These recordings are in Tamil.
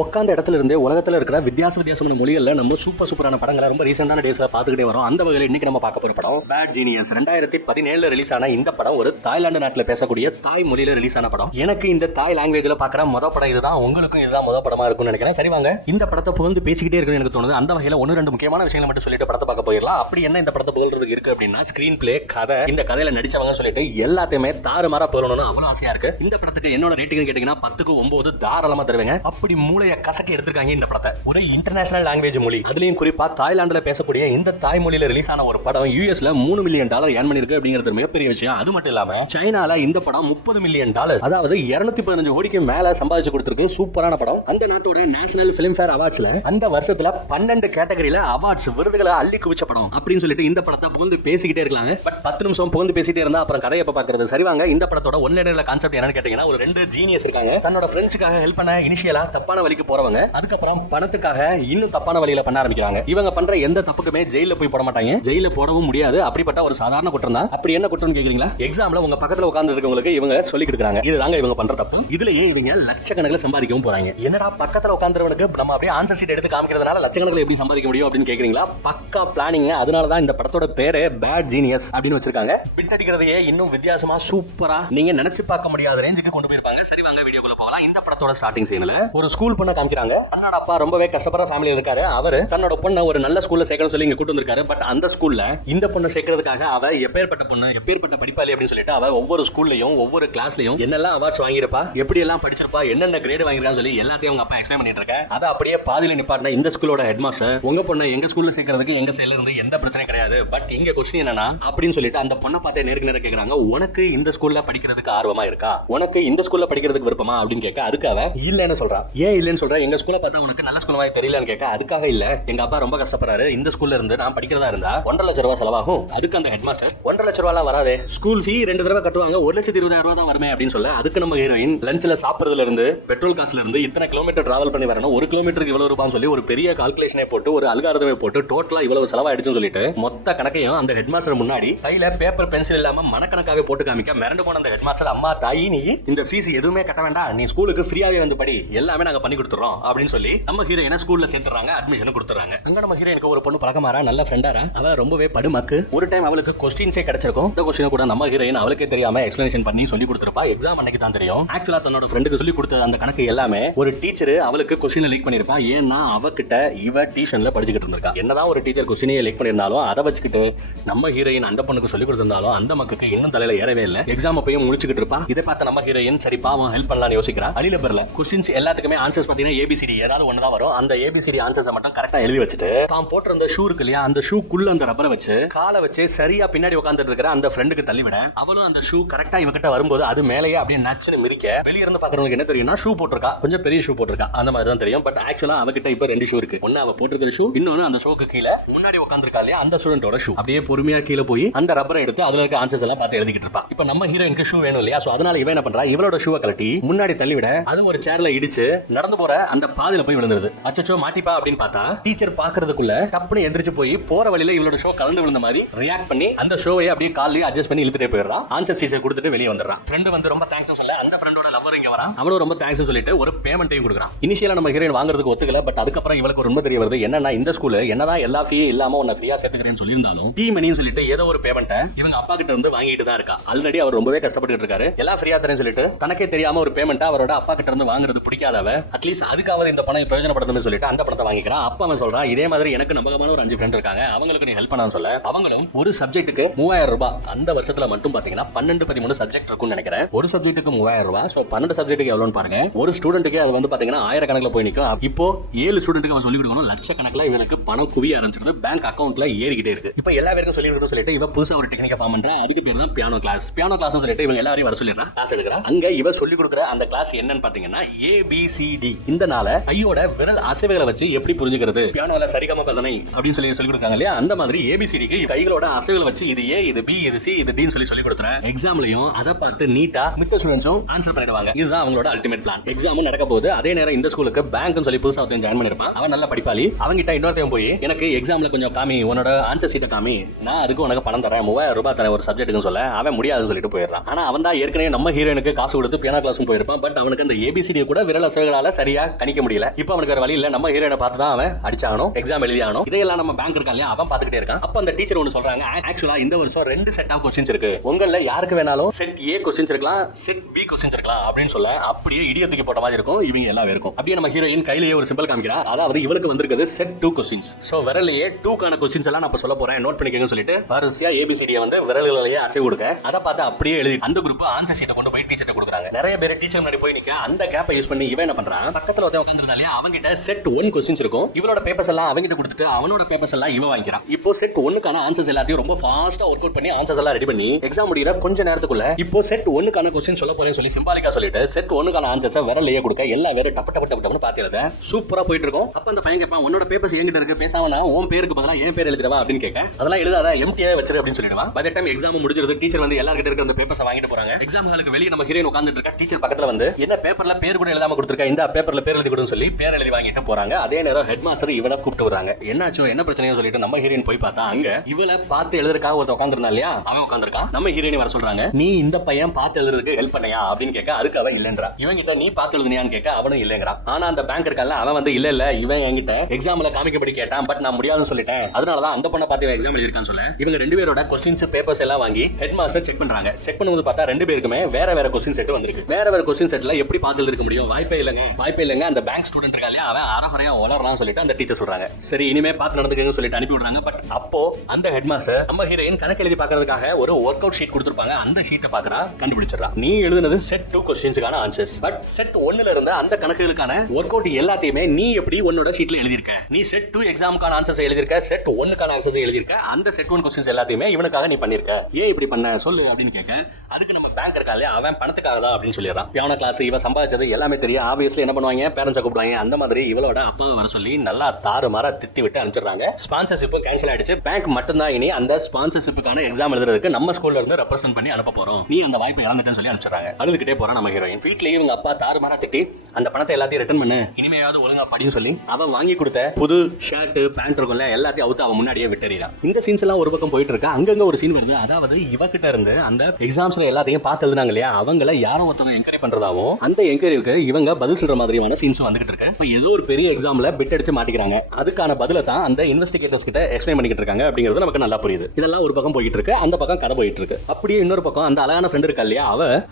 உட்காந்த இடத்துல இருந்தே உலகத்தில் இருக்கிற வித்தியாசமான மொழிகளில் நம்ம சூப்பரான படங்களை ரொம்ப ரீசெண்டான டேஸ்ல பார்த்துக்கிட்டே வரோம். அந்த வகையில் இன்னைக்கு நம்ம பார்க்க போற படம் பேட் ஜீனியஸ். 2017 ரிலீஸ் ஆன இந்த படம் ஒரு தாய்லாந்து நாட்டில் பேசக்கூடிய தாய் மொழியில ரிலீஸ் ஆன படம். எனக்கு இந்த தாய் லாங்குவேஜ்ல பார்க்குற மொதல் படம் இதுதான், உங்களுக்கும் இதுதான் மொதல் படமா இருக்கும்னு நினைக்கிறேன். சரி வாங்க இந்த படத்தை புகழ்ந்து பேசிக்கிட்டே இருக்குன்னு எனக்கு தோணுது. அந்த வகையில் ஒன்று ரெண்டு முக்கியமான விஷயங்களை மட்டும் சொல்லிட்டு படத்தை பார்க்க போயிடலாம். அப்படி என்ன இந்த படத்தை புகழ்றதுக்கு இருக்கு அப்படின்னா, ஸ்கிரீன் பிளே, கதை, இந்த கதையில நடிச்சவங்க சொல்லிட்டு எல்லாத்தையுமே தாறுமாறா போகணும்னு அவ்வளவு ஆசையா இருக்கு. இந்த படத்துக்கு என்னோட ரேட்டிங் கேட்டீங்கன்னா 10க்கு 9 தாராளமா தருவேங்க. அப்படி மூளையை கசக்கி எடுத்திருக்காங்க இந்த படத்தை. ஒரு இன்டர்நேஷனல் லாங்குவேஜ் மொழி, அதுலயும் குறிப்பா தாய்லாந்துல பேசக்கூடிய இந்த தாய் மொழியில ரிலீஸ் ஆன ஒரு படம் யூஎஸ்ல $3 மில்லியன் ஏர்ன் பண்ணிருக்கு அப்படிங்கிறது மிகப்பெரிய விஷயம். அது மட்டும் இல்லாம சைனால இந்த படம் $30 மில்லியன், அதாவது 215 கோடிக்கு மேல சம்பாதிச்சு கொடுத்திருக்கு. சூப்பரான படம். அந்த நாட்டோட நேஷனல் பிலிம் ஃபேர் அவார்ட்ஸ்ல அந்த வருஷத்துல 12 கேட்டகரியில அவார்ட்ஸ் விருதுகளை அள்ளி குவிச்ச படம் அப்படின்னு சொல்லிட்டு இந்த படத்தை புகழ்ந்து பேசிக்கிட்டே இருக்காங்க. பட் 10 நிமிஷம் புகழ்ந்து பேசிட்டே இருந்தா அப்புறம் கதையை எப்ப பாக்குறது? சரிவாங்க, இந்த படத்தோட ஒன்லைனர்ல கான்செப்ட் என்னன்னு கேட்டீங்கன்னா, ஒரு 2 ஜீனியஸ் இருக்காங்க. தன்னோட ஃப்ரெண்ட்ஸுக்காக ஹெல்ப் பண்ண இனிஷியலா தப்பான வழிக்கு போறவங்க, அதுக்கப்புறம் பணத்துக்காக இன்னும் தப்பான வழியில பண்ண ஆரம்பிக்கிறாங்க. இவங்க பண்ற எந்த தப்புக்குமே ஜெயில போய் போட மாட்டாங்க, ஜெயில போடவும் முடியாது. அப்படிப்பட்ட ஒரு சாதாரண குற்றம் தான். அப்படி என்ன குற்றம்னு கேக்குறீங்களா? எக்ஸாம்ல உங்க பக்கத்துல உட்கார்ந்து இருக்கவங்களுக்கு இவங்க சொல்லி கொடுக்குறாங்க. இதுதாங்க இவங்க பண்ற தப்பு. இதுலயே இவங்க லட்சக்கணக்கில் சம்பாதிக்கவும் போறாங்க. என்னடா பக்கத்துல உட்கார்ந்தவனுக்கு நம்ம அப்படியே ஆன்சர் ஷீட் எடுத்து காமிக்கிறதுனால லட்சக்கணக்கில் எப்படி சம்பாதிக்க முடியும் அப்படின்னு கேக்குறீங்களா? பக்கா பிளானிங். அதனால தான் இந்த படத்தோட பேரே பேட் ஜீனியஸ் அப்படின்னு வச்சிருக்காங்க. பிட் அடிக்கிறதையே இன்னும் வித்தியாசமா சூப்பரா நீங்க நினைச்சு பார்க்க முடியாத ரேஞ்சுக்கு கொண்டு போயிருப்பாங்க. சரி வாங்க வீடியோக்குள்ள போகலாம். இந்த படத்தோட ஸ்டார்டிங் சீன்ல ஒரு ஸ்கூல் பொண்ணை காமிக்கிறாங்க. தன்னோட அப்பா ரொம்பவே கஷ்டப்படுற ஃபேமிலில இருக்காரு. அவரு தன்னோட பொண்ணை ஒரு நல்ல ஸ்கூல்ல சேர்க்கணும் சொல்லி இங்க கூட்டு வந்திருக்காரு. பட் அந்த ஸ்கூல்ல இந்த பொண்ணை சேர்க்கிறதுக்காக அவ எப்பேற்பட்ட பொண்ணு, எப்பேற்பட்ட படிப்பாளி அப்படின்னு சொல்லிட்டு அவ ஒவ்வொரு ஸ்கூல்லயும் ஒவ்வொரு கிளாஸ்லயும் என்னெல்லாம் அவார்ட்ஸ் வாங்கியிருப்பா, எப்படி எல்லாம் படிச்சிருப்பா, என்னென்ன கிரேட் வாங்கிருக்கான்னு சொல்லி எல்லாத்தையும் அவங்க அப்பா எக்ஸ்பிளைன் பண்ணிட்டு இருக்காங்க. அதை அப்படியே பாதியில நிப்பாட்டின இந்த ஸ்கூலோட ஹெட் மாஸ்டர், உங்க பொண்ணை எங்க ஸ்கூல்ல சேர்க்கறதுக்கு எங்க சைடுல இருந்து எந்த பிரச்சனையும் கிடையாது, பட் இங்க கொஸ்டின் என்னன்னா அப்படின்னு சொல்லிட்டு அந்த பொண்ணை பார்த்து நேருக்கு நேரம் கேக்குறாங்க, உனக்கு இந்த ஸ்கூல்ல படிக்கிறதுக்கு ஆர்வமா இருக்கா, உனக்கு இந்த ஸ்கூல்ல படிக்கிறதுக்கு விருப்பமா அப்படின்னு கேட்க, அதுக்கு அவ இல்லன்னு சொல்றா. ஏன் இல்லன்னு சொல்றா? எங்க ஸ்கூல்ல பார்த்தா உனக்கு நல்ல ஸ்கூல் மாதிரி தெரியலன்னு கேட்க, அதுக்காக இல்ல, எங்க அப்பா ரொம்ப கஷ்டப்படுறாரு, இந்த ஸ்கூல்ல இருந்து நான் படிக்கிறதா இருந்தா 1.5 லட்சம் ரூபாய் செலவாகும். அதுக்கு அந்த ஹெட் மாஸ்டர் 1.5 லட்சம் ரூபாய் வராதே, ஸ்கூல் ஃபீ 2 தடவை கட்டுவாங்க, 1,20,000 ரூபாய் தான் வருமே அப்படின்னு சொல்ல, அதுக்கு நம்ம ஹீரோயின் லஞ்ச்ல சாப்பிடுறதுல இருந்து பெட்ரோல் காசுல இருந்து இத்தனை கிலோமீட்டர் டிராவல் பண்ணி வரணும், 1 கிலோமீட்டருக்கு இவ்வளவு ரூபாய் சொல்லி ஒரு பெரிய கால்குலேஷனை போட்டு ஒரு அல்காரிதமை போட்டு டோட்டலா இவ்வளவு செலவாயிடுச்சுன்னு சொல்லிட்டு மொத்த கணக்கையும் அந்த ஹெட் மாஸ்டர் முன்னாடி கையில பேப்பர் பென்சில் இல்லாம மனக்கணக்காவே போட்டு காமிக்க மிரண்டு போன அந்த ஹெட் மாஸ்டர், அம்மா தாயி நீ இந்த ஃபீஸ் எதுவுமே கட்ட வேண்டாம், நீ ஸ்கூலுக்கு ஃப்ரீயாவே வந்து படி, எல்லாமே நாங்க பண்ணி கொடுத்துறோம் அப்படின்னு சொல்லி நம்ம ஹீரோயினை ஸ்கூல்ல சேர்த்துறாங்க, அட்மிஷன் கொடுத்துறாங்க. அங்க நம்ம ஹீரோயினுக்கு ஒரு பொண்ணு பழக்கமாரா, நல்ல ஃப்ரெண்டாரா, அவ ரொம்பவே படுமக்கு. ஒரு டைம் அவளுக்கு கொஸ்டின்ஸே கிடைச்சிருக்கும். இந்த கொஸ்டின் கூட நம்ம ஹீரோயின் அவளுக்கே தெரியாம எக்ஸ்பிளனேஷன் பண்ணி சொல்லி கொடுத்திருப்பா. எக்ஸாம் அன்னைக்கு தான் தெரியும். ஆக்சுவலா தன்னோட ஃப்ரெண்டுக்கு சொல்லி கொடுத்த அந்த கணக்கு எல்லாமே ஒரு டீச்சர் அவளுக்கு கொஸ்டினை லீக் பண்ணிருப்பா. ஏன்னா அவகிட்ட இவ டியூஷன்ல படிச்சுக்கிட்டு இருந்திருக்கா. என்னதான் ஒரு டீச்சர் கொஸ்டினையே லீக் பண்ணிருந்தாலும் அதை வச்சுக்கிட்டு நம்ம ஹீரோயின் அந்த பொண்ணுக்கு சொல்லி கொடுத்திருந்தாலும் அந்த மக்குக்கு இன்னும் தலையில ஏறவே இல்லை. எக்ஸாம் அப்பயும் முடிச்சுக்கிட்டு இருப்பா. இதை பார்த்த நம்ம ஹீரோயின் சரி பாவம் ஹெல்ப் பண்ணலாம்னு யோசிக்கிறா. அழில பெறல கொஸ்டின்ஸ் எல்லாத்துக்குமே ஆன்சர்ஸ் பாத்தீங்கன்னா ABCD ஏதாவது ஒன்னு தான் வரும். அந்த ABCD ஆன்சர்ஸ் மட்டும் கரெக்டா எழுதி வச்சுட்டு தான் போட்டிருந்த ஷூ இருக்கு இல்லையா, அந்த ஷூக்குள்ள அந்த ரப்பரை வச்சு காலை வச்சு சரியா பின்னாடி உட்கார்ந்துட்டு இருக்கிற அந்த ஃப்ரெண்டுக்கு தள்ளிவிட, அவளும் அந்த ஷூ கரெக்டா இவகிட்ட வரும்போது அது மேலேயே அப்படியே நச்சுன்னு மிதிக்க, வெளிய இருந்து பாக்குறவங்களுக்கு என்ன தெரியும்னா ஷூ போட்டிருக்கா, கொஞ்சம் பெரிய ஷூ போட்டிருக்கா, அந்த மாதிரி தான் தெரியும். பட் ஆக்சுவலா அவகிட்ட இப்ப 2 ஷூ இருக்கு. ஒன்னு அவ போட்டிருக்கிற ஷூ, இன்னொன்னு அந்த ஷூக்கு கீழே முன்னாடி உட்கார்ந்திருக்கா இல்லையா அந்த ஸ்டூடெண்டோட ஷூ. அப்படியே பொறுமையா கீழே போய் அந்த ரப்பரை எடுத்து அதுல இருக்க ஆன்சர்ஸ் எல்லாம் பார்த்து எழுதிக்கிட்டு இருப்பா. இப்ப நம்ம ஹீரோயினுக்கு ஷூ வேணும் இல்லையா, சோ அதனால இவன் என்ன பண்றா, இவளோட ஷூவை கழட்டி முன்னாடி தள்ளிவிட அது ஒரு சேர்ல இடிச்சு நடந்து போற அந்த பாதியில போய் விழுந்துருது. அச்சச்சோ மாட்டிப்பா அப்படின்னு பார்த்தா டீச்சர் பாக்குறதுக்குள்ள டப்புனு எந்திரிச்சு போய் போற வழியில இவளோட ஷோ கலந்து விழுந்த மாதிரி ரியாக்ட் பண்ணி அந்த ஷோவை அப்படியே காலையே அட்ஜஸ்ட் பண்ணி இழுத்துட்டே போயிடுறான். ஆன்சர் டீச்சர் கொடுத்துட்டு வெளியே வந்துடுறான். ஃப்ரெண்ட் வந்து ரொம்ப தேங்க்ஸ் சொல்ல அந்த ஃப்ரெண்டோட லவர் இங்க வரா, அவளும் ரொம்ப தேங்க்ஸ் சொல்லிட்டு ஒரு பேமெண்ட்டையும் கொடுக்குறான். இனிஷியலா நம்ம ஹீரோயின் வாங்குறதுக்கு ஒத்துக்கல. பட் அதுக்கப்புறம் இவளுக்கு ஒரு உண்மை தெரிய வருது. என்னன்னா இந்த ஸ்கூல் என்னதான் எல்லா ஃபீ இல்லாம உன்னை ஃப்ரீயா சேர்த்துக்கிறேன்னு சொல்லியிருந்தாலும் டீ மணின்னு சொல்லிட்டு ஏதோ ஒரு பேமெண்ட்டை இவங்க அப்பா கிட்ட இருந்து வாங்கிட்டு தான் இருக்கா. ஆல்ரெடி அவர் ரொம்பவே கஷ்டப்பட்டு இருக்காரு. எல்லாம் ஃப்ரீயா தரேன்னு சொல்லிட்டு தனக்கே தெரியாம ஒரு பேமெண்ட்டை அவரோட அப்பா கிட்ட இருந்து வாங்குறது பிடிக்காதவ, அட்லீஸ்ட் அதுக்காவது இந்த பணம் பிரயோஜனப்படுதுன்னு சொல்லிட்டு அந்த பணத்தை வாங்கிக்கிறான். அப்பா அவன் சொல்றான், இதே மாதிரி எனக்கு நம்பகமான ஒரு 5 ஃப்ரெண்ட் இருக்காங்க, அவங்களுக்கு நீ ஹெல்ப் பண்ணான்னு சொல்ல, அவங்களும் ஒரு சப்ஜெக்ட்டுக்கு 3000 ரூபாய். அந்த வருஷத்துல மட்டும் பாத்தீங்கன்னா 12-13 சப்ஜெக்ட் இருக்கும்னு நினைக்கிறேன். ஒரு சப்ஜெக்ட்டுக்கு 3000 ரூபாய். சோ 12 சப்ஜெக்ட்டுக்கு எவ்வளவுன்னு பாருங்க. ஒரு ஸ்டூடெண்ட்டுக்கு அது வந்து பாத்தீங்கன்னா 1000 கணக்குல போய் நிக்கும். இப்போ 7 ஸ்டூடெண்ட்டுக்கு அவன் சொல்லி கொடுக்கணும், லட்சக்கணக்கில் இவனுக்கு பணம் குவிய ஆரம்பிச்சிருது, பேங்க் அக்கௌண்ட்ல ஏறிக்கிட்டே இருக்கு. இப்போ எல்லா பேருக்கும் சொல்லி கொடுக்க சொல்லிட்டு இவ புதுசா ஒரு டெக்னிக்கா ஃபார்ம் பண்றா. அதுக்கு பேர் தான் பியானோ கிளாஸ். பியானோ கிளாஸ் சொல்லிட்டு இவங்க எல்லாரையும் வர சொல்லிடுறா, கிளாஸ் எடுக்கிறா. அங்க இவ சொல்லி கொடுக்குற அந்த கிளாஸ் என்னன்னு பாத்தீங்கன்னா ABCD. இந்த நாள கையோட விரல் அசைவுகளை வச்சு எப்படி புரிஞ்சுக்கிறது, பியானோல சரிகம பதனை அப்படின்னு சொல்லி கொடுத்தாங்க இல்லையா, அந்த மாதிரி ABCDக்கு கைகளோட அசைவுகளை வச்சு இது A இது B இது C இது D சொல்லி கொடுத்துறேன். எக்ஸாம்லயும் அதை பார்த்து நீட்டா மித்த ஸ்டூடெண்ட்ஸும் ஆன்சர் பண்ணிடுவாங்க. இதுதான் அவங்களோட அல்டிமேட் பிளான். எக்ஸாமும் நடக்க போகுது. அதே நேரம் இந்த ஸ்கூலுக்கு பேங்க் சொல்லி புதுசா ஒருத்தன் ஜாயின் பண்ணிருப்பான். அவன் நல்ல படிப்பாளி. அவங்கிட்ட இன்னொருத்தையும் போய் எனக்கு எக்ஸாம்ல கொஞ்சம் காமி, உன்னோட ஆன்சர் சீட்டை காமி, நான் அதுக்கு உனக்கு பணம் தரேன், 3000 ரூபாய் தரேன் ஒரு சப்ஜெக்ட்டுக்கு சொல்ல, அவன் முடியாதுன்னு சொல்லிட்டு போயிடுறான். ஆனா அவன் தான் ஏற்கனவே நம்ம ஹீரோயினுக்கு காசு கொடுத்து பியானோ கிளாஸும் போயிருப்பான். பட் அவனுக்கு அந்த ABCD கூட விரல் அசைவுகளால சரியா கணிக்க முடியல. இப்போ அவனுக்கு வேற வழி இல்ல, நம்ம ஹீரோனை பார்த்து தான் அவன் அடிச்சாகணும், எக்ஸாம் எழுதியாகணும். இதையெல்லாம் நம்ம பேங்க் இருக்காங்க அவன் பார்த்துக்கிட்டே இருக்கான். அப்ப அந்த டீச்சர் ஒன்று சொல்றாங்க, ஆக்சுவலா இந்த வருஷம் 2 செட் ஆஃப் கொஸ்டின்ஸ் இருக்கு, உங்கள யாருக்கு வேணாலும் செட் ஏ கொஸ்டின்ஸ் இருக்கலாம், செட் பி கொஸ்டின்ஸ் இருக்கலாம் அப்படின்னு சொல்ல அப்படியே இடியத்துக்கு போட்ட மாதிரி இருக்கும். இவங்க எல்லாம் இருக்கும். அப்படியே நம்ம ஹீரோயின் கையிலேயே ஒரு சிம்பிள் காமிக்கிறா, அதாவது இவளுக்கு வந்திருக்கிறது செட் 2 கொஸ்டின்ஸ். சோ விரலையே 2 கான கொஸ்டின்ஸ் எல்லாம் நான் சொல்ல போறேன், நோட் பண்ணிக்கங்க சொல்லிட்டு வரிசையா ஏபிசிடியை வந்து விரல்களையே அசை கொடுக்க அதை பார்த்து அப்படியே எழுதி அந்த குரூப் ஆன்சர் ஷீட்டை கொண்டு போய் டீச்சர்ட்ட கொடுக்குறாங்க. நிறைய பேர் டீச்சர் முன்னாடி போய் நிக்க அந்த கேப்பை யூஸ் பண்ணி இவன் என்ன பண்றான், பக்கத்துல உட்கார்ந்திருந்தாலே அவங்கிட்ட செட் 1 கொஸ்டின்ஸ் இருக்கும், இவளோட பேப்பர்ஸ் எல்லாம் அவங்கிட்ட கொடுத்துட்டு அவனோட பேப்பர்ஸ் எல்லாம் இவன் வாங்கிக்கிறான். இப்போ செட் 1க்கான ஆன்சர்ஸ் எல்லாத்தையும் ரொம்ப ஃபாஸ்டா ஒர்க் அவுட் பண்ணி ஆன்சர்ஸ் எல்லாம் ரெடி பண்ணி எக்ஸாம் முடியற கொஞ்ச நேரத்துக்குள்ள இப்போ செட் 1க்கான கொஸ்டின் சொல்ல போறேன்னு சொல்லி சிம்பாலிக்கா சொல்லிட்டு செட் 1க்கான ஆன்சர்ஸை விரலையே கொடுக்க எல்லா வேற டப்ப டப்ப டப்ப டப்பன்னு பாத்தியத சூப்பரா போயிட்டு இருக்கும். அப்ப அந்த பையன் கேட்பான், உன்னோட பேப்பர்ஸ் என்கிட்ட இருக்கு, பேசாம நான் உன் பேருக்கு பதிலா என் பேர் எழுதுறவா அப்படின்னு கேட்க, அதெல்லாம் எழுதாத எம்டியா வச்சிரு அப்படின்னு சொல்லிடுவான். பை தி டைம் எக்ஸாம் முடிஞ்சிருது, டீச்சர் வந்து எல்லார்கிட்ட இருக்க அந்த பேப்பர்ஸ் வாங்கிட்டு போறாங்க. எக்ஸாம் ஹாலுக்கு வெளியே நம்ம ஹீரோயின் உட்கார்ந்துட்டு இருக்கா, டீச்சர் பக்கத்துல வந்து என்ன பேப்பர்ல பேர் கூட எழுதாம கொடுத்திருக்கா, இந்த பேப்பர்ல பேர் எழுதி கொடுன்னு சொல்லி பேர் எழுதி வாங்கிட்டு போறாங்க. அதே நேரம் ஹெட் மாஸ்டர் இவனை கூப்பிட்டு வராங்க. என்னாச்சோ என்ன பிரச்சனையோ சொல்லிட்டு நம்ம ஹீரோயின் போய் பார்த்தா அங்க இவளை பார்த்து எழுதுறதுக்காக ஒருத்தன் உட்கார்ந்திருந்தா இல்லையா, அவன் உட்கார்ந்திருக்கான். நம்ம ஹீரோயின் வர சொல்றாங்க, நீ இந்த பையன் பார்த்து எழுதுறதுக்கு ஹெல்ப் பண்ணியா அப்படின்னு கேட்க, அதுக்கு அவன் இல்லன்றா. இவன் கிட்ட நீ பார்த்து எழுதுனியான்னு கேட்க அவனும் இல்லங்கறான். ஆனா அந்த பேங்க் இருக்கல அவன் வந்து இல்ல இவன் என்கிட்ட எக்ஸாம்ல காமிக்கப்படி கேட்டான், பட் நான் முடியாதுன்னு சொல்லிட்டேன், அதனாலதான் அந்த பொண்ணை பார்த்து எக்ஸாம் எழுதிருக்கான்னு சொல்ல இவங்க ரெண்டு பேரோட கொஸ்டின்ஸ் பேப்பர்ஸ் எல்லாம் வாங்கி ஹெட் மாஸ்டர் செக் பண்றாங்க. செக் பண்ணும்போது பார்த்தா ரெண்டு பேருக்குமே வேற வேற கொஸ்டின் செட் வந்திருக்கு. வேற வேற கொஸ்டின் செட்ல எப்படி பார்த்து எழுதிருக்க முடியும், வாய்ப்பே இல்லங்க. அந்த பேங்க் ஸ்டூடெண்ட் இருக்கா இல்லையா, அவன் அரஹரையா உளறலாம் சொல்லிட்டு அந்த டீச்சர் சொல்றாங்க. சரி இனிமே பார்த்து நடந்துக்கங்க சொல்லிட்டு அனுப்பி விடுறாங்க. பட் அப்போ அந்த ஹெட் மாஸ்டர் நம்ம ஹீரோயின் கணக்கு எழுதி பார்க்கிறதுக்காக ஒரு ஒர்க் அவுட் ஷீட் கொடுத்திருப்பாங்க, அந்த ஷீட்டை பார்க்கறா கண்டுபிடிச்சிடறா. நீ எழுதுனது செட் 2 கொஸ்டின்ஸ்க்கான ஆன்சர்ஸ், பட் செட் 1ல இருந்த அந்த கணக்குகளுக்கான ஒர்க் அவுட் எல்லாத்தையுமே நீ எப்படி உன்னோட ஷீட்ல எழுதிருக்க, நீ செட் 2 எக்ஸாமுக்கான ஆன்சர்ஸ் எழுதிருக்க, செட் 1க்கான ஆன்சர்ஸ் எழுதிருக்க, அந்த செட் 1 கொஸ்டின்ஸ் எல்லாத்தையுமே இவனுக்காக நீ பண்ணிருக்க, ஏன் இப்படி பண்ண சொல்லு அப்படின்னு கேட்க, அதுக்கு நம்ம பேங்க் இருக்காலே அவன் பணத்துக்காக தான் அப்படின்னு சொல்லிடுறான். பியானோ கிளாஸ் இவன் சம்பாதிச்சது எல்லாமே தெரியும், ஆப்வியஸ்லி என்ன பண்ணுவாங்க, பேரண்ட்ஸை கூப்பிடுவாங்க. அந்த மாதிரி இவளோட அப்பாவை வர சொல்லி நல்லா தாறுமாறா திட்டி விட்டு அனுப்பிச்சிடுறாங்க. ஸ்பான்சர்ஷிப்பும் கேன்சல் ஆயிடுச்சு. பேங்க் மட்டும் தான் இனி அந்த ஸ்பான்சர்ஷிப்புக்கான எக்ஸாம் எழுதுறதுக்கு நம்ம ஸ்கூல்ல இருந்து ரெப்ரசென்ட் பண்ணி அனுப்ப போறோம், நீ அந்த வாய்ப்பை இழந்துட்டேன்னு சொல்லி அனுப்பிச்சிடுறாங்க. அழுதுகிட்டே போறான் நம்ம ஹீரோயின். வீட்லயே இவங்க அப்பா தாறுமாறா திட்டி அந்த பணத்தை எல்லாத்தையும் ரிட்டர்ன் பண்ணு, இனிமையாவது ஒழுங்கா படின்னு சொல்லி அவன் வாங்கி கொடுத்த புது ஷர்ட் பேண்ட் இருக்கும்ல எல்லாத்தையும் அவுத்து அவன் முன்னாடியே விட்டுறான். இந்த சீன்ஸ் எல்லாம் ஒரு பக்கம் போயிட்டு இருக்கு. அங்கங்க ஒரு சீன் வருது, அதாவது இவகிட்ட இருந்து அந்த எக்ஸாம்ஸ்ல எல்லாத்தையும் பார்த்து எழுதுனாங்க இல்லையா, அவங்கள யாரோ ஒருத்தவங்க என்கரேஜ் பண்றதாவும் அந்த என்கரேஜ்க்கு இவங்க பதில் சொல்ற மாதிரியான சீன்ஸ் வந்துகிட்டு இருக்கு. இப்போ ஏதோ ஒரு பெரிய எக்ஸாம்ல பிட் அடிச்சு மாட்டிக்கிறாங்க, அதுக்கான பதில தான் அந்த இன்வெஸ்டிகேட்டர்ஸ் கிட்ட எக்ஸ்பிளைன் பண்ணிட்டு இருக்காங்க அப்படிங்கிறது நமக்கு நல்லா புரியுது. இதெல்லாம் ஒரு பக்கம் போயிட்டு இருக்கு, அந்த பக்கம் கதை போயிட்டு இருக்கு. அப்படியே இன்னொரு பக்கம் அந்த அழகான ஃப்ரெண்ட் இருக்கா இல்லையா,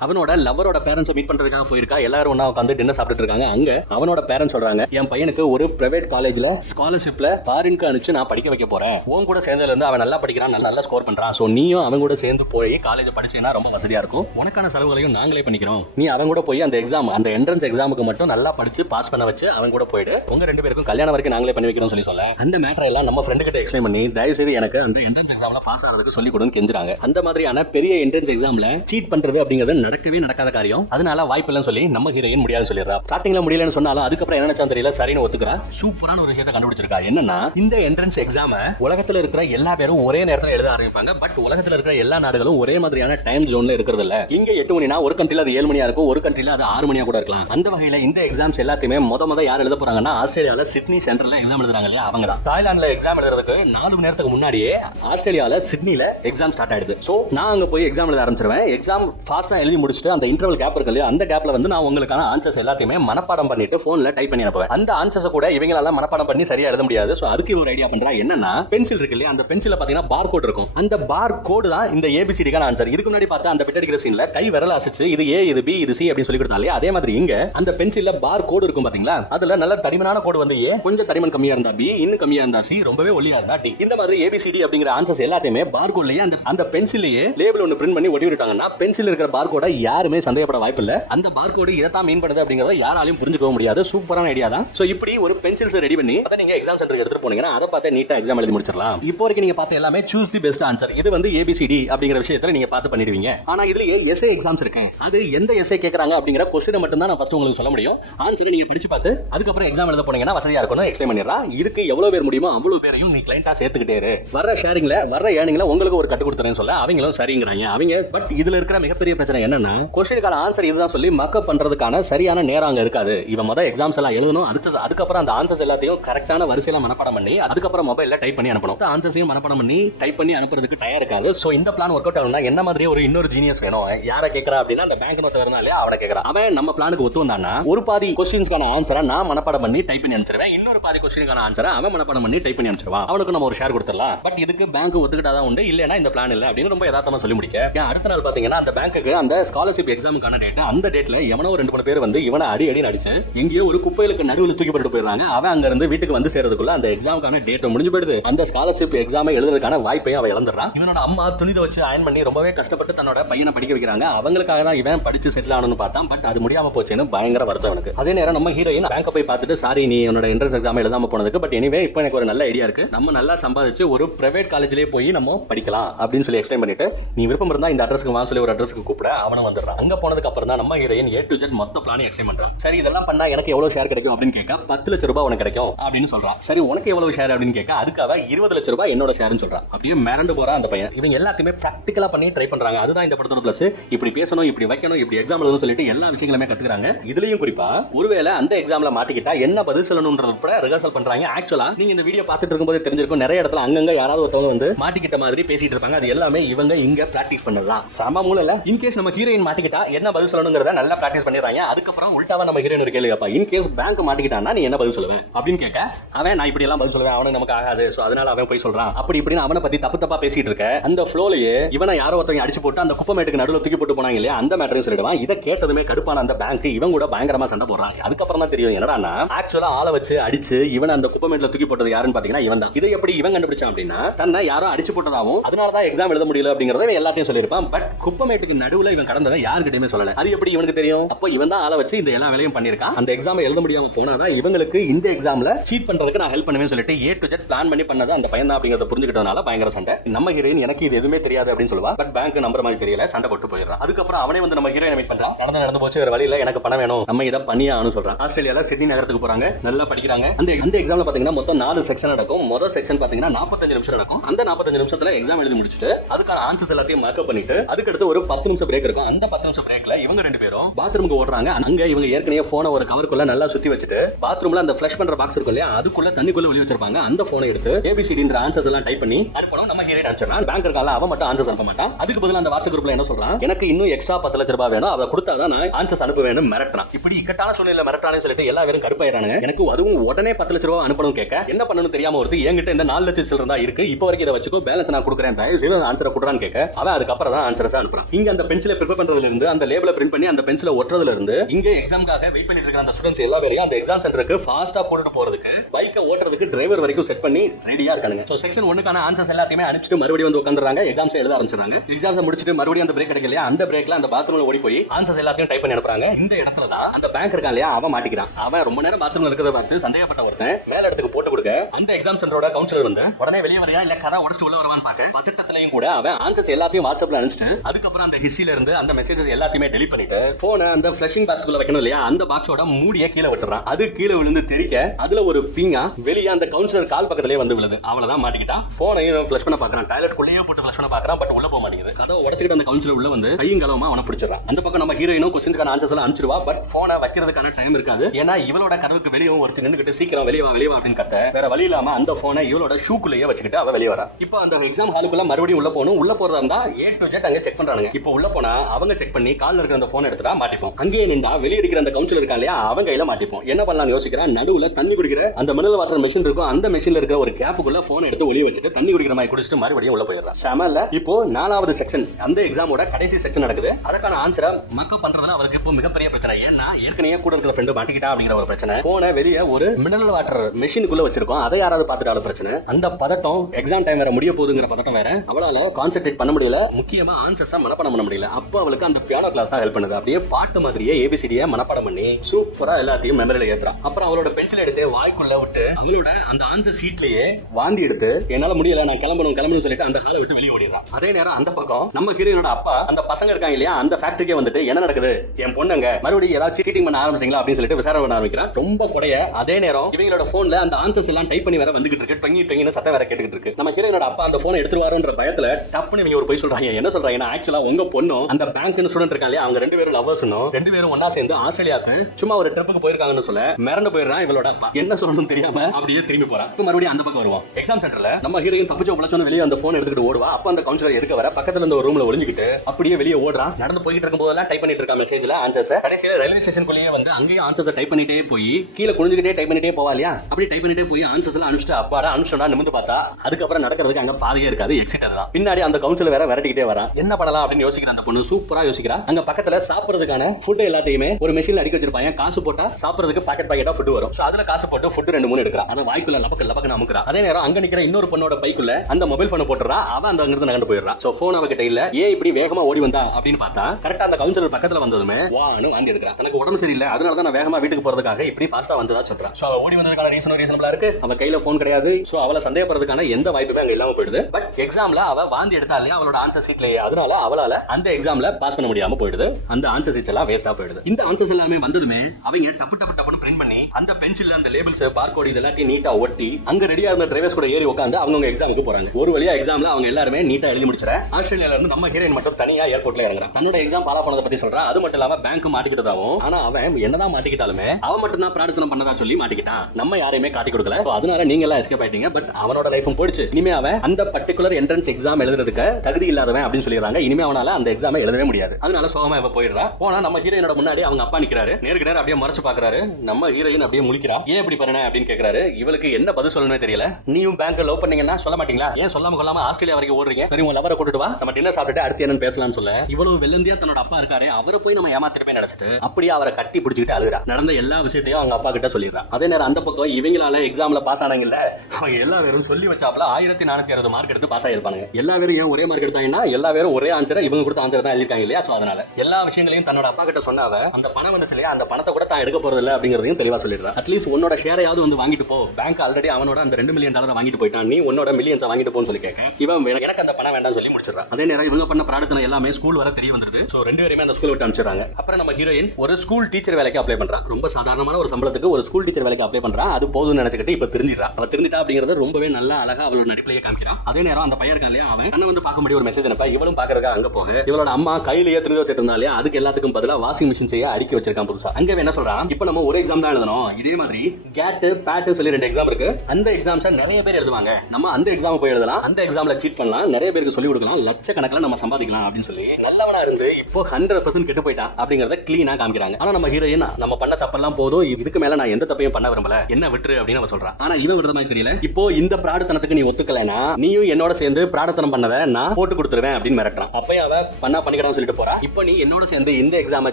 அவனோட லவரோட பேரண்ட்ஸ் மீட் பண்றதுக்காக போயிருக்கா. எல்லாரும் ஒண்ணா உட்கார்ந்து டின்னர் சாப்பிட்டு இருக்காங்க. அங்க அவனோட பேரண்ட்ஸ் சொல்றாங்க, என் பையனுக்கு ஒரு பிரைவேட் காலேஜ்ல ஸ்காலர்ஷிப்ல ஃபாரின்க்கு அனுப்பிச்சு நான் படிக்க வைக்க போறேன், உன் கூட சேர்ந்ததுல இருந்து அவன் நல்லா படிக்கிறான், நல்லா ஸ்கோர் பண்றான், சோ நீயும் அவன் கூட சேர்ந்து போய் காலேஜ் படிச்சீங்கன்னா ரொம்ப வசதியா இருக்கும், உனக்கான செலவுகளையும் நாங்களே பண்ணிக்கிறோம், நீ அவன் கூட போய் அந்த எக்ஸாம் அந்த என்ட்ரன்ஸ் எக்ஸாமுக்கு மட்டும் நல்லா படிச்சு பாஸ் பண்ண வச்சு அவன் கூட போயிட்டு உங்க ரெண்டு பேருக்கும் கல்யாணம் வரைக்கும் நாங்களே பண்ணி வைக்கிறோம் சொல்ல அந்த மேட்டர் எல்லாம் நம்ம ஃப்ரெண்ட் கிட்ட எக்ஸ்பிளைன் பண்ணி தயவு செய்து எனக்கு அந்த என்ட்ரன்ஸ் எக்ஸாம்ல பாஸ் ஆகிறதுக்கு சொல்லி கொடுன்னு கெஞ்சுறாங்க. அந்த மாதிரியான பெரிய என்ட்ரன்ஸ் எக்ஸாம்ல சீட் பண்றது அப்படிங்கிறது நடக்கவே நடக்காத காரியம், அதனால வாய்ப்பு இல்லைன்னு சொல்லி நம்ம ஹீரோயின் முடியாது சொல்லிடுறா. ஸ்டார்டிங்ல முடியலன்னு சொன்னாலும் அதுக்கப்புறம் என்ன நினைச்சா தெரியல, சரின்னு ஒத்துக்கிறா. சூப்பரான ஒரு விஷயத்தை கண்டுபிடிச்சிருக்கா. என்னன்னா இந்த என்ட்ரன்ஸ் எக்ஸாம் உலகத்துல இருக்கிற எல்லா பேரும் ஒரே நேரத்தில் எழுத ஆரம்பிப்பாங்க. பட் உலகத்துல இருக்கிற எல்லா நாடுகளும் ஒரே மாதிரியான டைம் ஜோன்ல இருக்கிறது இல்ல. இங்க 8 மணினா ஒரு கண்ட்ரில அது 7 மணியா இருக்கும், ஒரு கண்ட்ரில அது 6 மணியா கூட இருக்கலாம். அந்த வகையில இந்த எக்ஸாம்ஸ் எல்லாத்தையுமே முத யார் எழுத போறாங்கன்னா ஆஸ்திரேலியால சிட்னி சென்டர்ல எக்ஸாம் எழுதுறாங்க இல்லையா, அவங்க தான். தாய்லாந்துல எக்ஸாம் எழுதுறதுக்கு 4 மணி நேரத்துக்கு முன்னாடியே ஆஸ்திரேலியால சிட்னில எக்ஸாம் ஸ்டார்ட் ஆயிடுது. சோ நான் அங்க போய் எக்ஸாம் எழுத ஆரம்பிச்சிருவேன். எக்ஸாம் ஃபாஸ்டா எழுதி முடிச்சுட்டு அந்த இன்டர்வல் கேப் இருக்கு இல்லையா, அந்த கேப்ல வந்து நான் உங்களுக்கான ஆன்சர்ஸ் எல்லாத்தையுமே மனப்பாடம் பண்ணிட்டு போன்ல டைப் பண்ணி அனுப்புவேன். அந்த ஆன்சர்ஸ் கூட இவங்களால மனப்பாடம் பண்ணி சரியா எழுத முடியாது. சோ அதுக்கு ஒரு ஐடியா பண்றா. என்னன்னா பென்சில் இருக்கு இல்லையா, அந்த பென்சில்ல பாத்தீங்கன்னா பார் கோட் இருக்கும். அந்த பார் கோட் தான் இந்த ஏபிசிடிக்கான ஆன்சர். இதுக்கு முன்னாடி பார்த்தா அந்த பிட் அடிக்கிற சீன்ல கை விரல அசைச்சு இது ஏ இது பி இது சி அப்படி சொல்லி கொடுத்தாலே, அதே மாதிரி இங்க அந்த பென்சில்ல பார் கோட் இருக்கும் பாத்தீங்களா, அதுல நல்ல தடிமனான கோட் வந்து ஏ, கொஞ்சம் தடிமன் கம்மியா இருந்தா பி, இன்னும் கம்மியா இருந்தா சி, ரொம்பவே ஒல்லியா இருந்தா டி. இந்த மாதிரி ஏபிசிடி அப்படிங்கிற ஆன்சர்ஸ் எல்லாத்தையுமே பார் கோட்லயே அந்த பென்சில்லையே லேபிள் ஒன்னு பிரிண்ட் பண்ணி ஒட்டி விட்டாங்கன்னா பென்சில் இருக்கிற பார் கோட யாருமே சந்தேகப்பட வாய்ப்பு இல்ல. அந்த பார் கோட் இதை தான் மீன் பண்ணுது அப்படிங்கறத யாராலையும் புரிஞ்சுக்க முடியாது. சூப்பரான ஐடியா தான். சோ இப்படி ஒரு பென்சில்ஸ் ரெடி பண்ணி அதை நீங்க எக்ஸாம் சென்டருக்கு எடுத்துட்டு போனீங்கன்னா அதை பார்த்து நீட்டா எக்ஸாம் எழுதி முடிச்சிடலாம். இப்போ வரைக்கும் நீங்க பார்த்த எல்லாமே சூஸ் தி பெஸ்ட் ஆன்சர். இது வந்து ஏபிசிடி அப்படிங்கிற விஷயத்துல நீங்க பார்த்து பண்ணிடுவீங்க. ஆனா இதுல எஸ்ஏ எக்ஸாம்ஸ் இருக்கு. அது எந்த எஸ்ஏ கேக்குறாங்க அப்படிங்கிற क्वेश्चन மட்டும் தான் நான் ஃபர்ஸ்ட் உங்களுக்கு சொல்ல முடியும். ஆன்சரை நீங்க படிச்சு பார்த்து அதுக்கப்புறம் எக்ஸாம் எழுத போனீங்கன்னா வசதியா இருக்கும்னு எக்ஸ்பிளைன் பண்ணிடுறேன். இதுக்கு எவ்வளவு பேர் முடியுமோ அவ்வளவு பேரையும் நீ கிளையண்டா சேர்த்துக்கிட்டே இரு. வர ஷேரிங்ல வர ஏர்னிங்ல உங்களுக்கு ஒரு கட்டு கொடுத்துறேன்னு சொல்ல அவங்களும் சரிங்கறாங்க. அவங்க பட் இதுல இருக்கிற மிகப்பெரிய பிரச்சனை என்னன்னா क्वेश्चनக்கான ஆன்சர் இதுதான் சொல்லி மக்கப் பண்றதுக்கான சரியான நேரம் அங்க இருக்காது. இவன் மொத எக்ஸாம்ஸ் எல்லாம் எழுதணும். அதுக்கப்புறம் அந்த ஆன்சர்ஸ் எல்லாத்தையும் கரெக்டான வரிசையில மனப்பாடம் பண்ணி அதுக்கப்புறம் மொபைல்ல டைப் பண்ணி அனுப்பணும். ஆன்சர்ஸையும் மனப்பாடம் பண்ணி டைப் பண்ணி அனுப்புறதுக்கு டயம் இருக்காது. சோ இந்த பிளான் ஒர்க் அவுட் ஆகும்னா என்ன மாதிரி ஒரு இன்னொரு ஜீனியஸ் வேணும். யாரை கேட்கறா அப்படின்னா அந்த பேங்க் நோட் வரனால அவனை கேட்கறான். அவன் நம்ம பிளானுக்கு ஒத்து வந்தானா ஒரு பாதி क्वेश्चंसக்கான ஆன்சரை நான் மனப்பாடம் பண்ணி டைப் பண்ணி அனுப்பிச்சிடுவேன். இன்னொரு பாதி क्वेश्चनக்கான ஆன்சரை அவன் மனப்பாடம் பண்ணி டைப் பண்ணி அனுப்பிச்சிடுவான். அவனுக்கு நம்ம ஒரு ஷேர் கொடுத்துடலாம். பட் இதுக்கு பேங்க் ஒத்துக்கிட்டாதான் உண்டு, இல்லைன்னா இந்த பிளான் இல்ல அப்படின்னு ரொம்ப யதார்த்தமா சொல்லி முடிக்க. அடுத்த நாள் பாத்தீங்கன்னா அந்த பேங்க்குக்கு அந்த ஸ்காலர்ஷிப் எக்ஸாமுக்கான டேட், அந்த டேட்ல எவனோ 2-3 பேர் வந்து இவனை அடி நடிச்சு எங்கேயோ ஒரு குப்பைகளுக்கு நடுவில் தூக்கி போட்டு போயிடுறாங்க. அவன் அங்க இருந்து வீட்டுக்கு வந்து சேர்றதுக்குள்ள அந்த எக்ஸாமுக்கான டேட் முடிஞ்சு போயிடுது. அந்த ஸ்காலர்ஷிப் எக்ஸாமை எழுதுறதுக்கான வாய்ப்பையும் அவன் இழந்துடுறான். இவனோட அம்மா துணிதை வச்சு அயன் பண்ணி ரொம்பவே கஷ்டப்பட்டு தன்னோட பையனை படிக்க வைக்கிறாங்க. அவங்களுக்காக தான் இவன் படிச்சு செட்டில் ஆகணும்னு பார்த்தான். பட் அது முடியாம போச்சுன்னு பயங்கர வருத்தம் எனக்கு. அதே நேரம் நம்ம ஹீரோயின் பேங்க போய் பார்த்துட்டு சாரி நீ என்னோட என்ட்ரன்ஸ் எக்ஸாம் எழுதாம போனதுக்கு, பட் எனிவே இப்போ எனக்கு ஒரு நல்ல ஐடியா இருக்கு, நம்ம நல்லா சம்பாதிச்சு ஒரு பிரைவேட் காலேஜ்லயே போய் நம்ம படிக்கலாம் அப்படின்னு சொல்லி எக்ஸ்பிளைன் பண்ணிட்டு நீ விருப்பம் இருந்தா இந்த அட்ரஸ்க்கு வா சொல்லி ஒரு அட்ரஸ்க்கு கூப்பிட அவனும் வந்துடுறான். அங்க போனதுக்கு அப்புறம் தான் நம்ம ஹீரோயின் A to Z மொத்த பிளான் எக்ஸ்பிளைன் பண்றான். சரி இதெல்லாம் பண்ணா எனக்கு எவ்வளவு ஷேர் கிடைக்கும் அப்படின்னு கேட்க 10 லட்சம் ரூபாய் உனக்கு கிடைக்கும் அப்படின்னு சொல்றான். சரி உனக்கு எவ்வளவு ஷேர் அப்படின்னு கேட்க அதுக்காக 20 லட்சம் ரூபாய் என்னோட ஷேர்னு சொல்றான். அப்படியே மிரண்டு போறான் அந்த பையன். இவங்க எல்லாத்தையுமே பிராக்டிகலா பண்ணி ட்ரை பண்றாங்க. அதுதான் இந்த படத்தோட பிளஸ். இப்படி பேசணும், இப்படி வைக்கணும், இப்படி எக்ஸாம் எழுதணும் சொல்லிட்டு எல்லா விஷயங்களுமே கத்துக்கிறாங்க. இதுலயும் குறிப்பா ஒருவேளை அந்த எக்ஸாம்ல மாட்டிக்கிட்டா என்ன பதில் சொல்லணும்ன்றது கூட ரிஹர்சல் பண்றாங்க. ஆக்சுவலா நீங்க இந்த வீடியோ பார்த்துட்டு இருக்கும்போது தெரிஞ்சிருக்கும், நிறைய இடத்துல அங்கங்க யாராவது ஒருத்தவங்க வந்து மாட்டிக்கிட்ட மாதிரி பேசிட்டு இருப்பாங்க. அது எல்லாமே இவங்க இங்க பிராக்டிஸ் பண்ணலாம். சம மூலையில இன்கேஸ் நம்ம ஹீரோயின் மாட்டிக்கிட்டா என்ன பதில் சொல்லணுங்கிறத நல்லா பிராக்டிஸ் பண்ணிடுறாங்க. அதுக்கப்புறம் உல்டாவா நம்ம ஹீரோயின் ஒரு கேள்வி கேட்பா, இன்கேஸ் பேங்க் மாட்டிக்கிட்டானா நீ என்ன பதில் சொல்லுவேன் அப்படின்னு கேட்க அவன் நான் இப்படி எல்லாம் பதில் சொல்லுவேன், அவனுக்கு நமக்கு ஆகாது, சோ அதனால அவன் போய் சொல்றான். அப்படி இப்படின்னு அவனை பத்தி தப்பு தப்பா பேசிட்டு இருக்க அந்த ஃப்ளோலயே இவனை யாரோ ஒருத்தவங்க அடிச்சு போட்டு அந்த குப்பை மேட்டுக்கு நடுவில் தூக்கி போட்டு போனாங்க இல்லையா, அந்த மேட்டரையும் சொல்லிடுவான். இதை கேட்டதுமே கடுப்பான அந்த பேங்க் இவன் கூட பயங்கரமா சண்டை போடுறான். அதுக்கப்புறம் தான் தெரியும் என்னடா ஆக்சுவலா ஆளை வச்சு அடிச்சு இவன் அந்த குப்பை மேட்ல தூக்கி போட்டது யாருன்னு பாத்தீங்கன்னா இவன் தான். இதை எப்படி இவன் கண்டுபிடிச்சான் அப்படின்னா தன்னை யாரோ அடிச்சு போட்டதாவும் அதனாலதான் எக்ஸாம் எழுத முடியல அப்படிங்கறத இவன் எல்லாத்தையும் சொல்லியிருப்பான். பட் குப்பை மேட்டுக்கு நடுவுல இவன் கடந்ததை யாருக்கிட்டயுமே சொல்லல. அது எப்படி இவனுக்கு தெரியும்? அப்போ இவன் தான் ஆளை வச்சு இந்த எல்லா வேலையும் பண்ணிருக்கான். அந்த எக்ஸாம் எழுத முடியாம போனாதான் இவங்களுக்கு இந்த எக்ஸாம்ல சீட் பண்றதுக்கு நான் ஹெல்ப் பண்ணுவேன் சொல்லிட்டு A to Z பிளான் பண்ணி பண்ணது அந்த பையன் தான் அப்படிங்கறத புரிஞ்சுக்கிட்டனால பயங்கர சண்டை. நம்ம ஹீரோயின் எனக்கு இது எதுவுமே தெரியாது அப்படின்னு சொல்லுவா. பட் பேங்க் நம்புற மாதிரி தெரியல, சண்டை போட்டு போயிடுறான். அதுக்கப்புறம் அவனே வந்து நம்ம ஹீரோயின் மீட் பண்றான். நடந்து போச்சு, வேற வழியில எனக்கு பணம் வேணும், நம்ம இதை பண்ணியே ஆகணும்னு சொல்றான். ஆஸ்திரேலியால சிட்னி நகரத்துக்கு போறாங்க, நல்லா படிக்கிறாங்க. அந்த எக்ஸாம்ல பாத்தீங்கன்னா மொத்தம் 4 செக்ஷன் நடக்கும். முதல் செக்ஷன் பாத்தீங்கன்னா 45 நிமிஷம் நடக்கும். அந்த 45 நிமிஷத்துல எக்ஸாம் எழுதி முடிச்சிட்டு அதுக்கான ஆன்சர்ஸ் எல்லாத்தையும் மார்க் பண்ணிட்டு அதுக்கு அடுத்து ஒரு 10 நிமிஷம் பிரேக் இருக்கும். அந்த 10 நிமிஷம் பிரேக்ல இவங்க ரெண்டு பேரும் பாத்ரூமுக்கு ஓடுறாங்க. அங்க இவங்க ஏற்கனவே போனை ஒரு கவருக்குள்ள நல்லா சுத்தி வச்சுட்டு பாத்ரூம்ல அந்த ஃபிளஷ் பண்ற பாக்ஸ் இருக்கும் இல்லையா, அதுக்குள்ள தண்ணிக்குள்ள வெளிய வச்சிருப்பாங்க. அந்த போனை எடுத்து ABCDன்ற ஆன்சர்ஸ் எல்லாம் டைப் பண்ணி அனுப்பணும். நம்ம ஹீரோயின் அனுப்பிச்சான். பேங்க் இருக்கால அவன் மட்டும் ஆன்சர்ஸ் அனுப்ப மாட்டான். அதுக்கு பதிலா அந்த வாட்ஸ்அப் குரூப்ல என்ன சொல்றான், எனக்கு இன்னும் எக்ஸ்ட்ரா 10 லட்சம் ரூபாய் வேணும், அதை கொடுத்தாதான் நான் ஆன்சர்ஸ் அனுப்புவேன்னு மிரட்டுறான். இப்படி இக்கட்டான சூழ்நிலையில மிரட்டானே சொல்லிட்டு எல்லா பேரும் கடுப்பாயிரானுங்க. எனக்கு அதுவும் உடனே 10 லட்சம் ரூபாய் அனுப்பணும் கேட்க என்ன பண்ணணும் தெரியாம ஒருத்தி என்கிட்ட இந்த 4 லட்சம் சில்லறை தான் இருக்கு, இப்போ வரைக்கும் இதை வச்சுக்கோ, பேலன்ஸ் நான் கொடுக்குறேன், தயவு செய்து ஆன்சரை கொடுறான்னு கேட்க அவன் அதுக்கப்புறம் தான் ஆன்சர்ஸ் அனுப்புறான். இங்க அந்த பென்சிலை ப்ரிப்பேர் பண்றதுல இருந்து அந்த லேபிளை பிரிண்ட் பண்ணி அந்த பென்சிலை ஒட்டுறதுல இருந்து இங்க எக்ஸாம்காக வெயிட் பண்ணிட்டு இருக்க அந்த ஸ்டூடண்ட்ஸ் எல்லா பேரையும் அந்த எக்ஸாம் சென்டருக்கு ஃபாஸ்டா போட்டுட்டு போறதுக்கு பைக்கை ஓட்டுறதுக்கு டிரைவர் வரைக்கும் செட் பண்ணி ரெடியா இருக்கானுங்க. சோ செக்ஷன் 1க்கான ஆன்சர்ஸ் எல்லாத்தையுமே அனுப்பிச்சிட்டு மறுபடியும் வந்து உட்கார்ந்துறாங்க. எக்ஸாம்ஸ் எழுத ஆரம்பிச்சாங்க. எக்ஸாம்ஸ் முடிச்சிட்டு மறுபடியும் அந்த பிரேக் கிடைக்கலையா, அந்த பிரேக்ல அந்த பாத்ரூம்ல ஓடி போய் ஆன்சர்ஸ் எல்லாத்தையும் டைப் பண்ணி அனுப்புறாங்க. இந்த இடத்துல தான் அந்த பேங்க் இருக்கான் இல்லையா, அவன் மாட்டிக்கிறான். அவன் ரொம்ப நேரம் பாத்ரூம்ல இருக்கிறத பார்த்து சந்தேகப்பட்ட ஒருத்தன் மேல இடத்துக்கு போட்டு கொடுக்க அந்த எக்ஸாம் சென்டரோட கவுன்சிலர் வந்து உடனே வெளியே வரையா இல்ல கதை உடச்சு உள்ள வரவான்னு பார்க்க பதட்டத்திலையும் கூட அவன் ஆன்சர்ஸ் எல்லாத்தையும் வாட்ஸ்அப்ல அனுப்பிச்சிட்டேன். அதுக்கப்புறம் அந்த ஹிஸ்டரியில இருந்து அந்த மெசேஜஸ் எல்லாத்தையுமே டெலிட் பண்ணிட்டு போனை அந்த ஃபிளஷிங் பாக்ஸ்க்குள்ள வைக்கணும் இல்லையா, அந்த பாக்ஸோட மூடியை கீழே விட்டுறான். அது கீழே விழுந்து தெரிக்க அதுல ஒரு பிங்கா வெளியே அந்த கவுன்சிலர் கால் பக்கத்திலே வந்து விழுது. அவ்வளவுதான் மாட்டிக்கிட்டான். போனையும் ஃபிளஷ் பண்ண பாக்குறான், டாய்லெட் குள்ளேயே போட்டு ஃபிளஷ் பண்ண பாக்குறான். பட் உள்ள போக மாட்டேங்குது. கதவை உடைச்சிட்டு அந்த கவுன்சிலர் உள்ள வந்து கையங்கலமா அவனை பிடிச்சிடறான். அந்த பக்கம் நம்ம ஹீரோயினும் क्वेश्चनஸ்க்கான ஆன்சர்ஸ் எல்லாம் அனுப்பிச்சிடுவா. பட் போனை வைக்கிறதுக்கான டைம் இருக்காது. ஏன்னா இவளோட கதவுக்கு வெளியே ஒருத்தர் நின்னுக்கிட்டு சீக்கிரம் வெளியே வா அப்படின்னு கத்த வேற வழி இல்லாம அந்த போனை இவளோட ஷூக்குள்ளேயே வச்சுக்கிட்டு அவ வெளியே வரா. இப்போ அந்த எக்ஸாம் ஹாலுக்குள்ள மறுபடியும் உள்ள போகணும். உள்ள போறதா இருந்தா A to Z அங்க செக் பண்றாங்க. இப்போ உள்ள போனா அவங்க செக் பண்ணி கால்ல இருக்கிற அந்த போன் எடுத்துட்டா மாட்டிப்போம். அங்கேயே நின்றா வெளியே இருக்கிற அந்த கவுன்சிலர் இருக்கா இல்லையா, அவங்க கையில மாட்டிப்போம். என்ன பண்ணலாம்னு யோசிக்கிறேன். நடுவுல தண்ணி குடிக்கிற அந்த மினரல் வாட்டர் மெஷின் இருக்கும். அந்த மெஷின்ல இருக்கிற ஒரு கேப்புக்குள்ள போன் எடுத்து ஒளிய வச்சுட்டு தண்ணி குடிக்கிற மாதிரி குடிச்சிட்டு மறுபடியும் உள்ள போயிடுறான். ஷமல்ல இப்போ 4வது செக்ஷன் அந்த எக்ஸாமோட கடைசி செக்ஷன் நடக்குது. அதுக்கான ஆன்சரை மக்கப் பண்றதுல அவருக்கு இப்போ மிகப்பெரிய பிரச்சனை. ஏன்னா ஏற்கனவே கூட இருக்கிற ஃப்ரெண்ட் மாட்டிக்கிட்டா அப்படிங்கிற ஒரு பிரச்சனை. போனை வெளியே ஒரு மினரல் வாட்டர் மெஷினுக்குள்ள வச்சிருக்கோம். அதை யாராவது பார்த்துட்டாலும் பிரச்சனை. அந்த பதட்டம் எக்ஸாம் டைம் வேற முடிய போகுதுங்கிற பதட்டம் வேற. அவளால கான்சென்ட்ரேட் பண்ண முடியல. முக்கியமா ஆன்சர்ஸா மனப்பாடம் பண்ண முடியல. அப்போ அவளுக்கு அந்த பியானோ கிளாஸ் தான் ஹெல்ப் பண்ணுது. அப்படியே பாட்டு மாதிரியே ABCD மனப்பாடம் பண்ணி சூப்பரா எல்லாத்தையும் மெமரியில ஏத்துறான். அப்புறம் அவளோட பென்சில் எடுத்து வாய்க்குள்ள விட்டு அவளோட அந்த ஆன்சர் சீட்லயே வாந்தி எடுத்து என்னால முடியல நான் கிளம்பணும் சொல்லிட்டு அந்த ஹாலை விட்டு வெளியே ஓடிடுறான். அதே நேரம் அந்த பக்கம் நம்ம ஹீரோயினோட அப்பா அந்த பசங்க இருக்காங்க இல்லையா, அந்த ஃபேக்டரிக்கே வந்துட்டு என்ன நடக்குது, என் பொண்ணுங்க மறுபடியும் ஏதாவது சீட்டிங் பண்ண ஆரம்பிச்சிங்களா அப்படின்னு சொல்லிட்டு விசாரணை பண்ண ஆரம்பிக்கிறான். ரொம்ப கொடைய. அதே நேரம் இவங்களோட போன்ல அந்த ஆன்சர்ஸ் எல்லாம் டைப் பண்ணி வேற வந்துகிட்டு இருக்கு. டங்கி சத்தம் வேற கேட்டுக்கிட்டு இருக்கு. நம்ம ஹீரோயினோட அப்பா அந்த போனை எடுத்துருவாருன்ற பயத்துல டப்புன்னு இவங்க ஒரு போய் சொல்றாங்க. என்ன சொல்றாங்கன்னா ஆக்சுவலா உங்க பொண்ணும் அந்த பேங்க் ஸ்டூடெண்ட் இருக்காங்க அவங்க 2 பேரும் லவர்ஸ், 2 பேரும் ஒண்ணா சேர்ந்து ஆஸ்திரேலியாவுக்கு சும்மா ஒரு ட்ரிப்புக்கு போயிருக்காங்க. இருக்காங்கன்னு சொல்ல மிரண்டு போயிடுறான் இவளோட அப்பா. என்ன சொல்லணும்னு தெரியாம அப்படியே திரும்பி போறான். மறுபடியும் அந்த பக்கம் வருவோம். எக்ஸாம் சென்டர்ல நம்ம ஹீரோயின் தப்பிச்சு உழைச்சோன்னு வெளியே அந்த போன் எடுத்துட்டு ஓடுவா. அப்ப அந்த கவுன்சிலர் இருக்க வர பக்கத்துல இருந்த ஒரு ரூம்ல ஒளிஞ்சிக்கிட்டு அப்படியே வெளியே ஓடுறான். நடந்து போயிட்டு இருக்கும் போதெல்லாம் டைப் பண்ணிட்டு இருக்கா மெசேஜ்ல ஆன்சர்ஸ். கடைசியில ரயில்வே ஸ்டேஷனுக்குள்ளேயே வந்து அங்கேயே ஆன்சர்ஸ் டைப் பண்ணிட்டே போய் கீழே குனிஞ்சுக்கிட்டே டைப் பண்ணிட்டே போவா இல்லையா, அப்படி டைப் பண்ணிட்டே போய் ஆன்சர்ஸ் எல்லாம் அனுப்பிச்சிட்டு அப்பாடா அனுப்பிச்சா நிமிந்து பார்த்தா அதுக்கப்புறம் நடக்கிறதுக்கு அங்க பாதையே இருக்காது. எக்ஸிட் அதுதான். பின்னாடி அந்த கவுன்சிலர் வேற விரட்டிக்கிட்டே வரா. என்ன பண்ணலாம் அப்படின்னு யோசிக்கிற அந்த பொண்ணு சூப்பரா யோசிக்கிறா. அங்க பக்கத்துல சாப்பிடுறதுக்கான ஃபுட் எல்லாத்தையுமே ஒரு மெஷின்ல அடிக்க வச்சிருப்பாங்க. காசு போட்டா சாப்பிடுறதுக்கு பாக்கெட் பாக்கெட்டா ஃபுட் வரும். சோ அதுல காசு போட்டு ஃபுட் 2-3 எடுக்கறா. அத வாய்க்குள்ள லபக்கு லபக்கு அமுக்குறா. அதே நேரம் அங்க நிக்கிற இன்னொரு பொண்ணோட பைக்குள்ள அந்த மொபைல் போனை போட்டுறா. அவ அந்த அங்கிருந்து நகண்டு போயிடுறா. சோ போன் அவகிட்ட இல்ல. ஏன் இப்படி வேகமா ஓடி வந்தா அப்படின்னு பார்த்தா கரெக்டா அந்த கவுன்சிலர் பக்கத்துல வந்ததுமே வான்னு வாந்தி எடுக்கறா. தனக்கு உடம்பு சரியில்லை, அதனால தான் நான் வேகமா வீட்டுக்கு போறதுக்காக இப்படி ஃபாஸ்டா வந்ததா சொல்றா. சோ அவ ஓடி வந்ததுக்கான ரீசனபிளா இருக்கு. அவ கையில போன் கிடையாது. சோ அவளை சந்தேகப்படுறதுக்கான எந்த வாய்ப்புமே அங்க இல்லாம போயிடுது. பட் எக்ஸாம்ல அவ வாந்தி எடுத்தா இல்லையா அவளோட ஆன்சர் ஷீட்லயே, அதனால அவளால அந்த எக்ஸாம்ல பாஸ் பண்ண முடியாம போயிடுது. அந்த ஆன்சர் ஷீட்ஸ் எல்லாம் வேஸ்டா போயிடுது. இந்த ஆன்சர்ஸ் எல்லாமே வந்ததுமே அவங்க டப்பு டப்பு டப்புன்னு பிரிண்ட் பண்ணி அந்த பென்சில்ல அந்த லேபிள்ஸ் பார்கோட் இதெல்லாம் நீட்டா ஒட்டி அங்க ரெடியா இருந்த டிரைவர்ஸ் கூட ஏறி உட்கார்ந்து அவங்க எக்ஸாமுக்கு போறாங்க. ஒரு வழியா எக்ஸாம்ல அவங்க எல்லாரும் நீட்டா எழுதி முடிச்சற. ஆஸ்திரேலியால இருந்து நம்ம ஹீரோயின் மட்டும் தனியா ஏர்போர்ட்ல இறங்குறா. தன்னோட எக்ஸாம் பாலா பண்ணத பத்தி சொல்றா. அது மட்டும் இல்லாம பேங்க் மாட்டிக்கிட்டதாவும், ஆனா அவன் என்னதான் மாட்டிக்கிட்டாலுமே அவன் மட்டும் தான் பிரார்த்தனை பண்ணதா சொல்லி மாட்டிக்கிட்டான். நம்ம யாரையுமே காட்டி கொடுக்கல. அதனால நீங்க எல்லாம் எஸ்கேப் ஆயிட்டீங்க. பட் அவனோட லைஃபும் போயிடுச்சு. இனிமே அவன் அந்த பர்టిక్యులர் என்ட்ரன்ஸ் எக்ஸாம் எழுதுறதுக்கு தகுதி இல்லாதவன் அப்படின்னு சொல்லிடுறாங்க. இனிமே அவனால அந்த எக்ஸாமை எழுதவே முடியாது. அதனால சோகமா இவ போயிடுறா. போனா நம்ம ஹீரோயினோட முன்னாடி அவங்க அப்பா நிக்கிறாரு. நேருக்கு நேரம் அப்படியே மறைச்சு பாக்குறாரு. நம்ம ஹீரோயின் அப்படியே முழிக்கிறா. ஏன் இப்படி பண்ணன அப்படின்னு கேக்குறாரு. இவளுக்கு என்ன பதில் சொல்லணும்னு தெரியல. நீயும் பேங்க்ல லவ் பண்ணீங்கன்னா சொல்ல மாட்டீங்களா? ஏன் சொல்லாம கொள்ளாம ஆஸ்திரேலியா வரைக்கும் ஓடுறீங்க? சரி உங்க லவரை கூட்டிட்டு வா, நம்ம டின்னர் சாப்பிட்டுட்டு அடுத்து என்னன்னு பேசலாம்னு சொல்ல இவ்வளவு வெள்ளந்தியா தன்னோட அப்பா இருக்காரு, அவரை போய் நம்ம ஏமாத்திரமே நினைச்சிட்டு அப்படியே அவரை கட்டி பிடிச்சிட்டு அழுகிறா. நடந்த எல்லா விஷயத்தையும் அவங்க அப்பா கிட்ட சொல்லிடுறா. அதே நேரம் அந்த பக்கம் இவங்களால எக்ஸாம்ல பாஸ் ஆனாங்கல்ல, அவங்க எல்லா பேரும் சொல்லி வச்சாப்ல 1460 மார்க் எடுத்து பாஸ் ஆயிருப்பாங்க. எல்லா பேரும் ஏன் ஒரே மார்க் எடுத்தாங்கன்னா எல்லா பேரும் ஒரே ஆன்சரை இவங்க கொடுத்த ஆன்சர் தான் எழுதிருக்காங்க இல்லையா. சோ அதனால எல்லா விஷயங்களையும் தன்னோட அப்பா கிட்ட சொன்னாவ அந்த பணம் வந்துச்சு இல்லையா, அந்த பணத்தை கூட தான் எடுக்க போறது இல்ல அப்படிங்கறதையும் தெளிவா சொல்லிடுறா. அட்லீஸ்ட் உன்னோட ஷேரையாவது வந்து வாங்கிட்டு போ. பேங்க் ஆல்ரெடி அவனோட அந்த $2 மில்லியன் வாங்கிட்டு போயிட்டான். நீ உன்னோட மில்லியன்ஸ் வாங்கிட்டு போன்னு சொல்லி கேட்க இவன் எனக்கு அந்த பணம் வேண்டாம் சொல்லி முடிச்சிடறா. அதே நேரம் இவங்க பண்ண பிரார்த்தனை எல்லாமே ஸ்கூல் வர தெரிய வந்துருது. சோ ரெண்டு பேருமே அந்த ஸ்கூல் விட்டு அனுப்பிச்சிடுறாங்க. அப்புறம் நம்ம ஹீரோயின் ஒரு ஸ்கூல் டீச்சர் வேலைக்கு அப்ளை பண்றா. ரொம்ப சாதாரணமான ஒரு சம்பளத்துக்கு ஒரு ஸ்கூல் டீச்சர் வேலைக்கு அப்ளை பண்றா. அது போதும்னு நினைச்சிட்டு இப்ப திருந்திடுறா. அவ திருந்திட்டா அப்படிங்கறது ரொம்பவே நல்லா அழகா அவளோட நடிப்பிலேயே காமிக்கிறான். அதே நேரம் அந்த பையன் இருக்கான் இல்லையா, அவன் அண்ணன் வந்து பார்க்க முடிய ஒரு மெசேஜ் அனுப்ப இவளும் பாக்குறதுக்கு அங்க போக இவளோட அம்மா கையிலேயே திரும்பி வச்சிட்டு இருந்தா இல்லையா, அதுக்கு எல்லாத்துக்கும் பதிலா வாஷிங் மிஷின் செய்ய அடிக்க வச்சிருக்கான் புதுசா. அங்க என்ன சொல்றான், இப்ப நம்ம ஒரு எக்ஸாம் தான் எழுதணும். இதே மாதிரி கேட் பேட் சொல்லி 2 எக்ஸாம் இருக்கு. அந்த எக்ஸாம்ஸ் நிறைய பேர் எழுதுவாங்க. நம்ம அந்த எக்ஸாம் போய் எழுதலாம், அந்த எக்ஸாம்ல சீட் பண்ணலாம், நிறைய பேருக்கு சொல்லி கொடுக்கலாம், லட்சக்கணக்கில் நம்ம சம்பாதிக்கலாம் அப்படின்னு சொல்லி நல்லவனா இருந்து இப்போ 100% கெட்டு போயிட்டான் அப்படிங்கறத கிளீனா காமிக்கிறாங்க. ஆனா நம்ம ஹீரோயின் நம்ம பண்ண தப்பெல்லாம் போதும், இதுக்கு மேல நான் எந்த தப்பையும் பண்ண விரும்பல, என்ன விட்டுரு அப்படின்னு அவ சொல்றான். ஆனா இவன் விடுற மாதிரி தெரியல. இப்போ இந்த பிராடத்தனத்துக்கு நீ ஒத்துக்கலைனா நீயும் என்னோட சேர்ந்து பிராடத்தனம் பண்ணத நான் போட்டு கொடுத்துருவேன் அப்படின்னு மிரட்டுறான். அப்பயும் அவ பண்ணா பண்ணிக்கடான்னு சொல்லிட்டு போறா. இப்போ நீ என்னோட சேர்ந்து இந்த எக்ஸாமை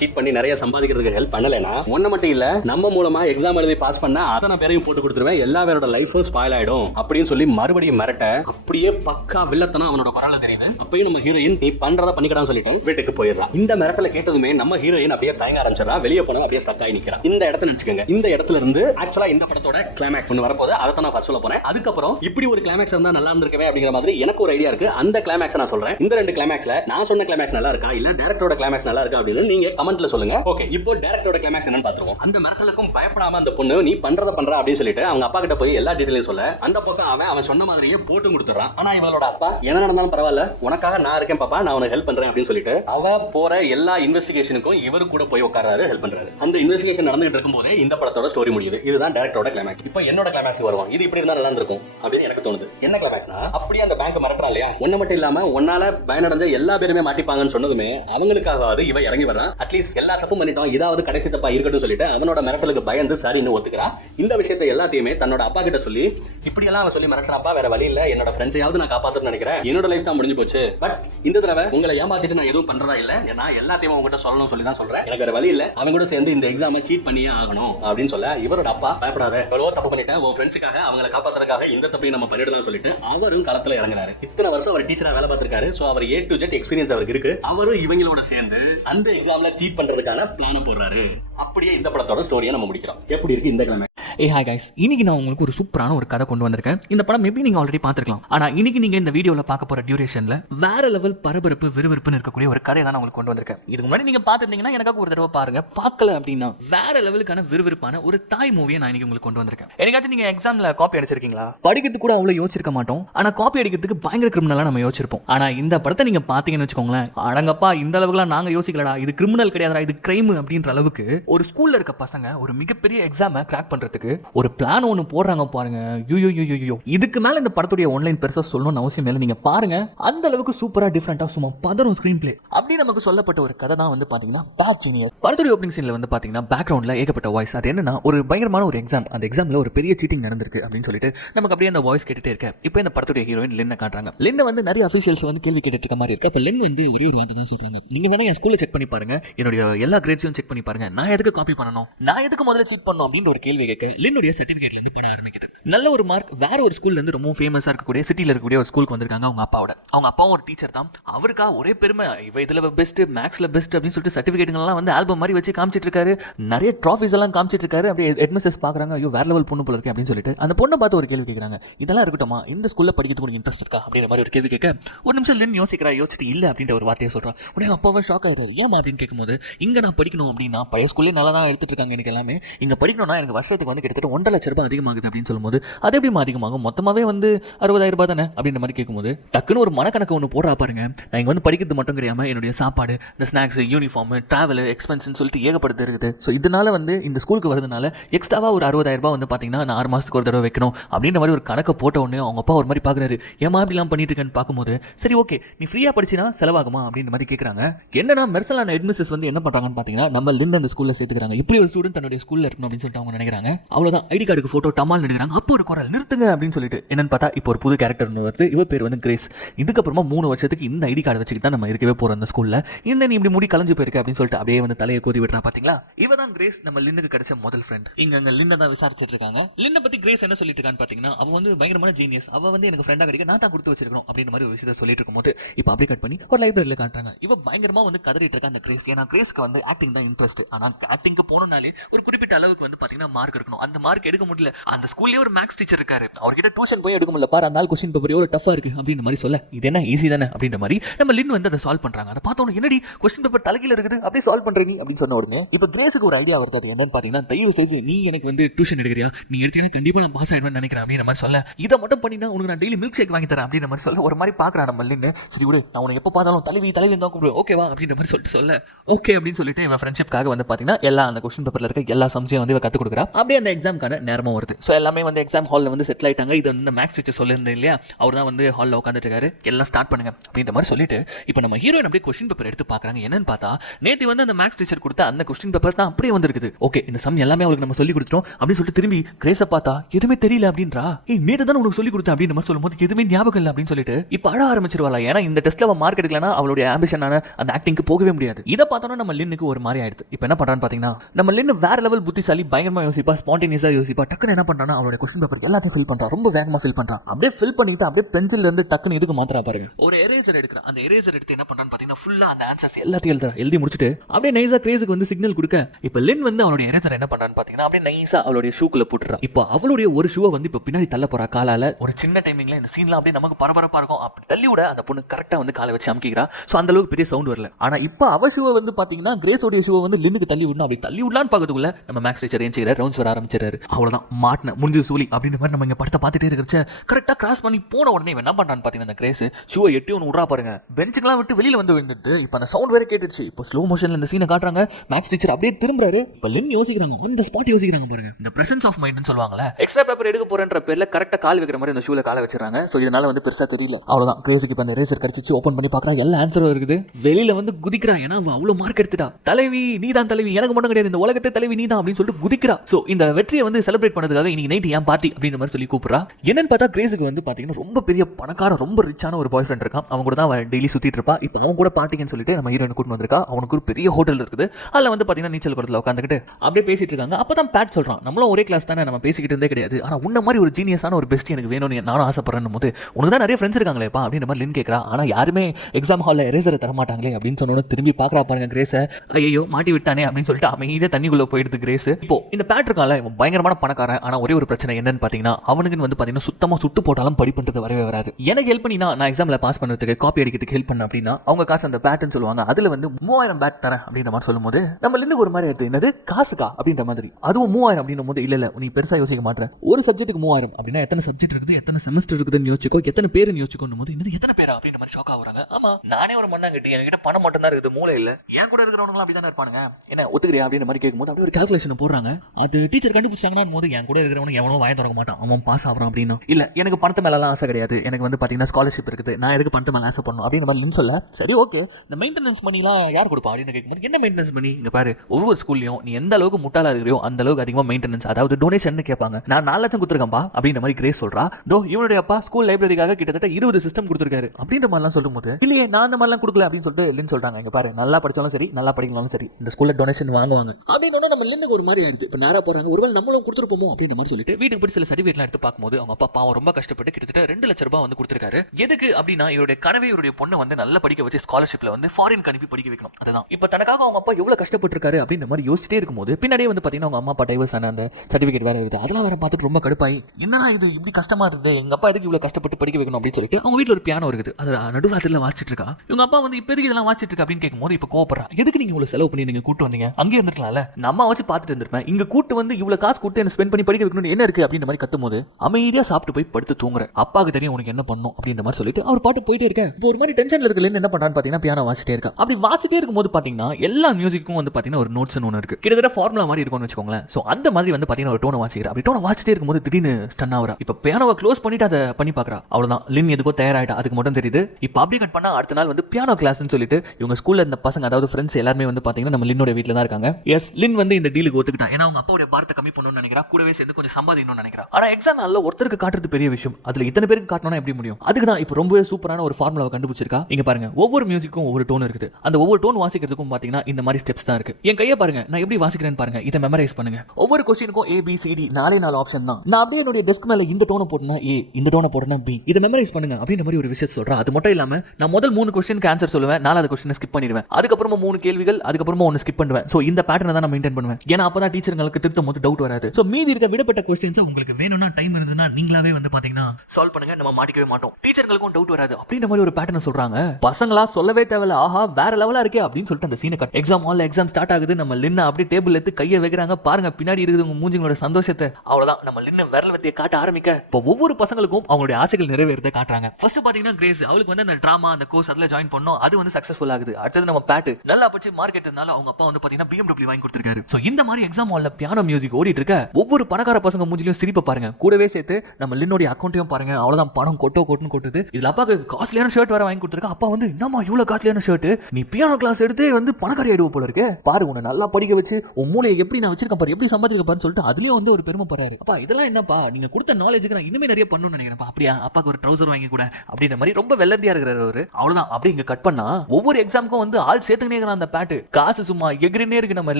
சீட் பண்ணி நிறைய சம்பாதிக்கிறதுக்கு ஹெல்ப் பண்ணலைனா ஒண்ணு மட்டும் இல்ல, நம்ம மூலமா எக்ஸாம் எழுதி பாஸ் பண்ண அத்தனை பேரையும் போட்டு கொடுத்துருவேன், எல்லா பேரோட லைஃபும் ஸ்பாயில் ஆயிடும் அப்படின்னு சொல்லி மறுபடியும் மிரட்ட அப்படியே பக்கா வில்லத்தனம் அவனோட குரல்ல தெரியுது. அப்பயும் நம்ம ஹீரோயின் நீ பண்றத பண்ணிக்கடான்னு சொல்லிட்டு வீட்டுக்கு போயிடுறா. இந்த மிரட்டல கேட்டதுமே நம்ம ஹீரோயின் அப்படியே தயங்க ஆரம்பிச்சிடறா. வெளியே போனா அப்படியே ஸ்டக் ஆகி நிக்கிறா. இந்த இடத்துல நினைச்சுக்கோங்க, இந்த இடத்துல இருந்து ஆக்சுவலா இந்த படத்தோட கிளைமாக்ஸ் ஒன்று வரப்போது. அதை தான் நான் ஃபர்ஸ்ட் சொல்ல போறேன். அதுக்கப்புறம் இப்படி ஒரு கிளைமாக்ஸ் இருந்தா நல்லா இருந்திருக்கவே அப்படிங்கிற மாதிரி எனக்கு ஒரு ஐடியா இருக்கு. அந்த கிளைமாக்ஸ் நான் சொல்றேன். இந்த 2 கிளைமாக்ஸ்ல நான் சொன்ன கிளைமாக்ஸ் நல்லா இருக்கா இல்ல டைரக்டரோட கிளைமாக்ஸ் நல்லா இருக்கா அப்படின்னு நீங்க கமெண்ட்ல சொல்லுங்க. ஓகே, இப்போ டைரக்டரோட கிளைமாக்ஸ் என்னன்னு பாத்துருவோம். அந்த மிரட்டலுக்கும் பயப்படாம அந்த பொண்ணு நீ பண்றத பண்ற அப்படின்னு சொல்லிட்டு அவங்க அப்பா கிட்ட போய் எல்லா டீடைலையும் சொல்ல அந்த பக்கம் அவன் சொன்ன மாதிரியே போட்டு கொடுத்துறான். ஆனா இவளோட அப்பா என்ன நடந்தாலும் பரவாயில்ல, உனக்காக நான் இருக்கேன் பாப்பா, நான் உனக்கு ஹெல்ப் பண்றேன் அப்படின்னு சொல்லிட்டு அவ போற எல்லா இன்வெஸ்டிகேஷனுக்கும் இவரு கூட போய் உட்கார்றாரு, ஹெல்ப் பண்றாரு. அந்த இன்வெஸ்டிகேஷன் நடந்துட்டு இருக்கும்போதே இந்த படத்தோட ஸ்டோரி முடியுது. இதுதான் டைரக்டரோட கிளைமாக்ஸ். இப்போ என்னோட கிளைமாக்ஸ் வருவோம். இது இப்படி இருந்தா நல்லா இருக்கும் அப்படின்னு எனக்கு தோணுது. என்ன கிளைமாக்ஸ்னா, அப்படியே அந்த பேங்க் மிரட்டறா இல்லையா, ஒண்ணு மட்டும் இல்லாம ஒன்னால பயனடைஞ்ச எல்லா பேருமே மாட்டிப்பாங்கன்னு சொன்னதுமே அவங்களுக்காகவாது இவ இறங்கி வரான். அட்லீஸ்ட் எல்லா தப்பும் பண்ணிட்டோம், இதாவது கடைசி தப்பா இருக்கட்டும் சொல்லிட்டு அவனோட மிரட்டலுக்கு பயந்து சரின்னு ஒத்துக்கிறா. இந்த விஷயத்தை எல்லாத்தையுமே தன்னோட அப்பா கிட்ட சொல்லி இப்படி எல்லாம் அவன் சொல்லி மிரட்டறப்பா வேற வழி இல்ல, என்னோட ஃப்ரெண்ட்ஸையாவது நான் காப்பாத்தணும்னு நினைக்கிறேன், என்னோட லைஃப் தான் முடிஞ்சு போச்சு, பட் இந்த தடவை உங்களை ஏமாத்திட்டு நான் எதுவும் பண்றதா இல்ல, நான் எல்லாத்தையும் உங்ககிட்ட சொல்லணும்னு சொல்லி தான் சொல்றேன், எனக்கு வேற வழி இல்ல, அவங்க கூட சேர்ந்து இந்த எக்ஸாமை சீட் பண்ணியே ஆகணும் அப்படின்னு சொல்ல இவரோட அப்பா பயப்படாத, எவ்வளவோ தப்பு பண்ணிட்டேன், உன் ஃப்ரெண்ட்ஸுக்காக அவங்களை காப்பாத்துறதுக்காக இந்த தப்பையும் நம்ம பண்ணிடலாம் சொல்லிட்டு அவரும் களத்துல இறங்குறாரு. இத்தனை வருஷம் அவர் டீச்சரா வேலை பார்த்திருக்காரு. சோ அவர் A to Z எக்ஸ்பீரியன்ஸ் அவருக்கு இருக்கு. அவரும் இவங்களோட சேர்ந்து அந்த எக்ஸாம்ல சீட் பண்றதுக்கான பிளான போடுறாரு. அப்படியே இந்த படத்தோட ஸ்டோரியை நம்ம முடிக்கிறோம். எப்படி இருக்கு இந்த கிழமை? ஹாய் கைஸ், இன்னைக்கு நான் உங்களுக்கு ஒரு சூப்பரான ஒரு கதை கொண்டு வந்திருக்கேன். இந்த படம் மேபி நீங்க ஆல்ரெடி பார்த்திருக்கலாம். ஆனா இன்னைக்கு நீங்க இந்த வீடியோல பார்க்க போற டியூரேஷன்ல வேற லெவல் பரபரப்பு விறுவிறுப்புன்னு இருக்கக்கூடிய ஒரு கதையை தான் நான் உங்களுக்கு கொண்டு வந்திருக்கேன். இதுக்கு முன்னாடி நீங்க பார்த்திருந்தீங்கன்னா எனக்காக ஒரு தடவை பாருங்க, பார்க்கல அப்படின்னா வேற லெவலுக்கான விறுவிறுப்பான ஒரு தாய் மூவியை நான் இன்னைக்கு உங்களுக்கு கொண்டு வந்திருக்கேன். எனக்காச்சும் நீங்க எக்ஸாம்ல காப்பி அடிச்சிருக்கீங்களா? படிக்கிறது கூட அவ்வளவு யோசிச்சிருக்க மாட்டோம், ஆனா காப்பி அடிக்கிறதுக்கு பயங்கர கிரிமினலா நம்ம யோசிச்சிருப்போம். ஆனா இந்த படத்தை நீங்க பாத்தீங்கன்னு வச்சுக்கோங்களேன், அடங்கப்பா இந்த அளவுக்குலாம் நாங்க யோசிக்கலடா, இது கிரிமினல் கிடையாதுடா, இது கிரைம் அப்படின்ற அளவுக்கு ஒரு ஸ்கூல்ல இருக்க பசங்க ஒரு மிகப்பெரிய எக்ஸாமை கிராக் பண்றதுக்கு ஒரு பிளான் ஒன்று போடுறாங்க பாருங்க. யூ இதுக்கு மேல இந்த படத்துடைய ஆன்லைன் பெருசா சொல்லணும்னு அவசியம் இல்லை. நீங்க பாருங்க, அந்த அளவுக்கு சூப்பரா டிஃபரெண்டா சும்மா பதறும் ஸ்கிரீன் பிளே அப்படி நமக்கு சொல்லப்பட்ட ஒரு கதை தான் வந்து பாத்தீங்கன்னா பேட் ஜீனியஸ். படத்துடைய ஓப்பனிங் சீன்ல வந்து பாத்தீங்கன்னா பேக்ரவுண்ட்ல ஏகப்பட்ட வாய்ஸ். அது என்னன்னா ஒரு பயங்கரமான ஒரு எக்ஸாம், அந்த எக்ஸாம்ல ஒரு பெரிய சீட்டிங் நடந்திருக்கு அப்படின்னு சொல்லிட்டு நமக்கு அப்படியே அந்த வாய்ஸ் கேட்டுட்டே இருக்க. இப்போ இந்த படத்துடைய ஹீரோயின் லின்னை காட்டுறாங்க. லின்னை வந்து நிறைய அஃபிஷியல்ஸ் வந்து கேள்வி கேட்டுட்டு இருக்க மாதிரி இருக்கு. அப்ப லின் வந்து ஒரே ஒரு வார்த்தை தான் சொல்றாங்க, நீங்க வேணா என் ஸ்கூல்ல செக் பண்ணி பாருங்க, என்னுடைய எல்லா கிரேட்ஸையும் செக் பண்ணி பாருங்க, நான் எதுக்கு காப்பி பண்ணணும், நான் எதுக்கு முதல்ல சீட் பண்ணணும் அப்படின்னு ஒரு கேள்வி கேட்க லின்னுடைய சர்டிஃபிகேட்ல இருந்து பட ஆரம்பிக்குது. நல்ல ஒரு மார்க் வேற ஒரு ஸ்கூல்ல இருந்து ரொம்ப ஃபேமஸா இருக்கக்கூடிய சிட்டில இருக்கக்கூடிய ஒரு ஸ்கூலுக்கு வந்திருக்காங்க. அவங்க அப்பாவோட, அவங்க அப்பாவும் ஒரு டீச்சர் தான். அவருக்கா ஒரே பெருமை, இவ இதுல பெஸ்ட், மேக்ஸ்ல பெஸ்ட் அப்படின்னு சொல்லிட்டு சர்டிஃபிகேட்லாம் வந்து ஆல்பம் மாதிரி வச்சு காமிச்சிட்டு இருக்காரு. நிறைய ட்ராஃபிஸ் எல்லாம் காமிச்சிட்டு இருக்காரு. அப்படியே ஹெட்மிஸ்டர்ஸ் பாக்குறாங்க, ஐயோ வேற லெவல் பொண்ணு போல இருக்கு அப்படின்னு சொல்லிட்டு அந்த பொண்ணை பார்த்து ஒரு கேள்வி கேட்கறாங்க, இதெல்லாம் இருக்கட்டுமா, இந்த ஸ்கூல்ல படிக்கிறதுக்கு உங்களுக்கு இன்ட்ரெஸ்ட் இருக்கா அப்படின்ற மாதிரி ஒரு கேள்வி கேட்க ஒரு நிமிஷம் லின் யோசிச்சுட்டு இல்ல அப்படின்ற ஒரு வார்த்தையை சொல்றா. உடனே அப்பாவே ஷாக் ஆயிட்டாரு. ஏமா அப்படின்னு கேட்கும்போது, இங்க நான் படிக்கணும் அப்படின்னா பழைய ஸ்கூல்லே நல்லா தான் எடுத்துட்டு இருக்காங்க எனக்கு எல்லாமே, இங்க படிக்கணும்னா எனக்கு வருஷத்துக்கு வந்து கிட்டத்தட்ட 1.5 லட்சம் ரூபாய் அதிகமாகுது அப்படின்னு சொல்லும்போது, அது எப்படி அதிகமாகும், மொத்தமாவே வந்து 60,000 ரூபாய் தானே அப்படின்ற மாதிரி கேட்கும்போது டக்குன்னு ஒரு மனக்கணக்கு ஒன்று போடுறா பாருங்க. நான் இங்க வந்து படிக்கிறது மட்டும் கிடையாம என்னுடைய சாப்பாடு, இந்த ஸ்நாக்ஸ், யூனிஃபார்ம், டிராவல் எக்ஸ்பென்ஸ்னு சொல்லிட்டு ஏகப்படுத்து இருக்குது. ஸோ இதனால வந்து இந்த ஸ்கூலுக்கு வரதுனால எக்ஸ்ட்ராவா ஒரு 60,000 ரூபாய் வந்து பாத்தீங்கன்னா நான் 6 மாசத்துக்கு ஒரு தடவை வைக்கணும் அப்படின்ற மாதிரி ஒரு கணக்கை போட்ட உடனே அவங்க அப்பா ஒரு மாதிரி பாக்குறாரு. ஏமா இப்படிலாம் பண்ணிட்டு இருக்கேன்னு பார்க்கும்போது, சரி ஓகே நீ ஃப்ரீயா படிச்சினா செலவாகுமா அப்படின்ற மாதிரி கேட்கறாங்க. என்னன்னா மெர்சலான ஹெட்மிஸ்டர்ஸ் வந்து என்ன பண்றாங்கன்னு பாத்தீங்கன்னா, நம்ம லின் அந்த ஸ்கூல்ல சேர்த்துக்கிறாங்க. இப்படி ஒரு ஸ்டூடெண்ட் தன்னுடைய ஸ்கூல்ல இருக்கணும் அப்படின்னு சொல்லிட்டு அவங்க நினைக்கிறாங்க. அவ்வளவுதான், ஐடி கார்டுக்கு போட்டோ டமால் எடுக்கிறாங்க. அப்போ ஒரு குரல், நிறுத்துங்க அப்படின்னு சொல்லிட்டு. என்னன்னு பார்த்தா இப்போ ஒரு புது கேரக்டர் வருது. இவ பேர் வந்து கிரேஸ். இதுக்கப்புறமா 3 வருஷத்துக்கு இந்த ஐடி கார்டு வச்சுக்கிட்டு தான் நம்ம இருக்கவே போறோம் அந்த ஸ்கூல்ல. என்ன நீ இப்படி முடி கலைஞ்சு போயிருக்க அப்படின்னு சொல்லிட்டு அப்படியே வந்து தலையை கோதி விடுறா. பாத்தீங்களா, இவ தான் கிரேஸ், நம்ம லின்னுக்கு கிடைச்ச முதல் ஃப்ரெண்ட். இங்க லின்னை தான் விசாரிச்சுட்டு இருக்காங்க. லின்னை பத்தி கிரேஸ் என்ன சொல்லிட்டு இருக்கான்னு பாத்தீங்கன்னா, அவ வந்து பயங்கரமான ஜீனியஸ், அவ வந்து எனக்கு ஃப்ரெண்டா கிடைக்க நான் தான் கொடுத்து வச்சிருக்கணும் அப்படின்ற மாதிரி ஒரு விஷயத்தை சொல்லிட்டு இருக்கும்போது இப்போ அப்படியே கட் பண்ணி ஒரு லைப்ரரியில காட்டுறாங்க. இவ பயங்கரமா வந்து கதறிட்டு இருக்கா அந்த கிரேஸ். ஏன்னா கிரேஸ்க்கு வந்து ஆக்டிங் தான் இன்ட்ரெஸ்ட். ஆனா ஆக்டிங்க்கு போனோம்னாலே ஒரு குறிப்பிட்ட அளவுக்கு வந்து பாத்தீங்கன்னா மார்க் இருக்கணும். அந்த மார்க் எடுக்க முடியல. அந்த ஸ்கூல்லேயே ஒரு மேக்ஸ் டீச்சர் இருக்காரு, அவர்கிட்ட டியூஷன் போய் எடுக்க முடியல பாரு, அந்த நாள் கொஸ்டின் பேப்பர் எவ்வளவு டஃபா இருக்கு அப்படின்ற மாதிரி சொல்ல, இது என்ன ஈஸி தானே அப்படின்ற மாதிரி நம்ம லின் வந்து அதை சால்வ் பண்றாங்க. அதை பார்த்தோம், என்னடி கொஸ்டின் பேப்பர் தலைகீழ இருக்குது அப்படியே சால்வ் பண்றீங்க அப்படின்னு சொன்ன உடனே இப்போ கிரேஸுக்கு ஒரு ஐடியா வருது. அது என்னன்னு பாத்தீங்கன்னா, தயவு செஞ்சு நீ எனக்கு வந்து டியூஷன் எடுக்கிறியா, நீ எடுத்தீங்கன்னா கண்டிப்பா நான் பாஸ் ஆயிடுவேன்னு நினைக்கிறேன் அப்படின்ற மாதிரி சொல்ல, இதை மட்டும் பண்ணினா உனக்கு நான் டெய்லி மில்க் ஷேக் வாங்கி தரேன் அப்படின்ற மாதிரி சொல்ல ஒரு மாதிரி பாக்குறான் நம்ம லின்னு. சரி விடு, நான் உனக்கு எப்போ பார்த்தாலும் தலைவி தான் கூப்பிடுவேன், ஓகேவா அப்படின்ற மாதிரி சொல்லிட்டு சொல்ல, ஓகே அப்படின்னு சொல்லிட்டு இவன் ஃப்ரெண்ட்ஷிப்காக வந்து பாத்தீங்கன்னா எல்லா அந்த கொஸ்டின் பேப்பர்ல இருக்க எல்லா சம்ஸையும் வந்து இவ கத்து கொடுக்குறா. அப்படியே அந்த எக்ஸாம்க்கான நேரமும் வருது. ஸோ எல்லாமே வந்து எக்ஸாம் ஹாலில் வந்து செட்டில் ஆயிட்டாங்க. இது வந்து மேக்ஸ் டீச்சர் சொல்லியிருந்தேன் இல்லையா, அவர் தான் வந்து ஹாலில் உட்காந்துட்டு இருக்காரு. எல்லாம் ஸ்டார்ட் பண்ணுங்க அப்படின்ற மாதிரி சொல்லிட்டு இப்போ நம்ம ஹீரோயின் அப்படியே கொஸ்டின் பேப்பர் எடுத்து பார்க்குறாங்க. என்னன்னு பார்த்தா, நேற்று வந்து அந்த மேக்ஸ் டீச்சர் கொடுத்த அந்த கொஸ்டின் பேப்பர் தான் அப்படியே வந்திருக்குது. ஓகே இந்த சம் எல்லாமே அவளுக்கு நம்ம சொல்லி கொடுத்துட்டோம் அப்படின்னு சொல்லிட்டு திரும்பி கிரேஸை பார்த்தா எதுவுமே தெரியல அப்படின்றா. நேற்று தான் உனக்கு சொல்லி கொடுத்தேன் அப்படின்ற மாதிரி சொல்லும்போது எதுவுமே ஞாபகம் இல்லை அப்படின்னு சொல்லிட்டு இப்போ அழ ஆரம்பிச்சிருவாளா. ஏன்னா இந்த டெஸ்ட்ல அவன் மார்க் எடுக்கலன்னா அவளுடைய ஆம்பிஷனான அந்த ஆக்டிங்க்கு போகவே முடியாது. இதை பார்த்தோன்னா நம்ம லின்னுக்கு ஒரு மாதிரி ஆயிடுது. இப்போ என்ன பண்றான்னு பார்த்தீங்கன்னா, நம்ம லின்னு வேற லெவல் புத்திசாலி, பயங்கரமா யோசிப்பா, ஸ்பான்டேனியஸா யோசிப்பா. டக்குன்னு என்ன பண்றானா, அவளுடைய கொஸ்டின் பேப்பர் எல்லாத்தையும் ஃபில் பண்றா. ரொம்ப வேகமா ஃபில் பண்றா. அப்படியே ஃபில் பண்ணிட்டு அப்படியே பென்சில்ல இருந்து டக்குன்னு இதுக்கு மாத்திரா பாருங்க. ஒரு எரேசர் எடுக்கிறா. அந்த எரேசர் எடுத்து என்ன பண்றான்னு பார்த்தீங்கன்னா, ஃபுல்லா அந்த ஆன்சர்ஸ் எல்லாத்தையும் எழுதி முடிச்சுட்டு அப்படியே நைஸா கிரேஸுக்கு வந்து சிக்னல் கொடுக்க, இப்போ லின் வந்து அவளுடைய எரேசர் என்ன பண்றான்னு பார்த்தீங்கன்னா, அப்படியே நைஸா அவளுடைய ஷூக்குள்ள போட்டுறா. இப்போ அவளுடைய ஒரு ஷூவை வந்து இப்போ பின்னாடி தள்ள போறா காலால. ஒரு சின்ன டைமிங்ல இந்த சீன்லாம் அப்படியே நமக்கு பரபரப்பா இருக்கும். அப்படி தள்ளி விட அந்த பொண்ணு கரெக்டா வந்து காலை வச்சு அமுக்கிக்கிறா. ஸோ அந்த அளவுக்கு பெரிய சவுண்ட் வரல. ஆனா இப்போ அவ ஷூவை வந்து பாத்தீங்கன்னா கிரேஸோடைய ஷூவை வந்து லின்னுக்கு தள்ளி விடணும். அப்படி தள்ளி விடலான்னு பார்க்கறதுக்குள்ள நம்ம மேக்ஸ் டீச்சர் ஏஞ்சிக்கிறார், ரவுண்ட்ஸ் வர ஆரம்பிச்சிடறாரு. அவ்வளவுதான், மாட்டின முடிஞ்சு சூலி அப்படின்ற மாதிரி நம்ம இங்க படத்தை பார்த்துட்டே இருக்கிறச்ச கரெக்டா கிராஸ் பண்ணி போன உடனே என்ன பண்றான்னு பாத்தீங்கன்னா, அந்த கிரேஸ் ஷூவை எட்டி ஒன்று விட்றா பாருங்க. பெஞ்சுக்கெல்லாம் விட்டு வெளியில வந்து விழுந்துட்டு இப்போ அந்த சவுண்ட் வேற கேட்டுச்சு. இப்போ ஸ்லோ மோஷன்ல இந்த சீனை காட்டுறாங்க. மேக்ஸ் டீச்சர் அப்படியே திரும்புறாரு. இப்போ லின் யோசிக்கிறாங்க, ஆன் தி ஸ்பாட் யோசிக்கிறாங்க பாருங்க. இந்த பிரசன்ஸ் ஆஃப் மைண்ட்னு சொல்லுவாங்கல்ல, எக்ஸ்ட்ரா பேப்பர் எடுக்க போறேன்ற பேர்ல கரெக்டா கால் வைக்கிற மாதிரி அந்த ஷூல காலை வச்சிருக்காங்க. ஸோ இதனால வந்து பெருசா தெரியல. அவ்வளவுதான், கிரேஸுக்கு இப்போ அந்த ரேசர் கடிச்சிச்சு. ஓப்பன் பண்ணி பார்க்கறா, எல்லா ஆன்சரும் இருக்குது. வெளியில வந்து குதிக்கிறா. ஏன்னா அவ்வளவு மார்க் எடுத்துட்டா. தலைவி நீ தான் தலைவி, எனக்கு மட்டும் கிடையாது, இந்த உலகத்தை தலைவி நீ தான் அப்படின்னு சொல்லிட்டு குதிக்கிறா. சோ இந்த வெற்றியை வந்து செலிப்ரேட் பண்ணதுக்காக இன்னைக்கு நைட் ஏன் பார்ட்டி அப்படின்ற மாதிரி சொல்லி கூப்பிடுறா. என்னன்னு பார்த்தா கிரேஸுக்கு வந்து பாத்தீங்கன்னா ரொம்ப பெரிய பணக்கார, ரொம்ப ரிச்சான ஒரு பாய் ஃப்ரெண்ட் இருக்கான். அவன் கூட தான் அவன் டெய்லி சுத்திட்டு இருப்பா. இப்போ அவன் கூட பார்ட்டிங்கன்னு சொல்லிட்டு நம்ம ஹீரோயின் கூட்டு வந்திருக்கா. அவனுக்கு ஒரு பெரிய ஹோட்டல் இருக்குது. அதில் வந்து பாத்தீங்கன்னா நீச்சல் குளத்துல உட்காந்துக்கிட்டு அப்படியே பேசிட்டு இருக்காங்க. அப்பதான் பேட் சொல்றான், நம்மளும் ஒரே கிளாஸ் தானே, நம்ம பேசிக்கிட்டு இருந்தே கிடையாது, ஆனா உன்ன மாதிரி ஒரு ஜீனியஸான ஒரு பெஸ்ட் எனக்கு வேணும்னு நானும் ஆசைப்படுறேன் போது, உனக்கு தான் நிறைய ஃப்ரெண்ட்ஸ் இருக்காங்களேப்பா அப்படின்ற மாதிரி லின் கேட்கறா. ஆனா யாருமே எக்ஸாம் ஹாலில் எரேசரை தரமாட்டாங்களே அப்படின்னு சொன்னோன்னு திரும்பி பார்க்கறா பாருங்க கிரேஸை. ஐயோ மாட்டி விட்டானே அப்படின்னு சொல்லிட்டு அமைதியாக தண்ணிக்குள்ள போயிடுது கிரேஸ். இப்போ இந்த பேட் இருக்கால, இவன் பயங்கரமான பணக்காரன், ஆனா ஒரே ஒரு பிரச்சனை என்னன்னு பாத்தீங்கன்னா அவனுக்கு வந்து பாத்தீங்கன்னா சுத்தமா சுட்டு போட்டாலும் படிப்புன்றது வரவே வராது. எனக்கு ஹெல்ப் பண்ணினா நான் எக்ஸாம்ல பாஸ் பண்றதுக்கு காப்பி அடிக்கிறதுக்கு ஹெல்ப் பண்ண அப்படின்னா அவங்க காசு அந்த பேட்னு சொல்லுவாங்க, அதுல வந்து 3000 பேட் தரேன் அப்படின்ற மாதிரி சொல்லும்போது நம்ம லின்னுக்கு ஒரு மாதிரி எடுத்து என்னது காசுக்கா அப்படின்ற மாதிரி, அதுவும் 3000 அப்படின்னும் போது இல்ல நீ பெருசா யோசிக்க மாட்டேன், ஒரு சப்ஜெக்ட்டுக்கு 3000 அப்படின்னா எத்தனை சப்ஜெக்ட் இருக்குது, எத்தனை செமஸ்டர் இருக்குதுன்னு யோசிச்சுக்கோ, எத்தனை பேருன்னு யோசிச்சுக்கோன்னு போது இன்னது எத்தனை பேரா அப்படின்ற மாதிரி ஷாக் ஆகுறாங்க. ஆமா நானே ஒரு மண்ணாங்கட்டி, என்கிட்ட பணம் மட்டும் தான் இருக்குது, மூளை இல்ல, என் கூட இருக்கிறவங்க அப்படி தானே இருப்பானுங்க, என்ன ஒத்துக்கிறியா அப்படின்ற மாதிரி கேட்கும்போது அப்படியே ஒரு கால்குலேஷன் போடுறாங்க. அது டீச்சர் கண்டுபிடிச்சாங்கன்னா போது என் கூட இருக்கிறவனுக்கு எவனோ வாய திறக்க மாட்டான், அவன் பாஸ் ஆகிறான் அப்படின்னா இல்ல எனக்கு பணத்து மேலாம் ஆசை கிடையாது, எனக்கு வந்து பாத்தீங்கன்னா ஸ்காலர்ஷிப் இருக்குது, நான் எதுக்கு பணத்து மேல ஆசை பண்ணணும் அப்படின்ற மாதிரி சொல்ல சரி ஓகே இந்த மெயின்டெனன்ஸ் மணிலாம் யார் கொடுப்பா அப்படின்னு கேட்கும்போது என்ன மெயின்டெனன்ஸ் மணி, இங்க பாரு ஒவ்வொரு ஸ்கூல்லையும் நீ எந்த அளவுக்கு முட்டாளா இருக்கிறியோ அந்த அளவுக்கு அதிகமாக மெயின்டெனன்ஸ் அதாவது டொனேஷன் கேட்பாங்க. நான் 4 லட்சம் கொடுத்துருக்கேன்பா அப்படின்ற மாதிரி கிரேஸ் சொல்றா. தோ இவனுடைய அப்பா ஸ்கூல் லைப்ரரிக்காக கிட்டத்தட்ட 20 சிஸ்டம் கொடுத்துருக்காரு அப்படின்ற மாதிரிலாம் சொல்லும் போது இல்லையே நான் அந்த மாதிரிலாம் கொடுக்கல அப்படின்னு சொல்லிட்டு லின் சொல்றாங்க. இங்க பாரு நல்லா படிச்சாலும் சரி நல்லா படிக்கலாலும் சரி இந்த ஸ்கூல்ல டொனேஷன் வாங்குவாங்க அப்படின்னு நம்ம லின்னுக்கு ஒரு மாதிரி ஆயிடுது. இப்போ நேரா போறாங்க ஒருவேளை நம்மளும் கொடுத்துருப்போமோ அப்படின்ற மாதிரி சொல்லிட்டு வீட்டுக்கு போய் சில சர்டிஃபிகேட்லாம் எடுத்து பார்க்கும்போது அவங்க அப்பா பாவம் ரொம்ப கஷ்டப்பட்டு கிட்டத்தட்ட 2 லட்சம் ரூபாய் வந்து கொடுத்துருக்காரு. எதுக்கு அப்படின்னா இவருடைய கனவே இவருடைய பொண்ணு வந்து நல்லா படிக்க வச்சு ஸ்காலர்ஷிப்ல வந்து ஃபாரின் அனுப்பி படிக்க வைக்கணும். அதுதான் இப்போ தனக்காக அவங்க அப்பா எவ்வளவு கஷ்டப்பட்டு இருக்காரு அப்படின்ற மாதிரி யோசிச்சிட்டே இருக்கும்போது பின்னாடியே வந்து பாத்தீங்கன்னா அவங்க அம்மா அப்பா டைவர்ஸ் ஆன அந்த சர்டிஃபிகேட் வேற இருக்குது. அதெல்லாம் வேற பார்த்துட்டு ரொம்ப கடுப்பாய் என்னடா இது இப்படி கஷ்டமா இருக்குது, எங்க அப்பா எதுக்கு இவ்வளவு கஷ்டப்பட்டு படிக்க வைக்கணும் அப்படின்னு சொல்லிட்டு அவங்க வீட்டில் ஒரு பியானோ இருக்குது, அது நடுராத்திரில வாசிச்சிட்டு இருக்கா. இவங்க அப்பா வந்து இப்போ எதுக்கு இதெல்லாம் வாசிச்சிட்டு இருக்கா அப்படின்னு கேட்கும்போது இப்போ கோவப்படுறா, எதுக்கு நீங்க இவ்வளவு செலவு பண்ணி நீங்க கூட்டு வந்தீங்க, அங்கேயே இருந்திருக்கலாம்ல, நம்ம வச்சு பார்த்துட்டு இருந்திருப்பேன், இங்க கூட்டு வந்து இவ்வளவு காசு கொடுத்து என்ன ஸ்பெண்ட் பண்ணி படிக்க வைக்கணும் என்ன இருக்கு அப்படின்ற மாதிரி கத்தும்போது அமைதியா சாப்பிட்டு போய் படுத்து தூங்குற. அப்பாவுக்கு தெரியும் உனக்கு என்ன பண்ணும் அப்படின்ற மாதிரி சொல்லிட்டு அவர் பாட்டு போயிட்டே இருக்கேன். இப்போ ஒரு மாதிரி டென்ஷன்ல இருக்கல என்ன பண்றான்னு பாத்தீங்கன்னா பியானோ வாசிட்டே இருக்கா. அப்படி வாசிட்டே இருக்கும்போது பாத்தீங்கன்னா எல்லா மியூசிக்கும் வந்து பாத்தீங்கன்னா ஒரு நோட்ஸ் ஒன்று இருக்கு, கிட்டத்தட்ட ஃபார்முலா மாதிரி இருக்கும்னு வச்சுக்கோங்களேன். சோ அந்த மாதிரி வந்து பாத்தீங்கன்னா ஒரு டோனை வாசிக்கிறா. அப்படி டோனை வாசிட்டே இருக்கும்போது திடீர்னு ஸ்டன் ஆகுறா. இப்போ பியானோவை க்ளோஸ் பண்ணிட்டு அதை பண்ணி பாக்குறா. அவ்வளவுதான் லின் எதுக்கோ தயாராயிட்டா, அதுக்கு மட்டும் தெரியுது. இப்போ அப்படி கட் பண்ணா அடுத்த நாள் வந்து பியானோ கிளாஸ்னு சொல்லிட்டு இவங்க ஸ்கூல்ல இந்த பசங்க அதாவது ஃப்ரெண்ட்ஸ் எல்லாருமே வந்து பாத்தீங்கன்னா நம்ம லின்னோட வீட்டில் தான் இருக்காங்க. எஸ் லின் வந்து இந்த டீலுக்கு ஒத்துக்கிட்டா, ஏன்னா அவங்க அப்பாவுடைய பாரத்தை கம்மி பண்ணணும்னு நினைக்கிறா, கூடவே சேர்ந்து கொஞ்சம் சம்பாதிக்கணும்னு நினைக்கிறா. ஆனா எக்ஸாம் நாள்ல ஒருத்தருக்கு காட்டுறது பெரிய விஷயம், அதுல இத்தனை பேருக்கு காட்டணும்னா எப்படி முடியும்? அதுக்கு தான் இப்போ ரொம்பவே சூப்பரான ஒரு ஃபார்முலாவை கண்டுபிடிச்சிருக்கா. இங்க பாருங்க ஒவ்வொரு மியூசிக்கும் ஒவ்வொரு டோன் இருக்குது, அந்த ஒவ்வொரு டோன் வாசிக்கிறதுக்கும் பாத்தீங்கன்னா இந்த மாதிரி ஸ்டெப்ஸ் தான் இருக்கு. என் கையை பாருங்க நான் எப்படி வாசிக்கிறேன்னு பாருங்க, இதை மெமரைஸ் பண்ணுங்க. ஒவ்வொரு கொஸ்டினுக்கும் ABCD 4 ஆப்ஷன் தான். நான் அப்படியே என்னுடைய டெஸ்க் மேல இந்த டோனை போட்டேன்னா A, இந்த டோனை போட்டேன்னா B, இதை மெமரைஸ் பண்ணுங்க அப்படின்ற மாதிரி ஒரு விஷயம் சொல்றா. அது மட்டும் இல்லாம நான் முதல் 3 கொஸ்டினுக்கு ஆன்சர் சொல்லுவேன், 4வது கொஸ்டினை ஸ்கிப் பண்ணிடுவேன், அதுக்கப்புறமா 3 கேள்விகள், அதுக்கப்புறமா 1 ஸ்கிப் பண்ணுவேன். சோ இந்த பேட்டர்னை தான் நான் மெயின்டைன் பண்ணுவேன், ஏன்னா அப்பதான் டீச்சர்களுக்கு திருத்தும் போது டவுட் வராது. சோ மீதி இருக்க விடப்பட்ட கொஸ்டின்ஸ் உங்களுக்கு வேணும்னா டைம் இருந்ததுன்னா நீங்களாவே வந்து பாத்தீங்கன்னா சால்வ் பண்ணுங்க, நம்ம மாட்டிக்கவே மாட்டோம், டீச்சர்களுக்கும் டவுட் வராது அப்படின்ற மாதிரி ஒரு பேட்டர்னை சொல்றாங்க. பசங்களா சொல்லவே தேவையில்ல, ஆஹா வேற லெவலா இருக்கே அப்படின்னு சொல்லிட்டு அந்த சீனை கட். எக்ஸாம் ஹால்ல எக்ஸாம் ஸ்டார்ட் ஆகுது, நம்ம லின்ன அப்படியே டேபிள் எடுத்து கையை வைக்கிறாங்க, பாருங்க பின்னாடி இருக்குது உங்க மூஞ்சிங்களோட சந்தோஷத்தை. அவ்வளவுதான் நம்ம லின்ன விரல் வத்தியை காட்ட ஆரம்பிக்க இப்போ ஒவ்வொரு பசங்களுக்கும் அவங்களுடைய ஆசைகள் நிறைவேறதை காட்டுறாங்க. ஃபர்ஸ்ட் பாத்தீங்கன்னா கிரேஸ் அவளுக்கு வந்து அந்த டிராமா அந்த கோர்ஸ் அதுல ஜாயின் பண்ணோம், அது வந்து சக்சஸ்ஃபுல் ஆகுது. அடுத்தது நம்ம பேட் நல்லா படிச்சு மார்க் எடுத்தனால அவங்க அப்பா வந்து பாத்தீங்கன்னா BMW வாங்கி கொடுத்திருக்காரு. சோ இந்த மாதிரி எக்ஸாம் ஹால்ல பியானோ மியூசிக் ஓடிட்டு இருக்க ஒவ்வொரு பணக்கார பசங்க மூஞ்சிலையும் சிரிப்பை பாருங்க, கூடவே சேர்த்து நம்ம லின்னோட அக்கௌண்ட்டையும் பாருங்க. அவ்வளவுதான் பணம் கொட்டுன்னு கொட்டுது. இதுல அப்பாக்கு காஸ்ட்லியான ஷர்ட் வேற வாங்கி கொடுத்திருக்கா. அப்பா வந்து என்னமா இவ்வளவு காஸ்ட்லியான ஷர்ட், நீ பியானோ கிளாஸ் எடுத்து வந்து பணக்காரி ஆயிடுவ போல இருக்கு, பாரு உன்னை நல்லா படிக்க வச்சு உன் மூளையை எப்படி நான் வச்சிருக்கேன் பாரு, எப்படி சம்பாதிக்க பாருன்னு சொல்லிட்டு அதுலயும் வந்து ஒரு பெருமை பண்றாரு. அப்பா இதெல்லாம் என்னப்பா நீங்க கொடுத்த நாலேஜுக்கு நான் இன்னுமே நிறைய பண்ணணும்னு நினைக்கிறேன். அப்படியா அப்பாக்கு ஒரு ட்ரௌசர் வாங்கி கூட அப்படின்ற மாதிரி ரொம்ப வெள்ளந்தியா இருக்கிறாரு அவரு. அவ்வளவுதான் அப்படி இங்க கட் பண்ணா ஒவ்வொரு எக்ஸாமுக்கும் வந்து ஆள் சேர்த்துனே இருக்கிற அந்த பேட்டு காசு சும்மா எகிரினே இருக்கு நம்ம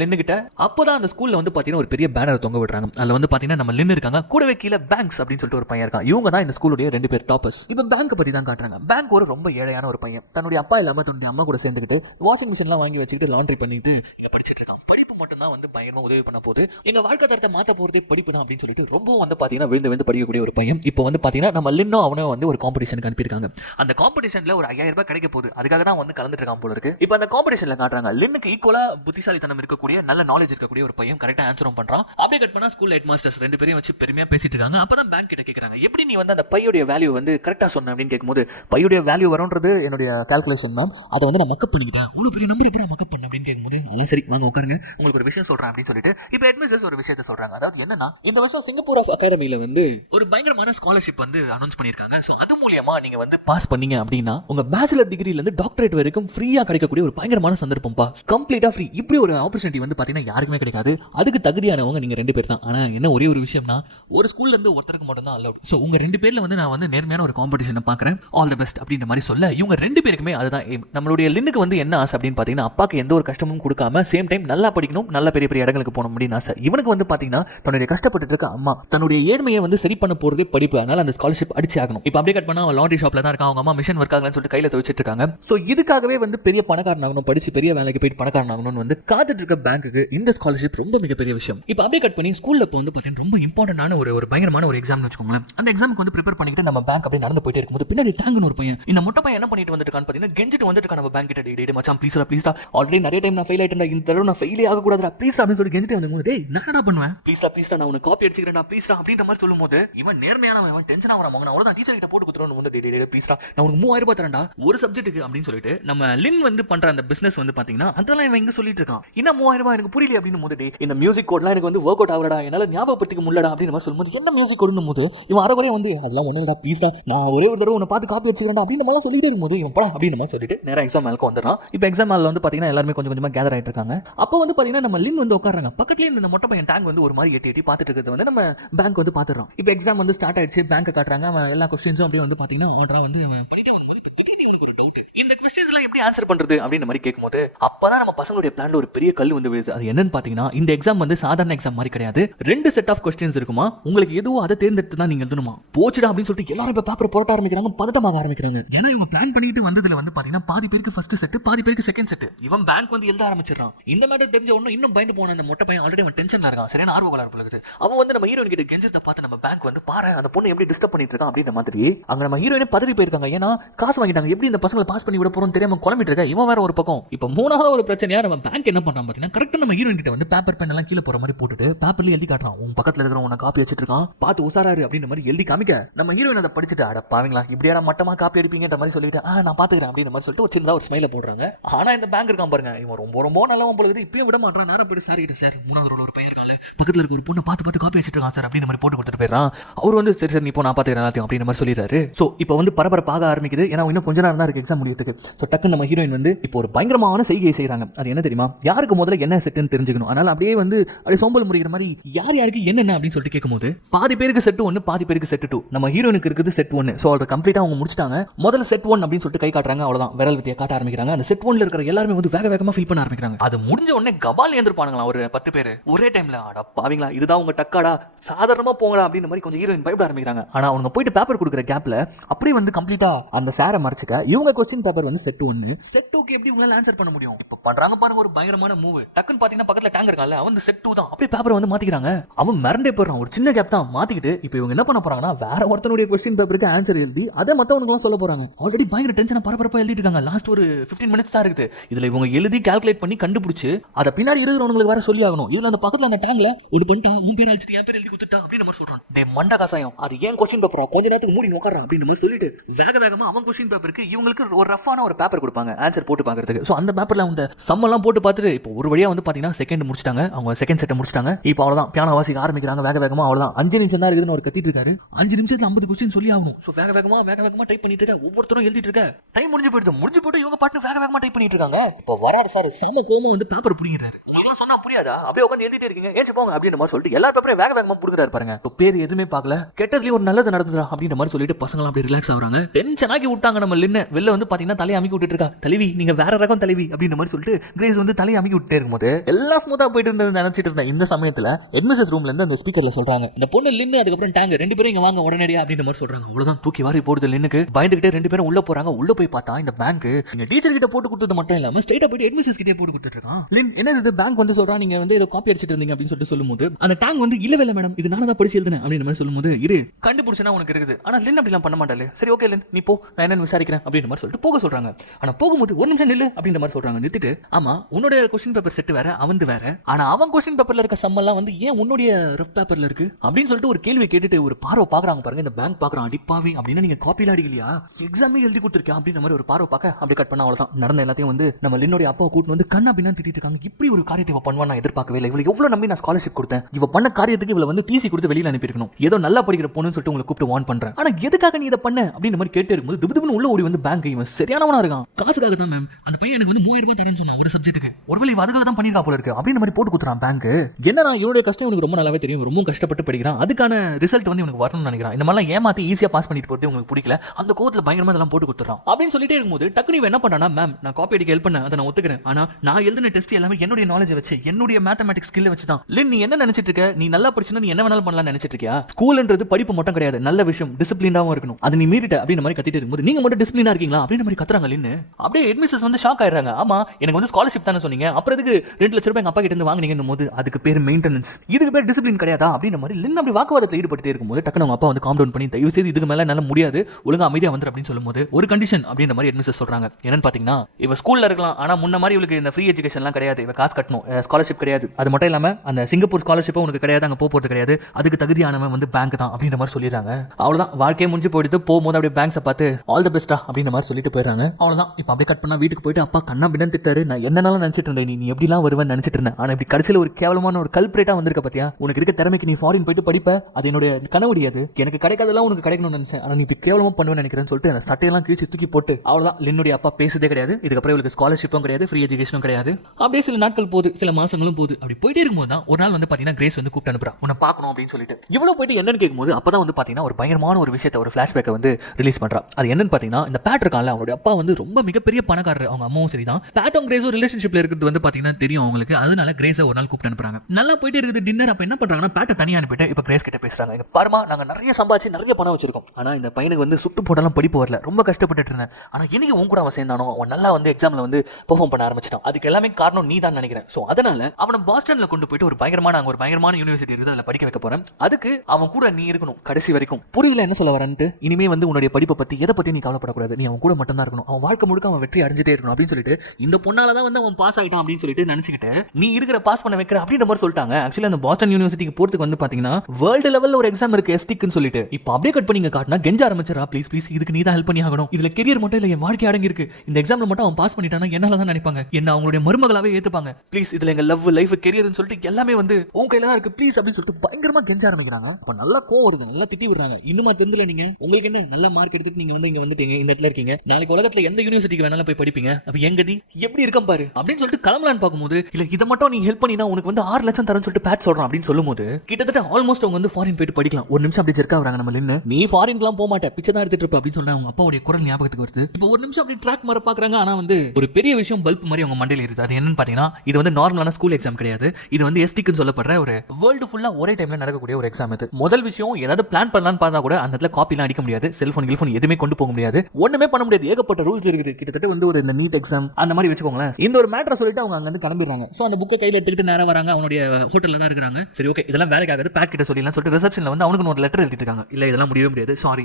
லின்னு கிட்ட. அப்பதான் அந்த ஸ்கூல்ல வந்து பாத்தீங்கன்னா ஒரு பெரிய பேனர் தொங்க விடுறாங்க. அதுல வந்து பாத்தீங்கன்னா நம்ம லின்னு இருக்காங்க, கூடவே கீழே பேங்க்ஸ் அப்படின்னு சொல்லிட்டு ஒரு பையன் இருக்கான். இவங்க தான் இந்த ஸ்கூலுடைய 2 பேர் டாப்பர்ஸ். இப்ப பேங்க் பத்தி தான் காட்டுறாங்க. பேங்க் ஒரு ரொம்ப ஏழையான ஒரு பையன், தன்னுடைய அப்பா இல்லாம தன்னுடைய அம்மா கூட சேர்ந்துக்கிட்டு வாஷிங் மிஷின்லாம் வாங்கி வச்சுக்கிட்டு லாண்ட்ரி பண்ணிட்டு படிச்சிட்டு இருக்கான். படிப்பு மட்டும் தான் வந்து பயங்கரமா உதவி பண்ண போது, எங்க வாழ்க்கை தரத்தை மாத்த போறதே படிப்பு தான் அப்படின்னு சொல்லிட்டு ரொம்ப வந்து பாத்தீங்கன்னா விழுந்து படிக்கக்கூடிய ஒரு பையன். இப்போ வந்து பாத்தீங்கன்னா நம்ம லின்னோ அவனும் வந்து ஒரு காம்படிஷனுக்கு அனுப்பியிருக்காங்க. அந்த காம்படிஷன்ல ஒரு 5000 ரூபாய் கிடைக்க போகுது, அதுக்காக தான் வந்து கலந்துட்டு இருக்கான் போல இருக்கு. இப்போ அந்த காம்படிஷன்ல காட்டுறாங்க லின்னுக்கு ஈக்குவலா புத்திசாலித்தனம் இருக்கக்கூடிய நல்ல நாலேஜ் இருக்கக்கூடிய ஒரு பையன் கரெக்டா ஆன்சரும் பண்றான். அப்படியே கட் பண்ணா ஸ்கூல் ஹெட் மாஸ்டர்ஸ் 2 பேரையும் வச்சு பெருமையா பேசிட்டு இருக்காங்க. அப்பதான் பேங்க் கிட்ட கேக்குறாங்க, எப்படி நீ வந்து அந்த பையோட வேல்யூ வந்து கரெக்டா சொன்ன அப்படின்னு கேட்கும்போது, பையோட வேல்யூ வரும்ன்றது என்னுடைய கால்குலேஷன் மேம், அதை வந்து நான் மக்கப் பண்ணிக்கிட்டேன், ஒரு பெரிய நம்பர் எப்பறம் மக்கப் பண்ண அப்படின்னு கேட்கும்போது, அதெல்லாம் சரி வாங்க உட்காருங்க உங்களுக்கு ஒரு விஷயம் சொல்றேன் அப்படின்னு சொல்லிட்டு இப்போ ஹெட்மிஸ்டர்ஸ் ஒரு விஷயத்தை சொல்றாங்க. அதாவது என்னன்னா இந்த வருஷம் சிங்கப்பூர் ஆஃப் அகாடமியில வந்து ஒரு பயங்கரமான ஸ்காலர்ஷிப் வந்து அனௌன்ஸ் பண்ணிருக்காங்க. சோ அது மூலமா நீங்க வந்து பாஸ் பண்ணீங்க அப்படின்னா உங்க பேச்சுலர் டிகிரில இருந்து டாக்டரேட் வரைக்கும் ஃப்ரீயா கிடைக்கக்கூடிய ஒரு பயங்கரமான சந்தர்ப்பம்பா, கம்ப்ளீட்டா ஃப்ரீ. இப்படி ஒரு ஆப்பர்ச்சுனிட்டி வந்து பாத்தீங்கன்னா யாருக்குமே கிடைக்காது. அதுக்கு தகுதியானவங்க நீங்க 2 பேர் தான். ஆனா என்ன ஒரே ஒரு விஷயம்னா ஒரு ஸ்கூல்ல இருந்து ஒருத்தருக்கு மட்டும் தான் அலௌட். சோ உங்க 2 பேர்ல வந்து நான் வந்து நேர்மையான ஒரு காம்படிஷனை பாக்குறேன், ஆல் தி பெஸ்ட் அப்படின்ற மாதிரி சொல்ல இவங்க 2 பேருக்குமே அதுதான் எய்ம். நம்மளுடைய லின்னுக்கு வந்து என்ன ஆசை அப்படின்னு பாத்தீங்கன்னா அப்பாக்கு எந்த ஒரு கஷ்டமும் கொடுக்காம சேம் டைம் நல்லா படிக்கணும், நல்ல பெரிய பெரிய இடங்களுக்கு போன முடியும் ஆசை. இவனுக்கு வந்து பாத்தீங்கன்னா தன்னுடைய கஷ்டப்பட்டு இருக்க அம்மா தன்னுடைய ஏழ்மையை வந்து சரி பண்ண போறதே படிப்பு, அதனால அந்த ஸ்காலர்ஷிப் அடிச்சு ஆகணும். இப்போ அப்படியே கட் பண்ணா அவன் லாண்ட்ரி ஷாப்ல தான் இருக்கான், அவங்க அம்மா மிஷின் ஒர்க் ஆகலன்னு சொல்லிட்டு கையில துவச்சிட்டு இருக்காங்க. ஸோ இதுக்காகவே வந்து பெரிய பணக்காரன் ஆகணும், படிச்சு பெரிய வேலைக்கு போயிட்டு பணக்காரன் ஆகணும்னு வந்து காத்துட்டு இருக்க பேங்க்குக்கு இந்த ஸ்காலர்ஷிப் ரொம்ப மிகப்பெரிய விஷயம். இப்போ அப்படியே கட் பண்ணி ஸ்கூல்ல இப்போ வந்து பாத்தீங்கன்னா ரொம்ப இம்பார்ட்டன்டான ஒரு பயங்கரமான ஒரு எக்ஸாம்னு வச்சுக்கோங்களேன். அந்த எக்ஸாமுக்கு வந்து ப்ரிப்பேர் பண்ணிட்டு நம்ம பேங்க் அப்படியே நடந்து போயிட்டே இருக்கும்போது பின்னாடி டேங்குன்னு ஒரு பையன், இந்த மொட்டை பையன் என்ன பண்ணிட்டு வந்துருக்கான்னு பாத்தீங்கன்னா கெஞ்சிட்டு வந்துட்டு நம்ம பேங்க் கிட்ட டேய் மச்சான் ப்ளீஸ்டா ஆல்ரெடி நிறைய டைம் நான் ஃபெயில் ஆயிட்டேன், இந்த தடவை நான் ஃபெயிலே ஆக கூடாதுடா ப்ளீஸ் அப்படின்னு சொல்லி கெஞ்சிட்டு வந்து டேய் என்னடா பண்ணுவேன் ப்ளீஸ்டா நான் உனக்கு காப்பி அடிச்சுக்கிறேன் ப்ளீஸ்டா அப்படின்ற மாதிரி சொல்லும்போது இவன் நேர்மையானவன், இவன் டென்ஷன் ஆவறான், மகன் அவ்வளவுதான் டீச்சர் கிட்ட போட்டு குடுறோம்னு வந்து டேய் ப்ளீஸ்டா நான் உனக்கு 3000 ரூபாய் தரேன்டா ஒரு சப்ஜெக்ட்டுக்கு அப்படின்னு சொல்லிட்டு நம்ம லின் வந்து பண்ற அந்த பிசினஸ் வந்து பாத்தீங்கன்னா அதெல்லாம் இவன் இங்க சொல்லிட்டு இருக்கான். என்ன 3000 ரூபாய் எனக்கு புரியல அப்படின்னு போது இந்த மியூசிக் கோட்லாம் எனக்கு வந்து ஒர்க் அவுட் ஆகலடா, என்னால ஞாபகப்படுத்திக்க முடியலடா அப்படின்னு மாதிரி சொல்லும்போது என்ன மியூசிக் கோடுன்னு போது இவன் அரைவரே வந்து அதெல்லாம் ஒண்ணுடா ப்ளீஸ்டா நான் ஒரே ஒரு தடவை உன்னை பார்த்து காப்பி அடிச்சுக்கிறேன் அப்படின்னு மாதிரி சொல்லிட்டு இருக்கும்போது இவன் படா அப்படின்னு மாதிரி சொல்லிட்டு நேரா எக்ஸாம் ஹாலுக்கு வந்துடுறான். இப்போ எக்ஸாம் ஹாலில் வந்து பாத்தீங்கன்னா எல்லாருமே கொஞ்சம் கொஞ்சமா கேதர் ஆயிட்டு இருக்காங்க. அப்போ வந்து பாத்தீங்கன்னா நம்ம லின் வந்து உட்காராங்க. பக்கத்துலேயே இந்த மொட்டை பையன் டேங்க் வந்து ஒரு மாதிரி எட்டி பார்த்துட்டு இருக்கிறது வந்து நம்ம பேங்க் வந்து பாத்துறோம். இப்போ எக்ஸாம் வந்து ஸ்டார்ட் ஆயிடுச்சு, பேங்க் காட்டுறாங்க, அவன் எல்லா கொஸ்டின்ஸும் அப்படியே வந்து பாத்தீங்கன்னா ஆர்டரா வந்து பண்ணிட்டு வரும்போது திடீர்னு உனக்கு ஒரு டவுட், இந்த கொஸ்டின்ஸ்லாம் எப்படி ஆன்சர் பண்றது அப்படின்ற மாதிரி கேட்கும்போது அப்பதான் நம்ம பசங்களுடைய பிளான்ல ஒரு பெரிய கல் வந்து விழுது. அது என்னன்னு பாத்தீங்கன்னா இந்த எக்ஸாம் வந்து சாதாரண எக்ஸாம் மாதிரி கிடையாது, 2 செட் ஆஃப் கொஸ்டின்ஸ் இருக்குமா, உங்களுக்கு எதுவோ அதை தேர்ந்தெடுத்து தான் நீங்க எழுதணுமா. போச்சுடா அப்படின்னு சொல்லிட்டு எல்லாரும் இப்போ பேப்பர் போராட்ட ஆரம்பிக்கிறாங்க, பதட்டமாக ஆரம்பிக்கிறாங்க. ஏன்னா இவங்க பிளான் பண்ணிட்டு வந்ததுல வந்து பாத்தீங்கன்னா பாதி பேருக்கு ஃபர்ஸ்ட் செட், பாதி பேருக்கு செகண்ட் செட். இவன் பேங்க் வந்து எழுத ஆரம்பிச்சிடறான். இந்த மாதிரி தெரிஞ்ச ஒன்னும் இன்னும் பயந்து போன அந்த மொட்டை பையன் ஆல்ரெடி அவன் டென்ஷன்ல இருக்கான், சரியான ஆர்வங்களா இருக்குது. அவன் வந்து நம்ம ஹீரோயின் கிட்ட கெஞ்சத்தை பார்த்து நம்ம பேங்க் வந்து பாரு அந்த பொண்ணு எப்படி டிஸ்டர்ப் பண்ணிட்டு இருக்கான் அப்படின்ற மாதிரி அங்க நம்ம ஹீரோயினே பதறி போயிருக்காங்க. ஏன்னா காசு வாங்கிட்டாங்க, எப்படி இந்த பசங்களை பாஸ் பண்ணி விட போறோம் தெரியாம குழம்பிட்டு இருக்க இவன் வேற ஒரு பக்கம். இப்போ மூணாவது ஒரு பிரச்சனையா நம்ம பேங்க் என்ன பண்றான் பாத்தீங்கன்னா கரெக்டா நம்ம ஹீரோயின் கிட்ட வந்து பேப்பர் பென் எல்லாம் கீழே போற மாதிரி போட்டுட்டு பேப்பர்ல எழுதி காட்டுறான், உன் பக்கத்துல இருக்கிற உன்னை காப்பி வச்சிட்டு இருக்கான் பார்த்து உசாராரு அப்படின்ற மாதிரி எழுதி காமிக்க நம்ம ஹீரோயின் அதை படிச்சுட்டு அட பாவீங்களா இப்படியா மட்டமா காப்பி அடிப்பீங்கன்ற மாதிரி சொல்லிட்டு நான் பாத்துக்கிறேன் அப்படின்ற மாதிரி சொல்லிட்டு ஒரு சின்னதா ஒரு ஸ்மைல போடுறாங்க. ஆனா இந்த பேங்க் இருக்கான் பாருங்க, இவன் ரொம்ப நல்லவன் போல இருக்குது, இப்பயும் விட மாட்டான். நேரம் போய் சார் கிட்ட சார் மூணாவது ஒரு பையன் இருக்காங்க பக்கத்துல இருக்க ஒரு பொண்ணை பார்த்து காப்பி வச்சிட்டு இருக்கான் சார் அப்படின்ற மாதிரி போட்டு கொடுத்துட்டு போயிடறான். அவர் வந்து சரி சார் நீ இப்போ நான் பாத்துக்கிறேன் எல்லாத்தையும் அப்படின்ற மாதிரி சொல்லிடுறாரு. ஸோ இப்போ வந்து பரபரப்பாக ஆரம்பிக்குது, ஏன்னா இன்னும் கொஞ்ச நேரம் தான் இருக்கு எக்ஸாம் முடியறதுக்கு. ஸோ டக்குன்னு நம்ம ஹீரோயின் வந்து இப்போ ஒரு பயங்கரமான செய்கையை செய்யறாங்க. அது என்ன தெரியுமா, யாருக்கு முதல்ல என்ன செட்டுன்னு தெரிஞ்சுக்கணும். அதனால அப்படியே வந்து அப்படியே சோம்பல் முடிக்கிற மாதிரி யார் யாருக்கு என்னென்ன அப்படின்னு சொல்லிட்டு கேட்கும்போது பாதி பேருக்கு செட் 1, பாதி பேருக்கு செட் 2. நம்ம ஹீரோனுக்கு இருக்குது செட் 1. ஸோ அதை கம்ப்ளீட்டா அவங்க முடிச்சிட்டாங்க. முதல்ல செட் 1 அப்படின்னு சொல்லிட்டு கை காட்டுறாங்க, அவ்வளவுதான் விரல் வித்தியா காட்ட ஆரம்பிக்கிறாங்க. அந்த செட் 1ல இருக்கிற எல்லாருமே வந்து வேகமா ஃபீல் பண்ண ஆரம்பிக்கிறாங்க. அது முடிஞ்ச உடனே கபால் ஏந்திருப்பானுங்களா ஒரு 10 பேர் ஒரே டைம்ல. அட பாவீங்களா இதுதான் உங்க டக்காடா சாதாரணமா போங்கடா அப்படின்ற மாதிரி கொஞ்சம் ஹீரோயின் பயப்பட ஆரம்பிக்கிறாங்க. ஆனா அவங்க போயிட்டு பேப்பர் கொடுக்குற கேப்ல அப்படியே வந்து கம்ப்ளீட்டா அந்த சாரை மறைச்சுக்க இவங்க கொஸ்டின் பேப்பர் வந்து செட் 1 செட் 2க்கு எப்படி உங்களால ஆன்சர் பண்ண முடியும். இப்போ பண்றாங்க பாருங்க ஒரு பயங்கரமான மூவ். டக்குன்னு பாத்தீங்கன்னா பக்கத்துல டேங்க் இருக்கான்ல அவன் செட் 2 தான். அப்படியே பேப்பர் வந்து மாத்திக்கிறாங்க. அவன் மிரண்டே போறான், ஒரு சின்ன கேப் தான் மாத்திக்கிட்டு இப்போ இவங்க என்ன பண்ண போறாங்கன்னா வேற ஒருத்தனுடைய கொஸ்டின் பேப்பருக்கு ஆன்சர் எழுதி அதை மத்தவனுக்கு சொல்ல போறாங்க. ஆல்ரெடி பயங்கர டென்ஷனா பரபரப்பா எழுதிட்டு இருக்காங்க. லாஸ்ட் ஒரு 15 மினிட்ஸ் தான் இருக்குது. இதுல இவங்க எழுதி கால்குலேட் பண்ணி கண்டுபிடிச்சு அதை பின்னாடி இருக்கிறவங்களுக்கு வேற சொல்லி ஆகணும். இதுல அந்த பக்கத்துல அந்த டேங்க்ல ஒரு பண்ணிட்டா உன் பேர் அழிச்சிட்டு என் பேர் எழுதி கொடுத்துட்டா அப்படின்னு மாதிரி சொல்றான். டே மண்ட காசாயம் அது ஏன் கொஸ்டின் பேப்பரா கொஞ்ச நேரத்துக்கு மூடி உட்காரான் அப்படின்னு மாதிரி சொல்லிட்டு வேகமா அவன் கொஸ்டின் பேப்பருக்கு இவங்களுக்கு ஒரு ரஃபான ஒரு பேப்பர் கொடுப்பாங்க ஆன்சர் போட்டு பாக்குறதுக்கு. ஸோ அந்த பேப்பர்ல அவங்க சம்மெல்லாம் போட்டு பார்த்துட்டு இப்போ ஒரு வழியா வந்து பாத்தீங்கன்னா செகண்ட் முடிச்சிட்டாங்க, அவங்க செகண்ட் செட்டை முடிச்சிட்டாங்க. இப்போ அவ்வளவுதான் பியானோ வாசிக்க ஆரம்பிக்கிறாங்க வேகமா. அவ்வளவுதான் 5 நிமிஷம் தான் இருக்குதுன்னு ஒரு கத்திட்டு இருக்காரு. 5 நிமிஷத்துல 50 கொஸ்டின் சொல்லி ஆகணும். ஸோ வேகமா டைப் பண்ணிட்டு இருக்க ஒவ்வொருத்தரும் எழுதிட்டு இருக்க டைம் முடிஞ்சு போயிட்டு இவங்க பாட்டு வேகமா டைப் பண்ணிட்டு இருக்காங்க. இப்போ வராரு சார் செம கோமா வந்து பேப்பர் புடிங்கிறாரு. உங்களுக்கு சொன்னா புரியாதா அப்படியே உட்காந்து எழுதிட்டே இருக்கீங்க ஏச்சு போங்க அப்படின்ற மாதிரி சொல்லிட்டு எல்லா பேப்பரையும் வேகமா புடுங்குறாரு பாருங்க. இப்போ பேர் எதுவுமே பார்க்கல, கெட்டதுலயே ஒரு நல்லது நடந்துடா அப்படின்ற மாதிரி சொல்லிட்டு பசங்க அப்படியே ரிலாக்ஸ் ஆகுறாங்க. டென்ஷன் ஆகி விட்டாங்க நம்ம லின்னு. வெளில வந்து பாத்தீங்கன்னா தலையை அமைக்கி விட்டுட்டு இருக்கா. தலைவி நீங்க வேற ரகம் தலைவி அப்படின்ற மாதிரி சொல்லிட்டு கிரேஸ் வந்து தலையை அமைக்கி விட்டே இருக்கும்போது எல்லாம் ஸ்மூத்தா போயிட்டு இருந்தது நினைச்சிட்டு இருந்தேன். இந்த சமயத்துல ஹெட்மிஸ்ட்ரஸ் ரூம்ல இருந்து அந்த ஸ்பீக்கர்ல சொல்றாங்க இந்த பொண்ணு லின்னு அதுக்கப்புறம் டேங்க் 2 பேரும் இங்க வாங்க உடனடியா அப்படின்ற மாதிரி சொல்றாங்க. அவ்வளவுதான் தூக்கி வாரி போடுது லின்னுக்கு. பயந்துகிட்டே 2 பேரும் உள்ள போறாங்க. உள்ள போய் பார்த்தா இந்த பேங்க் நீங்க டீச்சர் கிட்ட போட்டு கொடுத்தது மட்டும் இல்லாம ஸ்ட்ரைட்டா போயிட்டு ஹெட்மிஸ்ட்ரஸ் கிட்டே போட்டு கொடுத்துட்டு இருக்கான். லின் என்ன இது பேங்க் வந்து சொல்றான் நீங்க வந்து ஏதோ காப்பி அடிச்சிட்டு இருந்தீங்க அப்படின்னு சொல்லிட்டு சொல்லும்போது அந்த டேங்க் வந்து இல்லவே இல்ல மேடம் இது நானே தான் படிச்சு எழுதுனேன் அப்படின்ற மாதிரி சொல்லும்போது இரு கண்டுபிடிச்சனா உனக்கு இருக்குது. ஆனா லின் அப்படிலாம் பண்ண மாட்டாளே. சரி ஓகே லின் நீ போ நான் என்னன்னு விசாரிக்கிறேன் அப்படின்ற மாதிரி சொல்லிட்டு போக சொல்றாங்க. ஆனா போகும்போது ஒரு நிமிஷம் நில்லு அப்படின்ற மாதிரி சொல்றாங்க. நிறுத்திட்டு ஆமா உன்னோட கொஸ்டின் பேப்பர் செட் வேற அவந்து வேற, ஆனா அவன் கொஸ்டின் பேப்பர்ல இருக்க சம்மெல்லாம் வந்து ஏன் உன்னுடைய ரஃப் பேப்பர்ல இருக்கு அப்படின்னு சொல்லிட்டு ஒரு கேள்வி கேட்டுட்டு ஒரு பார்வை பாக்குறாங்க பாருங்க. இந்த பேங்க் பாக்குறான் அடிப்பாவே அப்படின்னா நீங்க காப்பில அடிக்கலையா எக்ஸாமே எழுதி கொடுத்துருக்கேன் அப்படின்ற மாதிரி ஒரு பார்வை பார்க்க அப்படி கட் பண்ண அவ்வளவுதான். நடந்த எல்லாத்தையும் வந்து நம்ம லின்னோட அப்பா கூட்டு வந்து கண்ணா பின்னா திட்டிட்டு இருக்காங்க. இப்படி ஒரு காரியத்தை பண்ணுவான் நான் எதிர்பார்க்கவே இல்லை. இவளை எவ்வளவு நம்பி நான் ஸ்காலர்ஷிப் கொடுத்தேன், இவ பண்ண காரியத்துக்கு இவளை வந்து டிசி கொடுத்து வெளியில அனுப்பியிருக்கணும். ஏதோ நல்லா படிக்கிற பொண்ணுன்னு சொல்லிட்டு உங்களை கூப்பிட்டு வார்ன் பண்றேன், ஆனா எதுக்காக நீ இதை பண்ண அப்படின்ற மாதிரி கேட்டு இருக்கும்போது திபுதிபுன்னு உள்ள ஓடி வந்து வந்து பேங்க் இவன் சரியானவனா இருக்கான். காசுக்காக தான் மேம் அந்த பையன் எனக்கு வந்து 3000 ரூபாய் தரேன்னு சொன்னான் ஒரு சப்ஜெக்ட்டுக்கு. ஒருவேளை இவன் அதுக்காக தான் பண்ணிருக்கா போல இருக்கு அப்படின்னு மாதிரி போட்டு குத்துறான் பேங்க். என்னன்னா இவனுடைய கஷ்டம் இவனுக்கு ரொம்ப நல்லாவே தெரியும். ரொம்ப கஷ்டப்பட்டு படிக்கிறான். அதுக்கான ரிசல்ட் வந்து இவனுக்கு வரணும்னு நினைக்கிறான். இந்த மாதிரிலாம் ஏமாத்தி ஈஸியா பாஸ் பண்ணிட்டு போறது உங்களுக்கு பிடிக்கல. அந்த கோவத்துல பயங்கரமா இதெல்லாம் போட்டு குத்துறான் அப்படின்னு சொல்லிட்டே இருக்கும்போது டக்குனு இவன் என்ன பண்ணானா, மேம் நான் காப்பி அடிக்க ஹெல்ப் பண்ண அதை நான் ஒத்துக்கிறேன். ஆனா நான் எழுதின டெஸ்ட் எல்லாமே என்னுடைய நாலேஜ் வச்சு என்னுடைய மேத்தமேட்டிக்ஸ் ஸ்கில்ல வச்சு தான். லின் நீ என்ன நினைச்சிட்டு இருக்க? நீ நல்லா படிச்சுனா நீ என்ன வேணாலும் பண்ணலாம் நினைச்சிட்டு இருக்கியா? ஸ்கூல்ன்றது படிப்பு மட்டும் கிடையாது, நல்ல விஷயம் டிசிப்ளினாவும் இருக்கணும். அது நீ மீறிட்ட அப்படின்ற மாதிரி கத்திட்டு இருக்கும்போது நீங்க மட்டும் டிசிப்ளினா இருக்கீங்களா அப்படின்ற மாதிரி கத்துறாங்க லின்னு. அப்படியே ஹெட்மிஸ்டர்ஸ் வந்து ஷாக் ஆயிடுறாங்க. ஆமா எனக்கு வந்து ஸ்காலர்ஷிப் தானே சொன்னீங்க, அப்புறம் எதுக்கு 2 லட்சம் ரூபாய் எங்க அப்பா கிட்ட இருந்து வாங்குனீங்கன்னு போது அதுக்கு பேர் மெயின்டெனன்ஸ், இதுக்கு பேர் டிசிப்ளின் கிடையாதா அப்படின்ற மாதிரி லின் அப்படி வாக்குவாதத்தில் ஈடுபட்டு இருக்கும்போது டக்குனு அவங்க அப்பா வந்து காம் டவுன் பண்ணி தயவு செய்து இதுக்கு மேல என்னால முடியாது, ஒழுங்கா அமைதியா வந்துரு அப்படின்னு சொல்லும்போது ஒரு கண்டிஷன் அப்படின்ற மாதிரி ஹெட்மிஸ்டர் சொல்றாங்க. என்னன்னு பாத்தீங்கன்னா இவ ஸ்கூல்ல இருக்கலாம், ஆனா முன்ன மாதிரி இவளுக்கு இந்த ஃப்ரீ எஜுகேஷன்லாம் கிடையாது, இவ காசு கட்டணும், ஸ்காலர்ஷிப் கிடையாது. அது மட்டும் இல்லாம அந்த சிங்கப்பூர் ஸ்காலர்ஷிப் உனக்கு கிடையாது, அங்க போறது கிடையாது, அதுக்கு தகுதியானவன் வந்து பேங்க் தான் அப்படின்ற மாதிரி சொல்லிடுறாங்க. அவ்வளவுதான் வாழ்க்கையை முடிஞ்சு போயிட்டு போகும்போது அப்படியே பேங்க்ஸை பார்த்து ஆல் தி பெஸ்டா அப்படின்ற மாதிரி சொல்லிட்டு போயிடுறாங்க. அவ்வளவுதான். இப்போ அப்படியே கட் பண்ணா வீட்டுக்கு போயிட்டு அப்பா கண்ணா பின்ன திட்டாரு. நான் என்னன்னாலும் நினைச்சிட்டு இருந்தேன் நீ எப்படிலாம் வருவேன்னு நினைச்சிட்டு இருந்தேன். ஆனா இப்படி கடைசியில் ஒரு கேவலமான ஒரு கல்பிரேட்டா வந்திருக்க பாத்தியா? உனக்கு இருக்க திறமைக்கு நீ ஃபாரின் போயிட்டு படிப்ப, அது என்னோட கனவுடியாது, எனக்கு கிடைக்காதெல்லாம் உனக்கு கிடைக்கணும்னு நினைச்சேன், ஆனா நீ இப்படி கேவலமா பண்ணுவேன்னு நினைக்கிறேன்னு சொல்லிட்டு அந்த சட்டையெல்லாம் கிழிச்சு தூக்கி போட்டு அவ்வளவுதான். லின்னுடைய அப்பா பேசுதே கிடையாது. இதுக்கப்புறம் இவளுக்கு ஸ்காலர்ஷிப்பும் கிடையாது, ஃப்ரீ எஜுகேஷனும் கிடையாது. அப்படியே சில நாட்கள் போகுது, சில மாசங்களும் போகுது. அப்படி போயிட்டே இருக்கும்போது தான் ஒரு நாள் வந்து பாத்தீங்கன்னா கிரேஸ் வந்து கூப்பிட்டு அனுப்புறா, உன்னை பார்க்கணும் அப்படின்னு சொல்லிட்டு. இவ்வளவு போயிட்டு என்னன்னு கேட்கும்போது அப்பதான் வந்து பாத்தீங்கன்னா ஒரு பயங்கரமான ஒரு விஷயத்தை, ஒரு ஃபிளாஷ்பேக்கை வந்து ரிலீஸ் பண்றா. அது என்னன்னு பாத்தீங்கன்னா இந்த பேட் இருக்கான்ல, அவருடைய அப்பா வந்து ரொம்ப மிகப்பெரிய பணக்காரர், அவங்க அம்மாவும் சரிதான். பேட்டும் கிரேஸும் ரிலேஷன்ஷிப்ல இருக்கிறது வந்து பாத்தீங்கன்னா தெரியும் அவங்களுக்கு. அதனால கிரேஸை ஒரு நாள் கூப்பிட்டு அனுப்புறாங்க. நல்லா போயிட்டு இருக்குது டின்னர். அப்ப என்ன பண்றாங்கன்னா பேட்டை தனியா அனுப்பிட்டு இப்ப கிரேஸ் கிட்ட பேசுறாங்க. இங்க பாருமா, நாங்க நிறைய சம்பாதிச்சு நிறைய பணம் வச்சிருக்கோம், ஆனா இந்த பையனுக்கு வந்து சுட்டு போட்டாலும் படிப்பு வரல, ரொம்ப கஷ்டப்பட்டு இருந்தேன். ஆனா இன்னைக்கு உன் கூட அவன் சேர்ந்தானோ அவன் நல்லா வந்து எக்ஸாம்ல வந்து பெர்ஃபார்ம் பண்ண ஆரம்பிச்சிட்டான். அதுக்கு எல்லாமே காரணம் நீ தான் நினைக்கிறேன். சோ அதனால அவனை பாஸ்டன்ல கொண்டு போயிட்டு ஒரு பயங்கரமான யூனிவர்சிட்டி இருக்குது, அதுல படிக்க வைக்க போறேன். அதுக்கு அவன் கூட நீ இருக்கணும் கடைசி வரைக்கும். புரியல என்ன சொல்ல வரேன்ட்டு? இனிமே வந்து உன்னுடைய படிப்பை பத்தி எதை பத்தி நீ கவலைப்படக்கூடாது, நீ அவன் கூட மட்டும் தான் இருக்கணும், அவன் வாழ்க்கை முழுக்க அவன் வெற்றி அடைஞ்சிட்டே இருக்கணும் அப்படின்னு சொல்லிட்டு இந்த பொண்ணால தான் வந்து அவன் பாஸ் ஆயிட்டான் அப்படின்னு சொல்லிட்டு நினைச்சுக்கிட்டு நீ இருக்கிற பாஸ் பண்ண வைக்கிற அப்படின்ற மாதிரி சொல்லிட்டாங்க. ஆக்சுவலி அந்த பாஸ்டன் யூனிவர்சிட்டிக்கு போறதுக்கு வந்து பாத்தீங்கன்னா வேர்ல்டு லெவல்ல ஒரு எக்ஸாம் இருக்கு, எஸ்டிக்னு சொல்லிட்டு. இப்போ அப்படியே கட் பண்ணி காட்டினா கெஞ்ச ஆரம்பிச்சா, ப்ளீஸ் ப்ளீஸ் இதுக்கு நீ தான் ஹெல்ப் பண்ணி ஆகணும், இதுல கெரியர் மட்டும் இல்ல என் வாழ்க்கை அடங்கி இருக்கு, இந்த எக்ஸாம்ல மட்டும் அவன் பாஸ் பண்ணிட்டானா என்னால தான் நினைப்பாங்க, என்ன அவங்களுடைய மருமகளாவே ஏத்துப்பாங்க, ப்ளீஸ் இதுல எங்க லவ் லைஃப் கெரியர்னு சொல்லிட்டு எல்லாமே வந்து உன் கையில தான் இருக்கு ப்ளீஸ் அப்படின்னு சொல்லிட்டு பயங்கரமா கெஞ்ச ஆரம்பிக்கிறாங்க. அப்ப நல்லா கோவம் வருது, நல்லா திட்டி விடுறாங்க. இன்னுமா தெரியல நீங்க, உங்களுக்கு என்ன நல்ல மார்க் எடுத்துட்டு நீங்க வந்து இங்க வந்துட்டீங்க, இந்த இடத்துல இருக்கீங்க, நாளைக்கு உலகத்துல எந்த யூனிவர்சிட்டிக்கு வேணாலும் போய் படிப்பீங்க, அப்ப எங்கதி எப்படி இருக்கும் பாரு அப்படின்னு சொல்லிட்டு கிளம்பலான்னு பார்க்கும்போது இல்ல இதை மட்டும் நீ ஹெல்ப் பண்ணினா உனக்கு வந்து 6 லட்சம் தரேன்னு சொல்லிட்டு பேட் சொல்றான் அப்படின்னு சொல்லும்போது கிட்டத்தட்ட ஆல்மோஸ்ட் அவங்க வந்து ஃபாரின் போயிட்டு படிக்கலாம். ஒரு நிமிஷம் அப்படி ஜெர்க்கா வராங்க நம்ம லின்னு. நீ ஃபாரின்லாம் போக மாட்டே, பிச்சை தான் எடுத்துட்டு இருப்ப அப்படின்னு சொன்னா அவங்க அப்பாவுடைய குரல் ஞாபகத்துக்கு வருது. இப்போ ஒரு நிமிஷம் அப்படி ட்ராக் மாற பாக்குறாங்க. ஆனா வந்து ஒரு பெரிய விஷயம் பல்ப் மாதிரி அவங்க மண்டையில இருக்குது. அது என்னன்னு பாத்தீங்கன்னா இது வந்து நார்மலான ஸ்கூல் எக்ஸாம் கிடையாது, இது வந்து எஸ்டிக்னு சொல்லப்படுற ஒரு வேர்ல்டு ஃபுல்லா ஒரே டைம்ல நடக்கக்கூடிய ஒரு எக்ஸாம். இது முதல் விஷயம், ஏதாவது பிளான் பண்ணலாம்னு பார்த்தா கூட அந்த இடத்துல காப்பிலாம் அடிக்க முடியாது, செல்போன் எதுவுமே கொண்டு போக முடியாது, ஒண்ணுமே பண்ண முடியாது, ஏகப்பட்ட ரூல்ஸ் இருக்குது. கிட்டத்தட்ட வந்து ஒரு இந்த நீட் எக்ஸாம் அந்த மாதிரி வச்சுக்கோங்களேன். இந்த ஒரு மேட்டரை சொல்லிட்டு அவங்க அங்க இருந்து கிளம்பிடுறாங்க. சோ அந்த புக்கை கையில எடுத்துக்கிட்டு நேரா வராங்க, அவனுடைய ஹோட்டல்ல தான் இருக்காங்க. சரி ஓகே இதெல்லாம் வேலைக்கு ஆகாது, பேட் கிட்ட சொல்லலாம் சொல்லிட்டு ரிசப்ஷன்ல வந்து அவனுக்கு ஒரு லெட்டர் எழுதிட்டு இருக்காங்க. இல்ல இதெல்லாம் முடியவே முடியாது, சாரி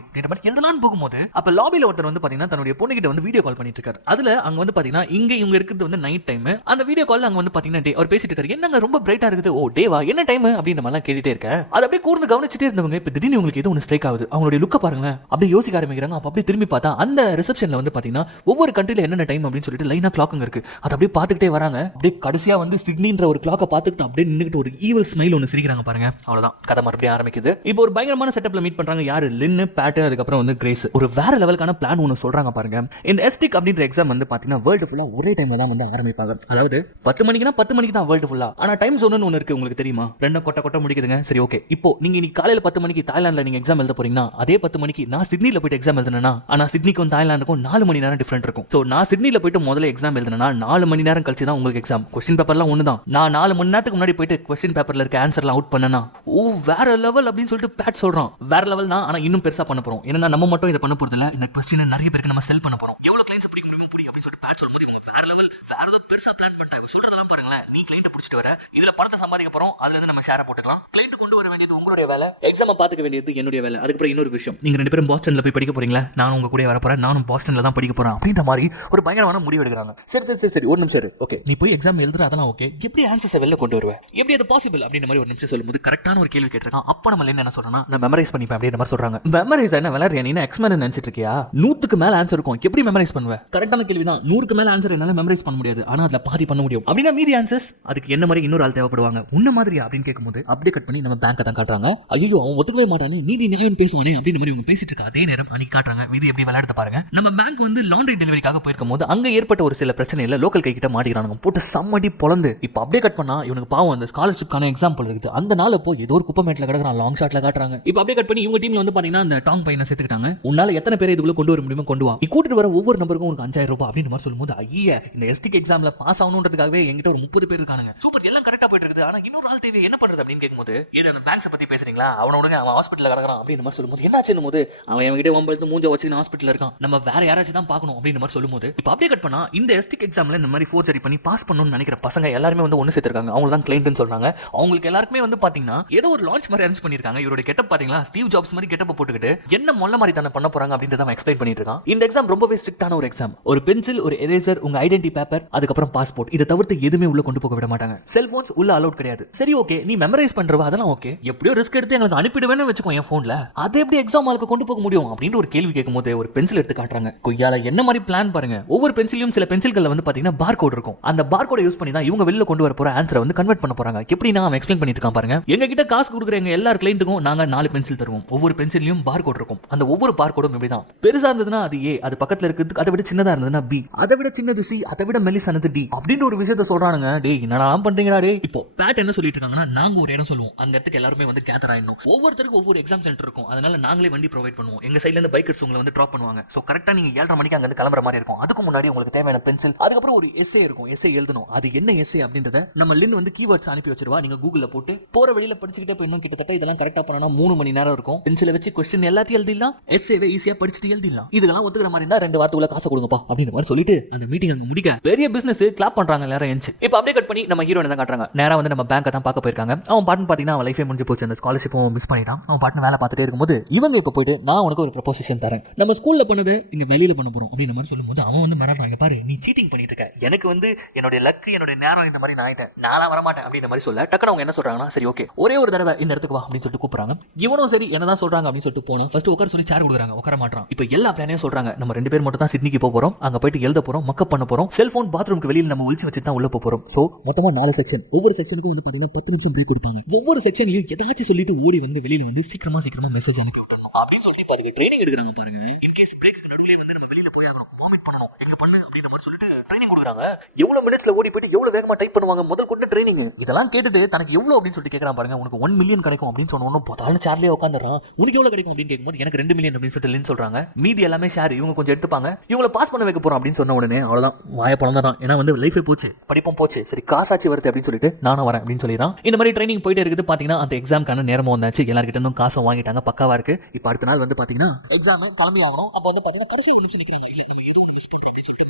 எழுதலாம்னு போகும்போது அப்ப லாபில ஒருத்தர் வந்து பாத்தீங்கன்னா தன்னுடைய பொண்ணு கிட்ட வந்து வீடியோ கால் பண்ணிட்டு இருக்காரு. அதுல அங்க வந்து பாத்தீங்கன்னா இங்க இவங்க இருக்கிறது வந்து நைட் டைம். அந்த வீடியோ கால்ல அங்க வந்து பாத்தீங்கன்னா டே அவர் பேசிட்டு இருக்காரு. என்னங்க ரொம்ப பிரைட்டா இருக்குது, ஓ டேவா என்ன டைம் அப்படின்ற மாதிரி கேட்டுட்டே இருக்க. அது அப்படியே கூர்ந்து கவனிச்சுட்டே இருந்தவங்க இப்ப திடீர்னு உங்களுக்கு ஏதோ ஒன்று ஸ்ட்ரைக் ஆகுது. அவங்களுடைய லுக்க பாருங்க, அப்படியே யோசிக்க ஆரம்பிக்கிறாங்க. அப்ப அப்படியே திரும்பி பார்த்தா அந்த ரிசப்ஷன்ல வந்து பாத்தீங்கன்னா ஒவ்வொரு கண்ட்ரில என்னென்ன டைம் அப்படின்னு சொல்லிட்டு லைனா கிளாக்குங்க இருக்கு. அதை அப்படியே பார்த்துக்கிட்டே வராங்க. அப்படியே கடைசியா வந்து சிட்னின்ற ஒரு கிளாக்கை பார்த்துக்கிட்டு அப்படியே நின்னுட்டு ஒரு ஈவல் ஸ்மைல் ஒன்று சிரிக்கிறாங்க பாருங்க. அவ்வளவுதான் கதை மறுபடியும் ஆரம்பிக்குது. இப்போ ஒரு பயங்கரமான செட்டப்ல மீட் பண்றாங்க. யாரு? லின்னு, பேட், அதுக்கப்புறம் வந்து கிரேஸ். ஒரு வேற லெவலுக்கான பிளான் ஒன்று சொல்றாங்க பாருங்க. இந்த எஸ்டிக் அப்படின்ற எக்ஸாம் வந்து பாத்தீங்கன்னா வேர்ல்டு ஃபுல்லா ஒரே டைம்ல தான் வந்து ஆரம்பிப்பாங்க. அதாவது 10 மணிக்குனா 10 மணிக்கு தான் வேர்ல்டு ஃபுல்லா. ஆனா டைம் ஜோன் ஒன்று இருக்கு, உங்களுக்கு தெரியுமா? ரெண்டும் கொட்ட முடிக்குதுங்க. சரி ஓகே, இப்போ நீங்க இன்னைக்கு காலையில 10 மணிக்கு தாய்லாந்துல நீங்க எக்ஸாம் எழுத போறீங்கன்னா அதே 10 மணிக்கு நான் சிட்னில போயிட்டு எக்ஸாம் எழுதுனா, ஆனா சிட்னிக்கும் தாய்லாந்துக்கும் 4 மணி நேரம் டிஃபரெண்ட் இருக்கும். சோ நான் சிட்னில போயிட்டு முதல்ல எக்ஸாம் எழுதுனா 4 மணி நேரம் கழிச்சு தான் உங்களுக்கு எக்ஸாம். கொஸ்டின் பேப்பர்லாம் ஒன்று தான். நான் 4 மணி நேரத்துக்கு முன்னாடி போயிட்டு கொஸ்டின் பேப்பர்ல இருக்க ஆன்சர்லாம் அவுட் பண்ணனா ஓ வேற லெவல் அப்படின்னு சொல்லிட்டு பேட் சொல்றான். வேற லெவல் தான், ஆனா இன்னும் பெருசா பண்ண போறோம். ஏன்னா நம்ம மட்டும் இதை பண்ண போறது இல்ல, இந்த கொஸ்டினை நிறைய பேருக்கு நம்ம செல் பண்ண போறோம். எவ்வளவு கிளைண்ட்ஸ் பிடிக்க முடியுமோ பிடிக்கும் அப்படின்னு சொல்லிட்டு பேட் சொல்லும்போது இவங்க வேற லெவல் பெருசா பிளான் பண்ணிட்டாங்க. சொல்றதெல்லாம் பாருங்களேன், நீ கிளைண்ட் பிடிச்சிட்டு வர, இதுல பணத்தை சம்பாதிக்க போறோம், அதுல இருந்து நம்ம ஷேரை போட்டுக்கலாம். கிளைண்ட் கொண்டு வர வேண்டியது உங்களுடைய வேலை, எக்ஸாம் பாத்துக்க வேண்டியது என்னுடைய வேலை. அதுக்கப்புறம் இன்னொரு விஷயம், நீங்க 2 பேரும் பாஸ்டன்ல போய் படிக்க போறீங்களா, நானும் உங்க கூட வர போறேன், நானும் பாஸ்டன்ல தான் படிக்க போறேன் அப்படின்ற மாதிரி ஒரு பயங்கரமான முடிவு எடுக்கிறாங்க. சரி ஒரு நிமிஷம் இரு. ஓகே நீ போய் எக்ஸாம் எழுதுற அதெல்லாம் ஓகே, எப்படி ஆன்சர்ஸை வெளில கொண்டு வருவேன், எப்படி அது பாசிபிள் அப்படின்ற மாதிரி ஒரு நிமிஷம் சொல்லும்போது கரெக்டான ஒரு கேள்வி கேட்டிருக்கான். அப்ப நம்ம என்ன சொல்றோம்னா, நான் மெமரைஸ் பண்ணிப்பேன் அப்படின்ற மாதிரி சொல்றாங்க. மெமரைஸ் என்ன விளையாடுறியா நீ? எக்ஸ்மேன் நினைச்சிட்டு இருக்கியா? 100க்கு மேல ஆன்சர் இருக்கும், எப்படி மெமரைஸ் பண்ணுவேன்? கரெக்டான கேள்வி தான். 100க்கு மேல ஆன்சர் என்னால மெமரைஸ் பண்ண முடியாது. ஆனா அதில் பாதி பண்ண முடியும் அப்படின்னா மீதி ஆன்சர்ஸ் அதுக்கு என்ன மாதிரி இன்னொரு ஆள் தேவைப்படுவாங்க உன்ன மாதிரியா அப்படின்னு கேட்கும்போது அப்படியே கட் பண்ணி நம்ம பேங்கை தான் காட்டுறாங்க. ஐயோ அவன் ஒத்துக்கவே மாட்டானே, நீதி நியாயம் பேசுவானே அப்படின்னு மாதிரி இவங்க பேசிட்டு இருக்க அதே நேரம் அன்னைக்கு காட்டுறாங்க மீதி எப்படி விளையாடுறது பாருங்க. நம்ம பேங்க் வந்து லாண்ட்ரி டெலிவரிக்காக போயிருக்கும் போது அங்க ஏற்பட்ட ஒரு சில பிரச்சனையில லோக்கல் கை கிட்ட மாட்டிக்கிறானுங்க, போட்டு சம்மடி பொழந்து. இப்போ அப்படியே கட் பண்ணா இவனுக்கு பாவம் அந்த ஸ்காலர்ஷிப்கான எக்ஸாம்பிள் இருக்குது, அந்த நாள் இப்போ ஏதோ ஒரு குப்பமேட்ல கிடக்குறான், லாங் ஷாட்ல காட்டுறாங்க. இப்போ அப்படியே கட் பண்ணி இவங்க டீம்ல வந்து பாத்தீங்கன்னா அந்த டாங் பையனை சேர்த்துக்கிட்டாங்க. உன்னால எத்தனை பேர் இதுக்குள்ள கொண்டு வர முடியுமோ கொண்டு வா, நீ கூட்டிட்டு வர ஒவ்வொரு நம்பருக்கும் உனக்கு 5000 ரூபாய் அப்படின்னு மாதிரி சொல்லும்போது ஐயா இந்த எஸ்டிக் எக்ஸாம்ல பாஸ் ஆகணுன்றதுக்காகவே என்கிட்ட ஒரு 30 பேர் இருக்காங்க, சூப்பர் எல்லாம் கரெக்டா போயிட்டு இருக்குது, ஆனா இன்னொரு ஆள் தேவை என்ன பண்றது அப்படின்னு கேட்கும்போது இது அந்த பேங்க்ஸ் பத்தி பேசுறீங்களா, அவனோட அவன் ஹாஸ்பிட்டல்ல கிடக்குறான் அப்படின்னு மாதிரி சொல்லும்போது என்னாச்சுன்னு போது அவன் என்கிட்ட 9 மூஞ்ச வச்சு ஹாஸ்பிட்டல்ல இருக்கான், நம்ம வேற யாராச்சும் தான் பார்க்கணும் அப்படின்னு மாதிரி சொல்லும்போது இப்போ அப்படியே கட் பண்ணா இந்த எஸ்டிக் எக்ஸாம்ல இந்த மாதிரி ஃபோர்ஜரி பண்ணி பாஸ் பண்ணணும்னு நினைக்கிற பசங்க எல்லாருமே வந்து ஒன்னு சேர்த்திருக்காங்க, அவங்க தான் கிளைண்ட்னு சொல்றாங்க. அவங்களுக்கு எல்லாருக்குமே வந்து பாத்தீங்கன்னா ஏதோ ஒரு லான்ச் மாதிரி அரேஞ்ச் பண்ணிருக்காங்க. இவரோட கெட்டப் பாத்தீங்களா, ஸ்டீவ் ஜாப்ஸ் மாதிரி கெட்டப் போட்டுக்கிட்டு என்ன மொல்ல மாதிரி தானே பண்ண போறாங்க அப்படின்றத அவன் எக்ஸ்பிளைன் பண்ணிட்டு இருக்கான். இந்த எக்ஸாம் ரொம்பவே ஸ்ட்ரிக்டான ஒரு எக்ஸாம். ஒரு பென்சில், ஒரு எரேசர், உங்க ஐடென்டி பேப்பர், அதுக்கப்புறம் பாஸ்போர்ட், இதை தவிர்த்து எதுவுமே உள்ள கொண்டு போக விட மாட்டாங்க. செல்போன்ஸ் உள்ள அலௌட் கிடையாது. சரி ஓகே, நீ மெமரைஸ் பண்றவா அதெல்லாம் ஓகே, எப்படியோ ரிஸ்க் எடுத்து எங்களுக்கு அனுப்பிடுவேன்னு வச்சுக்கோ என் போன்ல, அது எப்படி எக்ஸாம் ஹாலுக்கு கொண்டு போக முடியும் அப்படின்னு ஒரு கேள்வி கேட்கும்போது ஒரு பென்சில் எடுத்து காட்டுறாங்க. கொய்யால என்ன மாதிரி பிளான் பாருங்க. ஒவ்வொரு பென்சிலையும் சில பென்சில்கள்ல வந்து பாத்தீங்கன்னா பார் கோட் இருக்கும். அந்த பார் கோடை யூஸ் பண்ணி தான் இவங்க வெளியில கொண்டு வர போற ஆன்சரை வந்து கன்வெர்ட் பண்ண போறாங்க. எப்படின்னா அவன் எக்ஸ்பிளைன் பண்ணிட்டு இருக்கான் பாருங்க. எங்க கிட்ட காசு கொடுக்குற எங்க எல்லா கிளைண்ட்டுக்கும் நாங்க 4 பென்சில் தருவோம். ஒவ்வொரு பென்சிலையும் பார் கோட் இருக்கும். அந்த ஒவ்வொரு பார் கோடும் இப்படிதான். பெருசா இருந்ததுன்னா அது ஏ, அது பக்கத்துல இருக்கிறது அதை விட சின்னதா இருந்ததுன்னா பி, அதை விட சின்னது சி, அதை விட மெலிசானது டி அப்படின்னு ஒரு விஷயத்த சொல்றானுங்க. டேய் என்னடா பண்றீங்கடா டேய். இப்போ பேட் என்ன சொல்லிட்டு இருக்காங்கன்னா, நாங்க ஒரு இடம் சொல்லுவோம், அந்த இடத்துக்கு எல்லாருமே வந்து கேதர் ஆயிடணும். ஒவ்வொருத்தருக்கும் ஒவ்வொரு எக்ஸாம் சென்டர் இருக்கும். அதனால நாங்களே வண்டி ப்ரொவைட் பண்ணுவோம். எங்க சைடுல இருந்து பைக்கர்ஸ் உங்களை வந்து டிராப் பண்ணுவாங்க. சோ கரெக்டா நீங்க 7:30 மணிக்கு அங்க இருந்து கிளம்புற மாதிரி இருக்கும். அதுக்கு முன்னாடி உங்களுக்கு தேவையான பென்சில், அதுக்கப்புறம் ஒரு எஸ்ஏ இருக்கும். எஸ்ஏ எழுதணும். அது என்ன எஸ்ஏ அப்படின்றத நம்ம லின் வந்து கீவேர்ட்ஸ் அனுப்பி வச்சிருவா. நீங்க கூகுள்ல போட்டு போற வழியில படிச்சுக்கிட்டே போயிடணும். கிட்டத்தட்ட இதெல்லாம் கரெக்டா பண்ணா 3 மணி நேரம் இருக்கும். பென்சிலை வச்சு கொஸ்டின் எல்லாத்தையும் எழுதிடலாம். எஸ்ஏவை ஈஸியா படிச்சுட்டு எழுதிடலாம். இதெல்லாம் ஒத்துக்கிற மாதிரி இருந்தா 2 வாரத்துக்குள்ள காசு கொடுங்கப்பா அப்படின்ற மாதிரி சொல்லிட்டு அந்த மீட்டிங் அங்க முடிக்க பெரிய பிசினஸ் கிளாப் பண்றாங்க எல்லாரும் எஞ்சி. இப்போ அப்படியே கட் பண்ணி நம்ம ஹீரோனை தான் காட்டுறாங்க. நேரா வந்து நம்ம பேங்கை தான் பார்க்க போயிருக்காங்க. அவன் பாட்டுன்னு பாத்தீங்கன்னா அவன் லைஃபே முடிஞ்சு போச்சு. அந்த ஸ்காலர்ஷிப்பும் மிஸ் பண்ணிட்டான். அவன் பாட்டுன்னு வேலை பார்த்துட்டே இருக்கும்போது இவங்க இப்போ போயிட்டு நான் உனக்கு ஒரு ப்ரொபோசிஷன் தரேன், நம்ம ஸ்கூல்ல பண்ணது இங்க வெளியில பண்ண போறோம் அப்படின்ற மாதிரி சொல்லும்போது அவன் வந்து மறப்பாங்க, பாரு நீ சீட்டிங் பண்ணிட்டு இருக்க, எனக்கு வந்து என்னுடைய லக்கு என்னுடைய நேரம் இந்த மாதிரி நான் ஆயிட்டேன், நான்லாம் வரமாட்டேன் அப்படின்ற மாதிரி சொல்ல டக்குனு அவங்க என்ன சொல்றாங்கன்னா, சரி ஓகே ஒரே ஒரு தடவை இந்த இடத்துக்கு வா அப்படின்னு சொல்லிட்டு கூப்பிடுறாங்க. இவனும் சரி என்னதான் சொல்றாங்க அப்படின்னு சொல்லிட்டு போனோம். ஃபர்ஸ்ட் உட்கார சொல்லி சேர் கொடுக்குறாங்க, உட்கார மாட்டான். இப்போ எல்லா பிளானையும் சொல்றாங்க. நம்ம 2 பேர் மட்டும் தான் சிட்னிக்கு போறோம், அங்க போயிட்டு எழுத போறோம், மக்கப் பண்ண போறோம், செல்போன் பாத்ரூமுக்கு வெளியில நம்ம ஒளிச்சு வச்சு தான் உள்ள போறோம். சோ மொத்தமா 4 செக்ஷன். ஒவ்வொரு செக்ஷனுக்கும் வந்து பாத்தீங்கன்னா 10 நிமிஷம் பிரேக் கொடுப்பாங்க. ஒவ்வொரு செக்ஷன்லயும் ஏதாச்சும் சொல்லிட்டு ஓடி வந்து வெளியில வந்து சீக்கிரமா மெசேஜ் அனுப்பி விட்டணும் அப்படின்னு சொல்லிட்டு பாருங்க ட்ரைனிங் எடுக்கிறாங்க பாருங்க. இன்கேஸ் பிரேக்கு நடுவுலயே வந்து நம்ம வெளியில போய் ஆகணும், வாமிட் பண்ணணும், எங்க பண்ணு அப்படின்ற மாதிரி சொல்லிட்டு ட்ரைனிங் கொடுக்குறாங்க. எவ்வளவு மினிட்ஸ்ல ஓடி போயிட்டு எவ்வளவு வேகமா டைப் பண்ணுவாங்க முதல் கொண்டு ட்ரைனிங். இதெல்லாம் கேட்டுட்டு தனக்கு எவ்வளவு அப்படின்னு சொல்லிட்டு கேட்கறான் பாருங்க. உனக்கு 1 மில்லியன் கிடைக்கும் அப்படின்னு சொன்னோன்னு போதாலும் சேர்லயே உட்காந்துறான். உனக்கு எவ்வளவு கிடைக்கும் அப்படின்னு கேட்கும்போது எனக்கு 2 மில்லியன் அப்படின்னு சொல்லிட்டு லின் சொல்றாங்க. மீதி எல்லாமே ஷேர் இவங்க கொஞ்சம் எடுத்துப்பாங்க. இவங்களை பாஸ் பண்ண வைக்க போறோம் அப்படின்னு சொன்ன உடனே அவ்வளவுதான் வாய பழந்தான். ஏன்னா வந்து லைஃபே போச்சு, படிப்பும் போச்சு, சரி காசாச்சு வருது அப்படின்னு சொல்லிட்டு நானும் வரேன் அப்படின்னு சொல்லிடுறான். இந்த மாதிரி ட்ரைனிங் போயிட்டே இருக்குது. பாத்தீங்கன்னா அந்த எக்ஸாம்க்கான நேரமும் வந்தாச்சு. எல்லார்கிட்ட இருந்தும் காசும் வாங்கிட்டாங்க, பக்காவா இருக்கு. இப்போ அடுத்த நாள் வந்து பாத்தீங்கன்னா எக்ஸாம் கிளம்பி ஆகணும். அப்போ வந்து பாத்தீங்கன்னா கடைசி ஒரு நிமிஷம் நிக்கிறாங்க. இல்ல ஏதோ மிஸ் பண்றோம் அப்படின்னு சொல்லிட்டு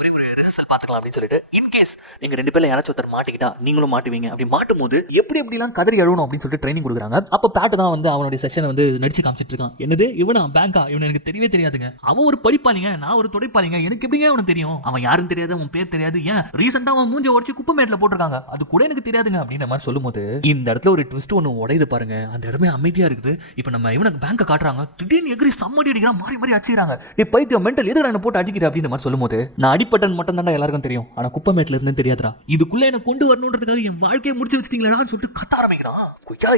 ஒரே ஒரு ரிஹர்சல் பார்த்துக்கலாம் அப்படின்னு சொல்லிட்டு இன்கேஸ் நீங்க 2 பேர்ல யாராச்சும் ஒருத்தர் மாட்டிக்கிட்டா நீங்களும் மாட்டுவீங்க. அப்படி மாட்டும் போது எப்படி எப்படிலாம் கதறி அழுவணும் அப்படின்னு சொல்லிட்டு ட்ரைனிங் கொடுக்குறாங்க. அப்போ பேட் தான் வந்து அவனுடைய செஷனை வந்து நடிச்சு காமிச்சிட்டு இருக்கான். என்னது இவனா பேங்கா, இவன் எனக்கு தெரியவே தெரியாதுங்க, அவன் ஒரு படிப்பாளிங்க, நான் ஒரு துடைப்பாளிங்க, எனக்கு எப்படிங்க அவனுக்கு தெரியும், அவன் யாரும் தெரியாது, அவன் பேர் தெரியாது, ஏன் ரீசெண்டா அவன் மூஞ்ச உடச்சு குப்பை மேட்ல போட்டிருக்காங்க, அது கூட எனக்கு தெரியாதுங்க அப்படின்ற மாதிரி சொல்லும்போது இந்த இடத்துல ஒரு ட்விஸ்ட் ஒன்று உடையுது பாருங்க. அந்த இடமே அமைதியா இருக்குது. இப்போ நம்ம இவனுக்கு பேங்கை காட்டுறாங்க. திடீர்னு எகிரி சம்மடி அடிக்கிறான், மாறி மாறி அடிச்சுறாங்க. நீ பைத்தியம் மென்டல் எதிர என்ன போட்டு அடிக்கிற அப்படின்ற மாதிரி சொல்லும்போது நான் அடிப்பட்டன் மட்டும் தான் எல்லாருக்கும் தெரியும், ஆனா குப்பமேட்ல இருந்து தெரியாதுடா, இதுக்குள்ள என்ன கொண்டு வரணும்ன்றதுக்காக என் வாழ்க்கையை முடிச்சு வச்சிட்டீங்களா சொல்லிட்டு கத்த ஆரம்பிக்கிறான்.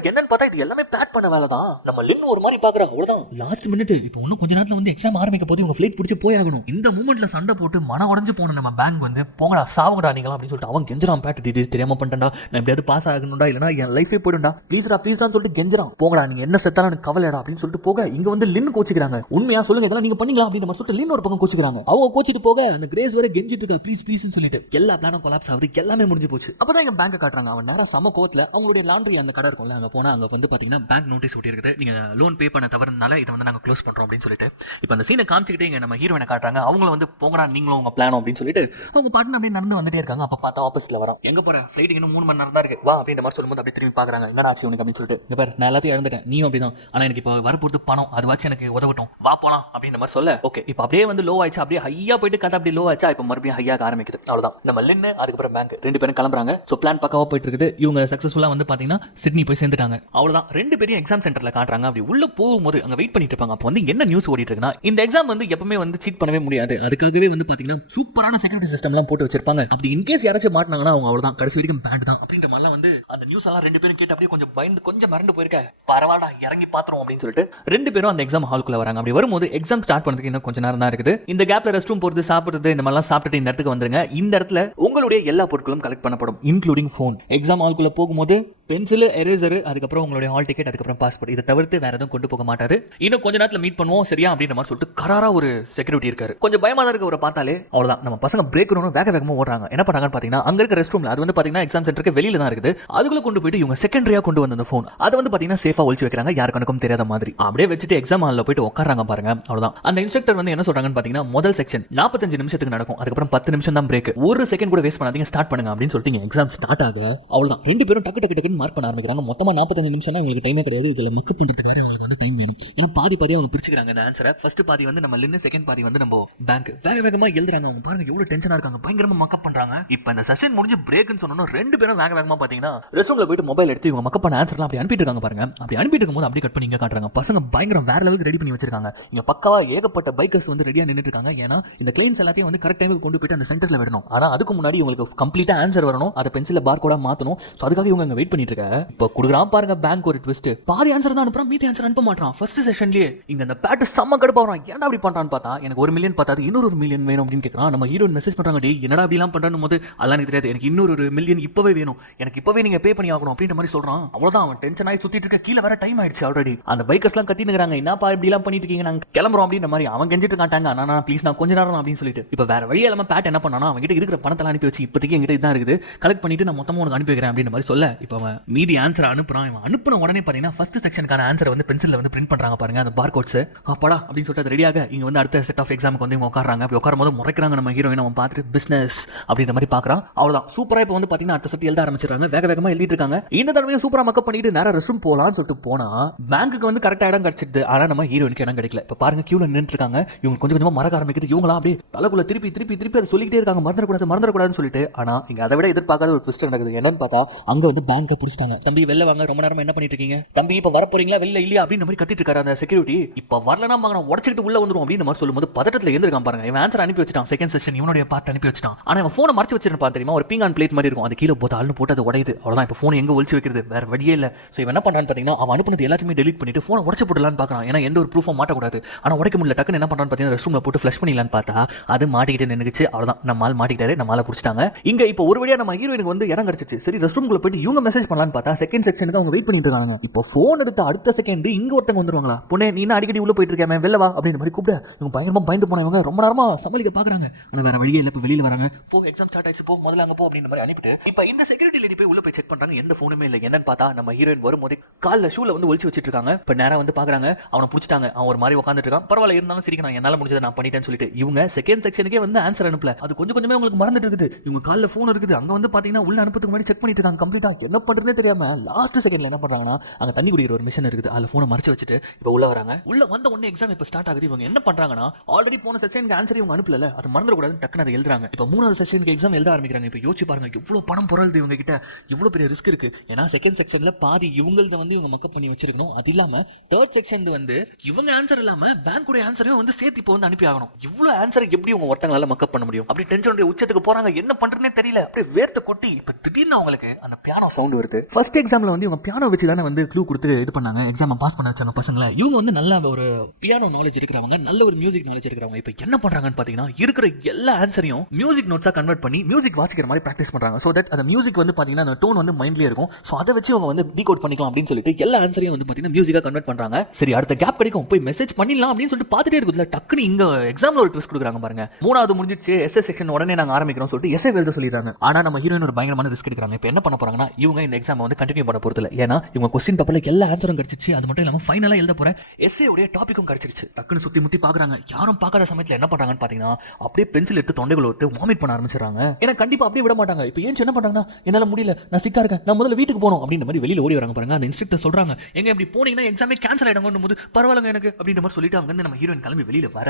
என்னன்னு பார்த்தா இது எல்லாமே பேட் பண்ண வேலை தான். நம்ம லின் ஒரு மாதிரி பாக்குறாங்க. அவ்வளவுதான் லாஸ்ட் மினிட். இப்போ இன்னும் கொஞ்ச நேரத்துல வந்து எக்ஸாம் ஆரம்பிக்க போது இவங்க ஃபிளைட் பிடிச்சு போய் ஆகணும். இந்த மூமெண்ட்ல சண்டை போட்டு மன உடைஞ்சு போன நம்ம பேங்க் வந்து போங்கடா சாவுங்கடா நீங்களா அப்படின்னு சொல்லிட்டு அவன் கெஞ்சறான். பேட் டீடைல்ஸ் தெரியாம பண்ணிட்டா, நான் எப்படியாவது பாஸ் ஆகணும்டா, இல்லனா என் லைஃபே போயிடும்டா, ப்ளீஸ்டா ப்ளீஸ்டான்னு சொல்லிட்டு கெஞ்சறான். போங்கடா நீங்க என்ன செத்தாலும் எனக்கு கவலைடா அப்படின்னு சொல்லிட்டு போக இங்க வந்து லின் கோச்சிக்கிறாங்க. உண்மையா சொல்லுங்க இதெல்லாம் நீங்க பண்ணீங்களா அப்படின்னு சொல்லிட்டு லின் ஒரு பக்கம் கோச்சிக்கிறாங்க. அவங்க கோச்சிட்டு போக அந்த கிரேஸ் வரை கெஞ்சிட்டு இருக்கா, ப்ளீஸ் ப்ளீஸ் சொல்லிட்டு எல்லா பிளானும் கொலாப்ஸ் ஆகுது. எல்லாமே முடிஞ்சு போச்சு. அப்பதான் எங்க பேங்க் காட்டுறாங்க. அவன் நேரா சம கோவத்துல அவங்களுடைய லாண்டரி அந்த கடை இருக்கும்ல அங்க போனா அங்க வந்து பாத்தீங்கன்னா பேங்க் நோட்டீஸ் ஒட்டி இருக்குது, நீங்க லோன் பே பண்ண தவறுனால இதை வந்து நாங்க க்ளோஸ் பண்றோம் அப்படின்னு சொல்லிட்டு இப்போ அந்த சீனை காமிச்சிக்கிட்டே இங்க நம்ம ஹீரோயினை காட்டுறாங்க. அவங்கள வந்து போங்கடா நீங்களும் உங்க பிளான் அப்படின்னு சொல்லிட்டு அவங்க பாட்டு அப்படியே நடந்து வந்துட்டே இருக்காங்க. அப்ப பார்த்தா ஆப்போசிட்ல வரோம். எங்க போற ஃபிளைட் இன்னும் 3 மணி நேரம் தான் இருக்கு வா அப்படின்ற மாதிரி சொல்லும்போது அப்படியே திரும்பி பாக்குறாங்க. என்னடா ஆச்சு உனக்கு அப்படின்னு சொல்லிட்டு இங்க பாரு நான் எல்லாத்தையும் இழந்துட்டேன், நீயும் அப்படிதான், ஆனா எனக்கு இப்போ வரப்போட்டு பணம் அது வச்சு எனக்கு உதவட்டும் வா போலாம் அப்படின்ற மாதிரி சொல்ல ஓகே இப்போ அப்படியே வந்து லோ ஆயிடுச்சு. அப்படியே ஹையா போயிட்டு கதை அப்படியே லோ ஆச்சா. இப்போ மறுபடியும் ஹையாக ஆரம்பிக்குது. அவ்வளவுதான். நம்ம லின்னு அதுக்கப்புறம் பேங்க் 2 பேரும் கிளம்புறாங்க. ஸோ பிளான் பக்காவா போயிட்டு இருக்குது. இவங்க சக்ஸஸ்ஃபுல்லாக வந்து பார்த்தீங்கன்னா சிட்னி போய் சேர்ந்துட்டாங்க. அவ்வளவுதான். 2 பேரும் எக்ஸாம் சென்டர்ல காட்டுறாங்க. அப்படி உள்ள போகும்போது அங்க வெயிட் பண்ணிட்டு இருப்பாங்க. அப்போ வந்து என்ன நியூஸ் ஓடிட்டு இருக்குன்னா, இந்த எக்ஸாம் வந்து எப்பவுமே வந்து சீட் பண்ணவே முடியாது. அதுக்காகவே வந்து பார்த்தீங்கன்னா சூப்பரான செக்யூரிட்டி சிஸ்டம்லாம் போட்டு வச்சிருப்பாங்க. அப்படி இன்கேஸ் யாராச்சும் மாட்டினாங்கன்னா அவங்க அவ்வளவுதான், கடைசி வரைக்கும் பேண்ட் தான் அப்படின்ற மாதிரிலாம் வந்து அந்த நியூஸ் எல்லாம் 2 பேரும் கேட்டு அப்படியே கொஞ்சம் பயந்து கொஞ்சம் மறந்து போயிருக்க. பரவாடா இறங்கி பாத்துறோம் அப்படின்னு சொல்லிட்டு 2 பேரும் அந்த எக்ஸாம் ஹால்குள்ள வராங்க. அப்படி வரும்போது எக்ஸாம் ஸ்டார்ட் பண்ணதுக்கு இன்னும் கொஞ்ச நேரம் தான் இருக்குது. இந்த கேப்ல ரெஸ்ட் ரூம் போறது, சாப்பிடுறது, இந்த மாதிரிலாம் சாப்பிட்டுட்டு இந்த இடத்துக்கு வந்துருங்க. இந்த இடத்துல உங்களுடைய எல்லா பொருட்களும் கலெக்ட் பண்ணப்படும், இன்க்ளூடிங் போன். எக்ஸாம் ஹால்குள்ள போகும்போது பென்சில், எரேசர், அதுக்கப்புறம் உங்களுடைய ஹால் டிக்கெட், அதுக்கப்புறம் பாஸ்போர்ட், இதை தவிர்த்து வேற எதுவும் கொண்டு போக மாட்டாரு. இன்னும் கொஞ்ச நேரத்தில் மீட் பண்ணுவோம் சரியா அப்படின்ற மாதிரி சொல்லிட்டு கராரா ஒரு செக்யூரிட்டி இருக்காரு. கொஞ்சம் பயமா தான் இருக்கு அவரை பார்த்தாலே. அவ்வளவுதான். நம்ம பசங்க பிரேக் ரூம் வேக வேகமா ஓடுறாங்க. என்ன பண்ணாங்கன்னு பாத்தீங்கன்னா, அங்க இருக்க ரெஸ்ட் ரூம்ல, அது வந்து பாத்தீங்கன்னா எக்ஸாம் சென்டருக்கு வெளியில தான் இருக்குது, அதுக்குள்ள கொண்டு போயிட்டு இவங்க செகண்டரியா கொண்டு வந்த அந்த போன் அதை வந்து பாத்தீங்கன்னா சேஃபா ஒளிச்சு வைக்கிறாங்க, யாரு கணக்கும் தெரியாத மாதிரி. அப்படியே வச்சுட்டு எக்ஸாம் ஹால்ல போயிட்டு உட்காராங்க பாருங்க. அவ்வளவுதான். அந்த இன்ஸ்ட்ரக்டர் வந்து என்ன சொல்றாங்கன்னு பாத்தீங்கன்னா, முதல் செக்ஷன் 45 நிமிஷத்துக்கு நடக்கும், அதுக்கப்புறம் 10 நிமிஷம் தான் பிரேக், ஒரு செகண்ட் கூட வேஸ்ட் பண்ணாதீங்க, ஸ்டார்ட் பண்ணுங்க அப்படின்னு சொல்லிட்டு எக்ஸாம் ஸ்டார்ட் ஆக அவ்வளவுதான். 2 பேரும் டக்கு டக்கு டக்குன்னு மார்க் பண்ண ஆரம்பிக்கிறாங்க. மொத்தமா 45 நிமிஷம் உங்களுக்கு டைமே கிடையாது. இதுல மக்கு பண்றதுக்காக உங்களுக்கு வந்து டைம் வேணும். ஏன்னா பாதி பாதியா அவங்க பிரிச்சுக்கிறாங்க இந்த ஆன்சரை. ஃபர்ஸ்ட் பாதி வந்து நம்ம லின்னு, செகண்ட் பாதி வந்து நம்ம பேங்க். வேக வேகமா எழுதுறாங்க. அவங்க பாருங்க எவ்வளவு டென்ஷனா இருக்காங்க, பயங்கரமா மக்கப் பண்றாங்க. இப்போ இந்த செஷன் முடிஞ்சு பிரேக்னு சொன்னோம், 2 பேரும் வேக வேகமா பாத்தீங்கன்னா ரெஸ்ட் ரூம்ல போயிட்டு மொபைல் எடுத்து இவங்க மக்கப் பண்ண ஆன்சர்லாம் அப்படி அனுப்பிட்டு இருக்காங்க பாருங்க. அப்படி அனுப்பிட்டு இருக்கும்போது அப்படி கட் பண்ணி இங்க காட்டுறாங்க. பசங்க பயங்கரம் வேற லெவலுக்கு ரெடி பண்ணி வச்சிருக்காங்க. இங்க பக்காவா ஏகப்பட்ட பைக்கர்ஸ் வந்து ரெடியா நின்னுட்டு இருக்காங்க. ஏன்னா இந்த கிளைன்ஸ் எல்லாத்தையும் வந்து கரெக்ட் டைமுக்கு கொண்டு போயிட்டு அந்த சென்டர்ல விடணும். ஆனா அதுக்கு முன்னாடி உங்களுக்கு கம்ப்ளீட்டா ஆன்சர் வரணும், அதை பென்சில பார் கோடா மாத்தணும். சோ அதுக்காக இவங்க அங்க வெயிட் பண்ணிட்டு இருக்காங்க. இப்போ குடுக்குறான் பாருங்க பேங்க் ஒரு ட்விஸ்ட். பாதி ஆன்சர் தான் அனுப்புறான், மீதி ஆன்சர் அனுப்ப மாட்டான். ஃபர்ஸ்ட் செஷன்லயே இங்க அந்த பேட் செம்ம கடுப்பா வரான். ஏன்டா அப்படி பண்றான்னு பார்த்தா, எனக்கு 1 மில்லியன் பார்த்தாது இன்னொரு 1 மில்லியன் வேணும் அப்படின்னு கேட்கறான். நம்ம ஹீரோயின் மெசேஜ் பண்றாங்க, டேய் என்னடா அப்படி எல்லாம் பண்றான்னு போது அதெல்லாம் எனக்கு தெரியாது, எனக்கு இன்னொரு 1 மில்லியன் இப்பவே வேணும், எனக்கு இப்பவே நீங்க பே பண்ணி ஆகணும் அப்படின்ற மாதிரி சொல்றான். அவ்வளவுதான். அவன் டென்ஷன் ஆகி சுத்திட்டு இருக்க. கீழே வர டைம் ஆயிடுச்சு ஆல்ரெடி. அந்த பைக்கர்ஸ் எல்லாம் கத்தினுறாங்க, என்னப்பா இப்படி எல்லாம் பண்ணிட்டு இருக்கீங்க, நாங்க கிளம்புறோம் அப்படின்ற மாதிரி. அவன் கெஞ்சிட்டு இருக்காங்க, அண்ணா ப்ளீஸ் நான் கொஞ்ச நேரம் அப்படின்னு சொல்லிட்டு. இப்ப வேற வழி இல்லாம பேட் என்ன பண்ணானா, அவங்க கிட்ட இருக்கிற பணத்தை அனுப்பி வச்சு, இப்போதைக்கு என்கிட்ட இதான் இருக்குது, கலெக்ட் பண்ணிட்டு நான் மொத்தமா உனக்கு அனுப்பி வைக்கிறேன் அப்படின்ற மாதிரி சொல்ல, இப்போ அவன் மீதி ஆன்சர் அனுப்புறான். இவன் அனுப்புன உடனே பாத்தீங்கன்னா ஃபர்ஸ்ட் செக்ஷனுக்கான ஆன்சர் வந்து பென்சில்ல வந்து பிரிண்ட் பண்றாங்க பாருங்க, அந்த பார் கோட்ஸ். அப்பாடா அப்படின்னு சொல்லிட்டு அது ரெடியாக இங்க வந்து அடுத்த செட் ஆஃப் எக்ஸாமுக்கு வந்து இவங்க உட்காராங்க. அப்படி உட்காரும் போது முறைக்கிறாங்க நம்ம ஹீரோயின். அவன் பார்த்துட்டு பிசினஸ் அப்படின்ற மாதிரி பாக்குறான். அவ்வளவுதான். சூப்பரா இப்போ வந்து பாத்தீங்கன்னா அடுத்த செட் எழுத ஆரம்பிச்சிருக்காங்க. வேக வேகமா எழுதிட்டு இருக்காங்க. இந்த தடவையும் சூப்பரா மக்கப் பண்ணிட்டு நேரா ரெஸ்ட் ரூம் போலாம்னு சொல்லிட்டு போனா பேங்க்குக்கு வந்து கரெக்டா இடம் கிடைச்சிட்டு. ஆனா நம்ம ஹீரோயினுக்கு இடம் கிடைக்கல. இப்ப பாருங்க கியூல நின்னுட்டு இருக்காங்க. இவங்க கொஞ்சம் கொஞ்சமா மறக்க ஆரம்பிக்குது. இவங்களா அப்படியே தலைக்குள்ள திருப்பி திருப்பி திருப்பி அதை சொல்லிக்கிட்டே இருக்காங்க, மறந்துடக்கூடாதுன்னு சொல்லிட்டு. ஆனா இங்க அதை விட எதிர்பார்க்காத ஒரு ட்விஸ்ட் நடக்குது. என்னன்னு பார்த்தா அங்க வந்து பேங்க புடிச்சிட்டாங்க. தம்பி வெளில வாங்க, ரொம்ப நேரமா என்ன பண்ணிட்டு இருக்கீங்க, தம்பி இப்ப வர போறீங்களா வெளில இல்லையா அப்படின்னு மாதிரி கத்திட்டு இருக்காரு அந்த செக்யூரிட்டி. இப்ப வரலனா மகன உடைச்சிட்டு உள்ள வந்துரும் அப்படின்னு மாதிரி சொல்லும்போது பதட்டத்துல எழுந்திருக்கான் பாருங்க. இவன் ஆன்சர் அனுப்பி வச்சிட்டான், செகண்ட் செஷன் இவனுடைய பார்ட் அனுப்பி வச்சிட்டான். ஆனா இவன் போனை மறைச்சு வச்சிருப்பான் தெரியுமா, ஒரு பிங் ஆன் பிளேட் மாதிரி இருக்கும், அது கீழே போட்டு ஆள்னு போட்டு அது உடையுது. அவ்வளவுதான். இப்ப போன் எங்க ஒளிச்சு வைக்கிறது, வேற வழியே இல்ல. சோ இவன் என்ன பண்றான்னு பாத்தீங்கன்னா, அவன் அனுப்புனது எல்லாத்தையுமே டெலீட் பண்ணிட்டு போனை உடைச்சு போடலான்னு பாக்குறான். ஏன்னா எந்த ஒரு ப்ரூஃபும் மாட்டக்கூடாது. ஆனா உடைக்க முடியல. டக்குன்னு என்ன பண்றான்னு பாத்தீங்கன்னா ரெஸ்ட் ரூம்ல போட்டு ஃபிளஷ் பண்ணிடலான்னு பார்த்தா அது மாட்டிக்கிட்டு நின்னுச்சு. அவ்வளவுதான். நம்ம ஆள் மாட்டிக்கிட்டாரு, நம்ம ஆளை பிடிச்சிட்டாங்க. இங்க இப்போ ஒரு வழியா நம்ம ஹீரோயினுக்கு வந்து இடம் கிடைச்சிச்சு. சரி ரெஸ்ட் ரூம்குள்ள போயிட்டு இவங்க மெசேஜ் பண்ணலான்னு பார்த்தா செகண்ட் செக்ஷனுக்கு அவங்க வெயிட் பண்ணிட்டு இருக்காங்க. இப்போ போன் எடுத்த அடுத்த செகண்ட் இங்க ஒருத்தங்க வந்துருவாங்களா, பொண்ணே நீ என்ன அடிக்கடி உள்ள போயிட்டு இருக்கேன் வெளில வா அப்படின்ற மாதிரி கூப்பிட இவங்க பயங்கரமா பயந்து போனவங்க ரொம்ப நேரமா சமாளிக்க பாக்குறாங்க. ஆனா வேற வழியே இல்ல. இப்ப வெளியில வராங்க. போ எக்ஸாம் ஸ்டார்ட் ஆயிடுச்சு, போ முதல்ல அங்க போ அப்படின்ற மாதிரி அனுப்பிட்டு இப்ப இந்த செக்யூரிட்டி லேடி போய் உள்ள போய் செக் பண்றாங்க. எந்த போனுமே இல்ல. என்னன்னு பார்த்தா நம்ம ஹீரோயின் வரும்போது கால்ல ஷூல வந்து ஒளிச்சு வச்சிட்டு இருக்காங்க. இப்ப நேரா வந்து பாக்குறாங்க, அவனை பிடிச்சிட்டாங்க. அவன் ஒரு மாதிரி உட்காந்துட்டு இருக்கான். பரவாயில்ல இருந்தாலும் சிரிக்கிறான், என்னால முடிஞ்சதை நான் பண்ணிட்டேன்னு சொல்லிட்டு. இவங்க செகண்ட் செக்ஷனுக்கே வந்து ஆன்சர் அனுப்பல. அது கொஞ்சம் கொஞ்சமே உங்களுக்கு மறந்துட்டு இருக்குது. இவங்க கால்ல போன் இருக்குது. அங்க வந்து பாத்தீங்கன்னா உள்ள அனுப்புறதுக்கு முன்னாடி செக் பண்ணிட்டு இருக்காங்க கம்ப்ளீட்டா. என்ன பண்றதே தெரியாம லாஸ்ட் செகண்ட்ல என்ன பண்றாங்கன்னா, அங்க தண்ணி குடிக்கிற ஒரு மிஷின் இருக்குது, அதுல போனை மறைச்சு வச்சுட்டு இப்ப உள்ள வராங்க. உள்ள வந்த உடனே எக்ஸாம் இப்ப ஸ்டார்ட் ஆகுது. இவங்க என்ன பண்றாங்கன்னா, ஆல்ரெடி போன செஷனுக்கு ஆன்சர் இவங்க அனுப்பல, அது மறந்துடக்கூடாது டக்குனு அதை எழுதுறாங்க. இப்ப 3வது செஷனுக்கு எக்ஸாம் எழுத ஆரம்பிக்கிறாங்க. இப்ப யோசிச்சு பாருங்க எவ்வளவு பணம் பொருள் இவங்க கிட்ட, எவ்வளவு பெரிய ரிஸ்க் இருக்கு. ஏன்னா செகண்ட் செக்ஷன்ல பாதி இவங்களத வந்து இவங்க மக்கப் பண்ணி வச்சிருக்கணும். அது இல்லாம தேர்ட் செக்ஷன் வந்து இவங்க ஆன்சர் இல்லாம பேங்கோட ஆன்சரையும் வந்து சேர்த்து இப்போ வந்து அனுப்பி ஆகணும். இவ்வளவு ஆன்சர் எப்படி உங்க ஒருத்தங்களால மக்கப் பண்ண முடியும்? அப்படி டென்ஷனுடைய உச்சத்துக்கு போறாங்க. என்ன பண்றதுனே தெரியல. அப்படியே வேர்த்து கொட்டி இப்ப திடீர்னு அவங்களுக்கு அந்த பியானோ சவுண்ட் வருது. ஃபர்ஸ்ட் எக்ஸாம்ல வந்து இவங்க பியானோ வச்சு தானே வந்து க்ளூ கொடுத்து இது பண்ணாங்க, எக்ஸாம் பாஸ் பண்ண வச்சாங்க பசங்களை. இவங்க வந்து நல்ல ஒரு பியானோ நாலேஜ் இருக்கிறவங்க, நல்ல ஒரு மியூசிக் நாலேஜ் இருக்கிறவங்க. இப்ப என்ன பண்றாங்கன்னு பாத்தீங்கன்னா, இருக்கிற எல்லா ஆன்சரையும் மியூசிக் நோட்ஸா கன்வெர்ட் பண்ணி மியூசிக் வாசிக்கிற மாதிரி பிராக்டிஸ் பண்றாங்க. சோ தட் அந்த மியூசிக் வந்து பாத்தீங்கன்னா அந்த டோன் வந்து மைண்ட்லயே இருக்கும். சோ அதை வச்சு அவங்க வந்து டீகோட் பண்ணிக்கலாம் அப்படின்னு சொல்லிட்டு எல்லா ஆன்சரையும் வந்து பாத்தீங்கன்னா மியூசிக்கா கன்வெர்ட் பண்றாங்க. சரி அடுத்த கேப் கிடைக்கும் போய் மெசேஜ் பண்ணிடலாம் அப்படின்னு சொல்லிட்டு பாத்துட்டே இருக்குதுல, டக்குனு இங்க எக்ஸாம்ல ஒரு ட்விஸ்ட் கொடுக்குறாங்க பாருங்க. 3வது முடிஞ்சிச்சு, எஸ்ஏ செக்ஷன் உடனே நாங்க ஆரம்பிக்கிறோம் சொல்லிட்டு எஸ்ஏ எழுத சொல்லிடுறாங்க. ஆனா நம்ம ஹீரோயின் ஒரு பயங்கரமான ரிஸ்க் எடுக்கிறாங்க. இப்ப என்ன பண்ண போறாங்கன்னா, இவங்க இந்த எக்ஸாம் வந்து கண்டினியூ பண்ண போறது இல்லை. ஏன்னா இவங்க கொஸ்டின் பேப்பர்ல எல்லா ஆன்சரும் கிடைச்சிச்சு. அது மட்டும் இல்லாமல் ஃபைனலாக எழுத போற எஸ்ஏ உடைய டாபிக்கும் கிடைச்சிருச்சு. டக்குன்னு சுத்தி முத்தி பாக்குறாங்க. யாரும் பார்க்காத சமயத்தில் என்ன பண்றாங்கன்னு பாத்தீங்கன்னா அப்படியே பென்சில் எடுத்து தொண்டைகளை விட்டு வாமிட் பண்ண ஆரம்பிச்சிடறாங்க. ஏன்னா கண்டிப்பா அப்படியே விட மாட்டாங்க. இப்போ ஏன் என்ன பண்றாங்கன்னா என்னால முடியல, நான் சிக்கா இருக்கேன், நான் முதல்ல வீட்டுக்கு போகணும் அப்படின்ற மாதிரி வெளியில ஓடி வராங்க பாருங்க. அந்த இன்ஸ்ட்ரக்டர் சொல்றாங்க, எங்க இப்படி போனீங்கன்னா எக்ஸாமே கேன்சல் ஆயிடுங்க போது பரவாயில்லைங்க எனக்கு அப்படின்ற மாதிரி சொல்லிட்டு அங்க நம்ம ஹீரோயின் கிளம்பி வெளியில வர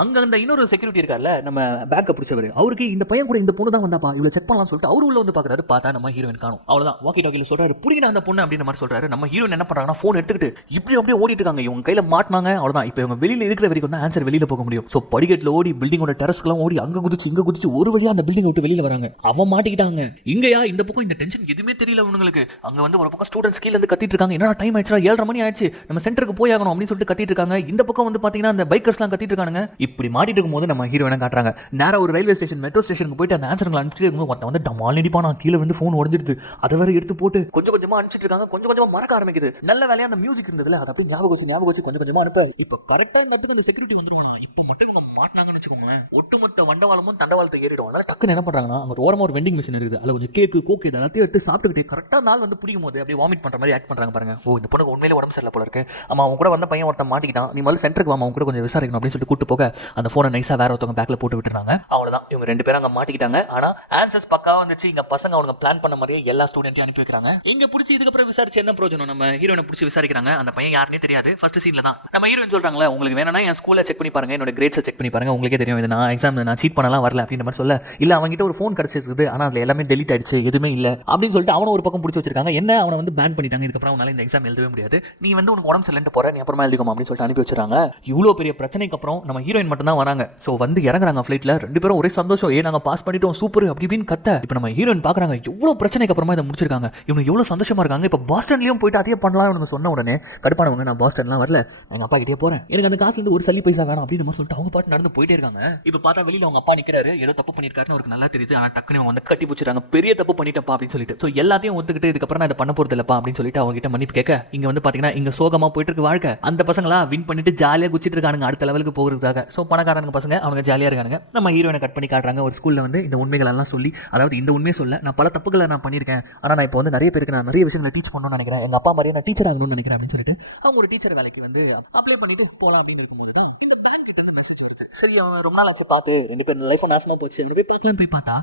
அங்க அந்த இன்னொரு செக்யூரிட்டி இருக்கார்ல நம்ம பேக்கை பிடிச்சவர், அவருக்கு இந்த பையன் கூட இந்த பொண்ணு தான் வந்தாப்பா, இவ்வளவு செக் பண்ணலாம் சொல்லிட்டு அவரு உள்ள வந்து பாக்குறாரு. பார்த்தா நம்ம ஹீரோயின் காணும். அவ்வளவுதான் வாக்கி டாக்கில சொல்றாரு, புடிங்கடா அந்த பொண்ணு அப்படின்ற மாதிரி சொல்றாரு. நம்ம ஹீரோயின் என்ன பண்றாங்கன்னா போன் எடுத்துக்கிட்டு இப்படி அப்படியே ஓடிட்டு இருக்காங்க. இவங்க கையில மாட்டினாங்க. அவ்வளவுதான். இப்போ இவங்க வெளியில இருக்கிற வரைக்கும் தான் ஆன்சர் வெளியில போக முடியும். சோ படிக்கட்டுல ஓடி பில்டிங்கோட டெரஸ்க்குலாம் ஓடி அங்க குதிச்சு இங்க குதிச்சு ஒரு வழியா அந்த பில்டிங் விட்டு வெளியில வராங்க. அவன் மாட்டிக்கிட்டாங்க. இங்கயா இந்த பக்கம் இந்த டென்ஷன் எதுவுமே தெரியல உங்களுக்கு. அங்க வந்து ஒரு பக்கம் ஸ்டூடெண்ட்ஸ் கீழ இருந்து கத்திட்டு இருக்காங்க. என்னடா டைம் ஆயிடுச்சா, 7:30 மணி ஆயிடுச்சு, நம்ம சென்டருக்கு போய் ஆகணும் அப்படின்னு சொல்லிட்டு கத்திட்டு இருக்காங்க. இந்த பக்கம் வந்து பாத்தீங்கன்னா அந்த பைக்கர்ஸ்லாம் கத்திட்டு இருக்காங்க. இப்படி மாட்டிட்டு இருக்கும்போது நம்ம ஹீரோயினை காட்டுறாங்க. நேரா ஒரு ரயில்வே ஸ்டேஷன் மெட்ரோ ஸ்டேஷனுக்கு போயிட்டு அந்த ஆன்சர்களை அனுப்பிட்டு இருக்கும்போது ஒருத்தன் வந்து டமால் அடிப்பா, நான் கீழே வந்து போன் உடஞ்சிருது. அதை வேற எடுத்து போட்டு கொஞ்சம் கொஞ்சமா அனுப்பிச்சிட்டு இருக்காங்க. கொஞ்சம் கொஞ்சமா மறக்க ஆரம்பிக்குது. நல்ல வேலையா அந்த மியூசிக் இருந்ததுல அதை அப்படியே ஞாபகம் வச்சு கொஞ்சம் கொஞ்சமா அனுப்ப இப்போ கரெக்டா இந்த இடத்துக்கு அந்த செக்யூரிட்டி வந்துருவாங்க. இப்போ மட்டும் மாட்டினாங்கன்னு வச்சுக்கோங்க, ஒட்டுமொத்த வண்டவாளமும் தண்டவாளத்தை ஏறிடும். அதனால டக்குன்னு என்ன பண்றாங்கன்னா அங்க ஓரமா ஒரு வெண்டிங் மிஷின் இருக்குது. அதுல கொஞ்சம் கேக்கு கோக்கு எல்லாத்தையும் எடுத்து சாப்பிட்டுக்கிட்டே கரெக்டா நாள் வந்து பிடிக்கும் போது அப்படியே வாமிட் பண்ற மாதிரி ஆக்ட் பண்றாங்க பாருங்க. ஓ இந்த பொண்ணுக்கு உண்மையிலே உடம்பு சரியில்லை போல இருக்கு. ஆமா அவன் கூட வந்த பையன் ஒருத்தன் மாட்டிக்கிட்டான், நீ முதல்ல சென்டருக்கு வாமா, அவன் கூட கொஞ்சம் விசாரிக்கணும் அப்படின்னு சொல்லிட்டு கூட்டு போக அந்த போனை நைஸா வேற ஒருத்தவங்க பேக்ல போட்டு விட்டுறாங்க. அவ்வளவுதான், இவங்க 2 பேரும் அங்க மாட்டிக்கிட்டாங்க. ஆனா ஆன்சர்ஸ் பக்காவா வந்துச்சு. இங்க பசங்க அவங்க பிளான் பண்ண மாதிரியே எல்லா ஸ்டூடெண்ட்டையும் அனுப்பி வைக்கிறாங்க. இங்க பிடிச்சி இதுக்கப்புறம் விசாரிச்சு என்ன பிரயோஜனம்? நம்ம ஹீரோனை பிடிச்சி விசாரிக்கிறாங்க. அந்த பையன் யாருன்னே தெரியாது. ஃபர்ஸ்ட் சீன்ல தான் நம்ம ஹீரோயின் சொல்றாங்களே, உங்களுக்கு வேணும்னா என் ஸ்கூல்ல செக் பண்ணி பாருங்க, என்னோட கிரேட்ஸை செக் பண்ணி பாருங்க, உங்களுக்கே தெரியும் இது நான் எக்ஸாம் நான் சீட் பண்ணலாம் வரல அப்படின்ற மாதிரி சொல்ல, இல்ல அவங்ககிட்ட ஒரு ஃபோன் கிடைச்சிருக்குது ஆனா அதுல எல்லாமே டெலிட் ஆயிடுச்சு, எதுவுமே இல்ல அப்படின்னு சொல்லிட்டு அவனை ஒரு பக்கம் பிடிச்சி வச்சிருக்காங்க. என்ன அவனை வந்து பேன் பண்ணிட்டாங்க, இதுக்கப்புறம் அவனால இந்த எக்ஸாம் எழுதவே முடியாது, நீ வந்து உனக்கு உடம்பு சரியில்லைன்னு போற, நீ அப்புறமா எழுதிக்கோமா அப்படின்னு சொல்லிட்டு அனுப்பி வச்சிருக்காங்க. இவ்வளோ பெரிய பிரச்சனைக்கு அப்புறம் நம்ம ஹீரோயின் மட்டும் தான் வராங்க. ஸோ வந்து இறங்குறாங்க ஃபிளைட்ல. 2 பேரும் ஒரே சந்தோஷம், நாங்க பாஸ் பண்ணிட்டோம் சூப்பர் அப்படி இப்படின்னு கத்த. இப்போ நம்ம ஹீரோயின் பாக்குறாங்க எவ்வளவு பிரச்சனைக்கு அப்புறமா இதை முடிச்சிருக்காங்க. இவங்க எவ்வளவு சந்தோஷமா இருக்காங்க. இப்போ பாஸ்டன்லயும் போயிட்டு அதே பண்ணலாம் இவங்க சொன்ன உடனே கடுப்பானவங்க, நான் பாஸ்டன்லாம் வரல, எங்க அப்பா கிட்டே போறேன், எனக்கு அந்த காசுல இருந்து ஒரு சல்லி பைசா வேணும் அப்படின்னு மாதிரி சொல்லிட்டு அவங்க பாட்டு நடந்து போயிட்டே இருக்காங்க. இப்போ பார்த்தா வெளியில அவங்க அப்பா நிக்கிறாரு, ஏதோ தப்பு பண்ணிருக்காருன்னு அவருக்கு நல்லா தெரியுது. ஆனா டக்குனு அவங்க வந்து கட்டி பிடிச்சிருக்காங்க, பெரிய தப்பு பண்ணிட்டப்பா அப்படின்னு சொல்லிட்டு. ஸோ எல்லாத்தையும் ஒத்துக்கிட்டு இதுக்கப்புறம் நான் இதை பண்ண போறது இல்லப்பா அப்படின்னு சொல்லிட்டு அவங்க கிட்ட மன்னிப்பு கேட்க, இங்க வந்து பாத்தீங்கன்னா இங்க சோகமா போயிட்டு இருக்கு வாழ்க்கை. அந்த பசங்களா வின் பண்ணிட்டு ஜாலியா குச்சிட்டு இருக்கானுங்க அடுத்த லெவலுக்கு போகிறதுக்காக. ஸோ பணக்காரங்க பசங்க அவங்க ஜாலியா இருக்காங்க. நம்ம ஹீரோயினை கட் பண்ணி காட்டுறாங்க. ஒரு ஸ்கூல்ல வந்து இந்த உண்மைகள் எல்லாம் சொல்லி, அதாவது இந்த உண்மையை சொல்ல, நான் பல தப்புகளை நான் பண்ணியிருக்கேன், ஆனா நான் இப்போ வந்து நிறைய பேருக்கு நான் நிறைய விஷயங்களை டீச் பண்ணணும்னு நினைக்கிறேன், எங்க அப்பா மாதிரியே நான் டீச்சர் ஆகணும்னு நினைக்கிறேன் அப்படின்னு சொல்லிட்டு அவங்க ஒரு டீச்சர் வேலைக்கு வந்து அப்ளை பண்ணிட்டு போகலாம் அப்படின்னு இருக்கும்போது தான் இந்த பேங்க் கிட்ட இருந்து மெசேஜ் வருது. சரி அவன் ரொம்ப நாள் ஆச்சு பார்த்து, 2 பேரும் லைஃப் நாசமா போச்சு, போய் பார்க்கலான்னு போய் பார்த்தா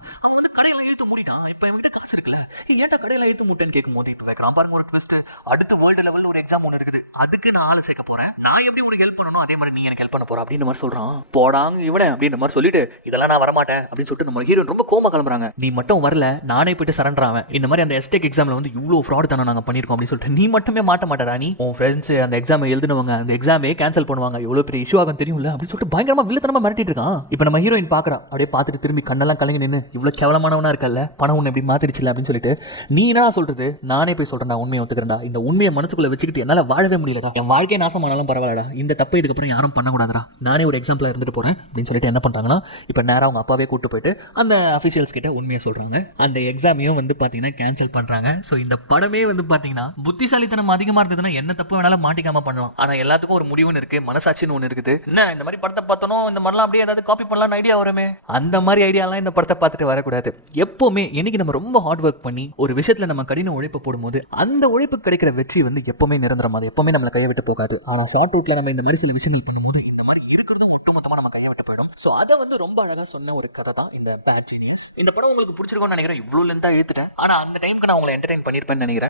இருக்குல்ல, ஏன்டா கடையில ஏத்து முட்டைன்னு கேட்கும்போது இப்போ வைக்கிறான் பாருங்க ஒரு ட்விஸ்ட். அடுத்து வேர்ல்டு லெவல்ல ஒரு எக்ஸாம் ஒன்று இருக்குது, அதுக்கு நான் ஆளை சேர்க்க போறேன், நான் எப்படி உங்களுக்கு ஹெல்ப் பண்ணணும் அதே மாதிரி நீ எனக்கு ஹெல்ப் பண்ண போற அப்படின்ற மாதிரி சொல்றான். போடாங்க இவனே அப்படின்ற மாதிரி சொல்லிட்டு இதெல்லாம் நான் வரமாட்டேன் அப்படின்னு சொல்லிட்டு நம்ம ஹீரோயின் ரொம்ப கோமா கிளம்புறாங்க. நீ மட்டும் வரல நானே போயிட்டு சரண்டர் ஆவேன், இந்த மாதிரி அந்த எஸ்டேக் எக்ஸாம்ல வந்து இவ்வளவு ஃப்ராட் தானே நாங்க பண்ணிருக்கோம் அப்படின்னு சொல்லிட்டு நீ மட்டுமே மாட்ட மாட்டா, நீ உன் ஃப்ரெண்ட்ஸ் அந்த எக்ஸாம் எழுதுனவங்க அந்த எக்ஸாமே கேன்சல் பண்ணுவாங்க, எவ்வளவு பெரிய இஷ்யூ ஆகும் தெரியும்ல அப்படின்னு சொல்லிட்டு பயங்கரமா வில்லத்தனமா மிரட்டிட்டு இருக்கான். இப்போ நம்ம ஹீரோயின் பாக்குறான், அப்படியே பார்த்துட்டு திரும்பி கண்ணெல்லாம் கலங்கி நின்று, இவ்வளவு கேவலமானவனா இருக்கல்ல, பணம் உன்னை எப்படி மாத்திடுச்சுல அப்படின்னு சொல்லிட்டு, நீ என்ன சொல்றது, நானே போய் சொல்றேன், உண்மையை ஒத்துக்கிறேன்டா, இந்த உண்மையை மனசுக்குள்ள வச்சுக்கிட்டு என்னால வாழவே முடியலடா, என் வாழ்க்கையை நாசமானாலும் பரவாயில்லடா, இந்த தப்பை இதுக்கப்புறம் யாரும் பண்ணக்கூடாதுடா, நானே ஒரு எக்ஸாம்பிளா இருந்துட்டு போறேன் அப்படின்னு சொல்லிட்டு என்ன பண்றாங்கன்னா, இப்போ நேரா அவங்க அப்பாவே கூட்டு போயிட்டு அந்த அஃபிஷியல்ஸ் கிட்ட உண்மையை சொல்றாங்க. அந்த எக்ஸாமையும் வந்து பாத்தீங்கன்னா கேன்சல் பண்றாங்க. ஸோ இந்த படமே வந்து பாத்தீங்கன்னா புத்திசாலித்தனம் அதிகமா இருந்ததுன்னா என்ன தப்பு வேணாலும் மாட்டிக்காம பண்ணலாம். ஆனா எல்லாத்துக்கும் ஒரு முடிவுன்னு இருக்கு, மனசாட்சின்னு ஒன்று இருக்குது. என்ன இந்த மாதிரி படத்தை பார்த்தோம் இந்த மாதிரிலாம் அப்படியே ஏதாவது காப்பி பண்ணலாம்னு ஐடியா வருமே, அந்த மாதிரி ஐடியாலாம் இந்த படத்தை பார்த்துட்டு வரக்கூடாது. எப்பவுமே என்னைக்கு நம்ம ரொம்ப ஹார்ட் ஒர்க் பண்ணி ஒரு விஷயத்துல நம்ம கடின உழைப்பு போடும்போது அந்த உழைப்பு கிடைக்கிற வெற்றி வந்து எப்பவுமே நிரந்தரம், அது எப்பவுமே நம்மளை கையை விட்டு போகாது. ஆனா ஷார்ட் அவுட்ல நம்ம இந்த மாதிரி சில விஷயங்கள் பண்ணும்போது இந்த மாதிரி இருக்கிறது ஒட்டுமொத்தமா நம்ம கையை விட்டு போயிடும். ஸோ அதை வந்து ரொம்ப அழகா சொன்ன ஒரு கதை தான் இந்த பேட் ஜீனியஸ். இந்த படம் உங்களுக்கு பிடிச்சிருக்கும்னு நினைக்கிறேன். இவ்வளவு லென்த்தா இழுத்துட்டேன், ஆனா அந்த டைமுக்கு நான் உங்களை என்டர்டைன் பண்ணிருப்பேன்னு நினைக்கிறேன்.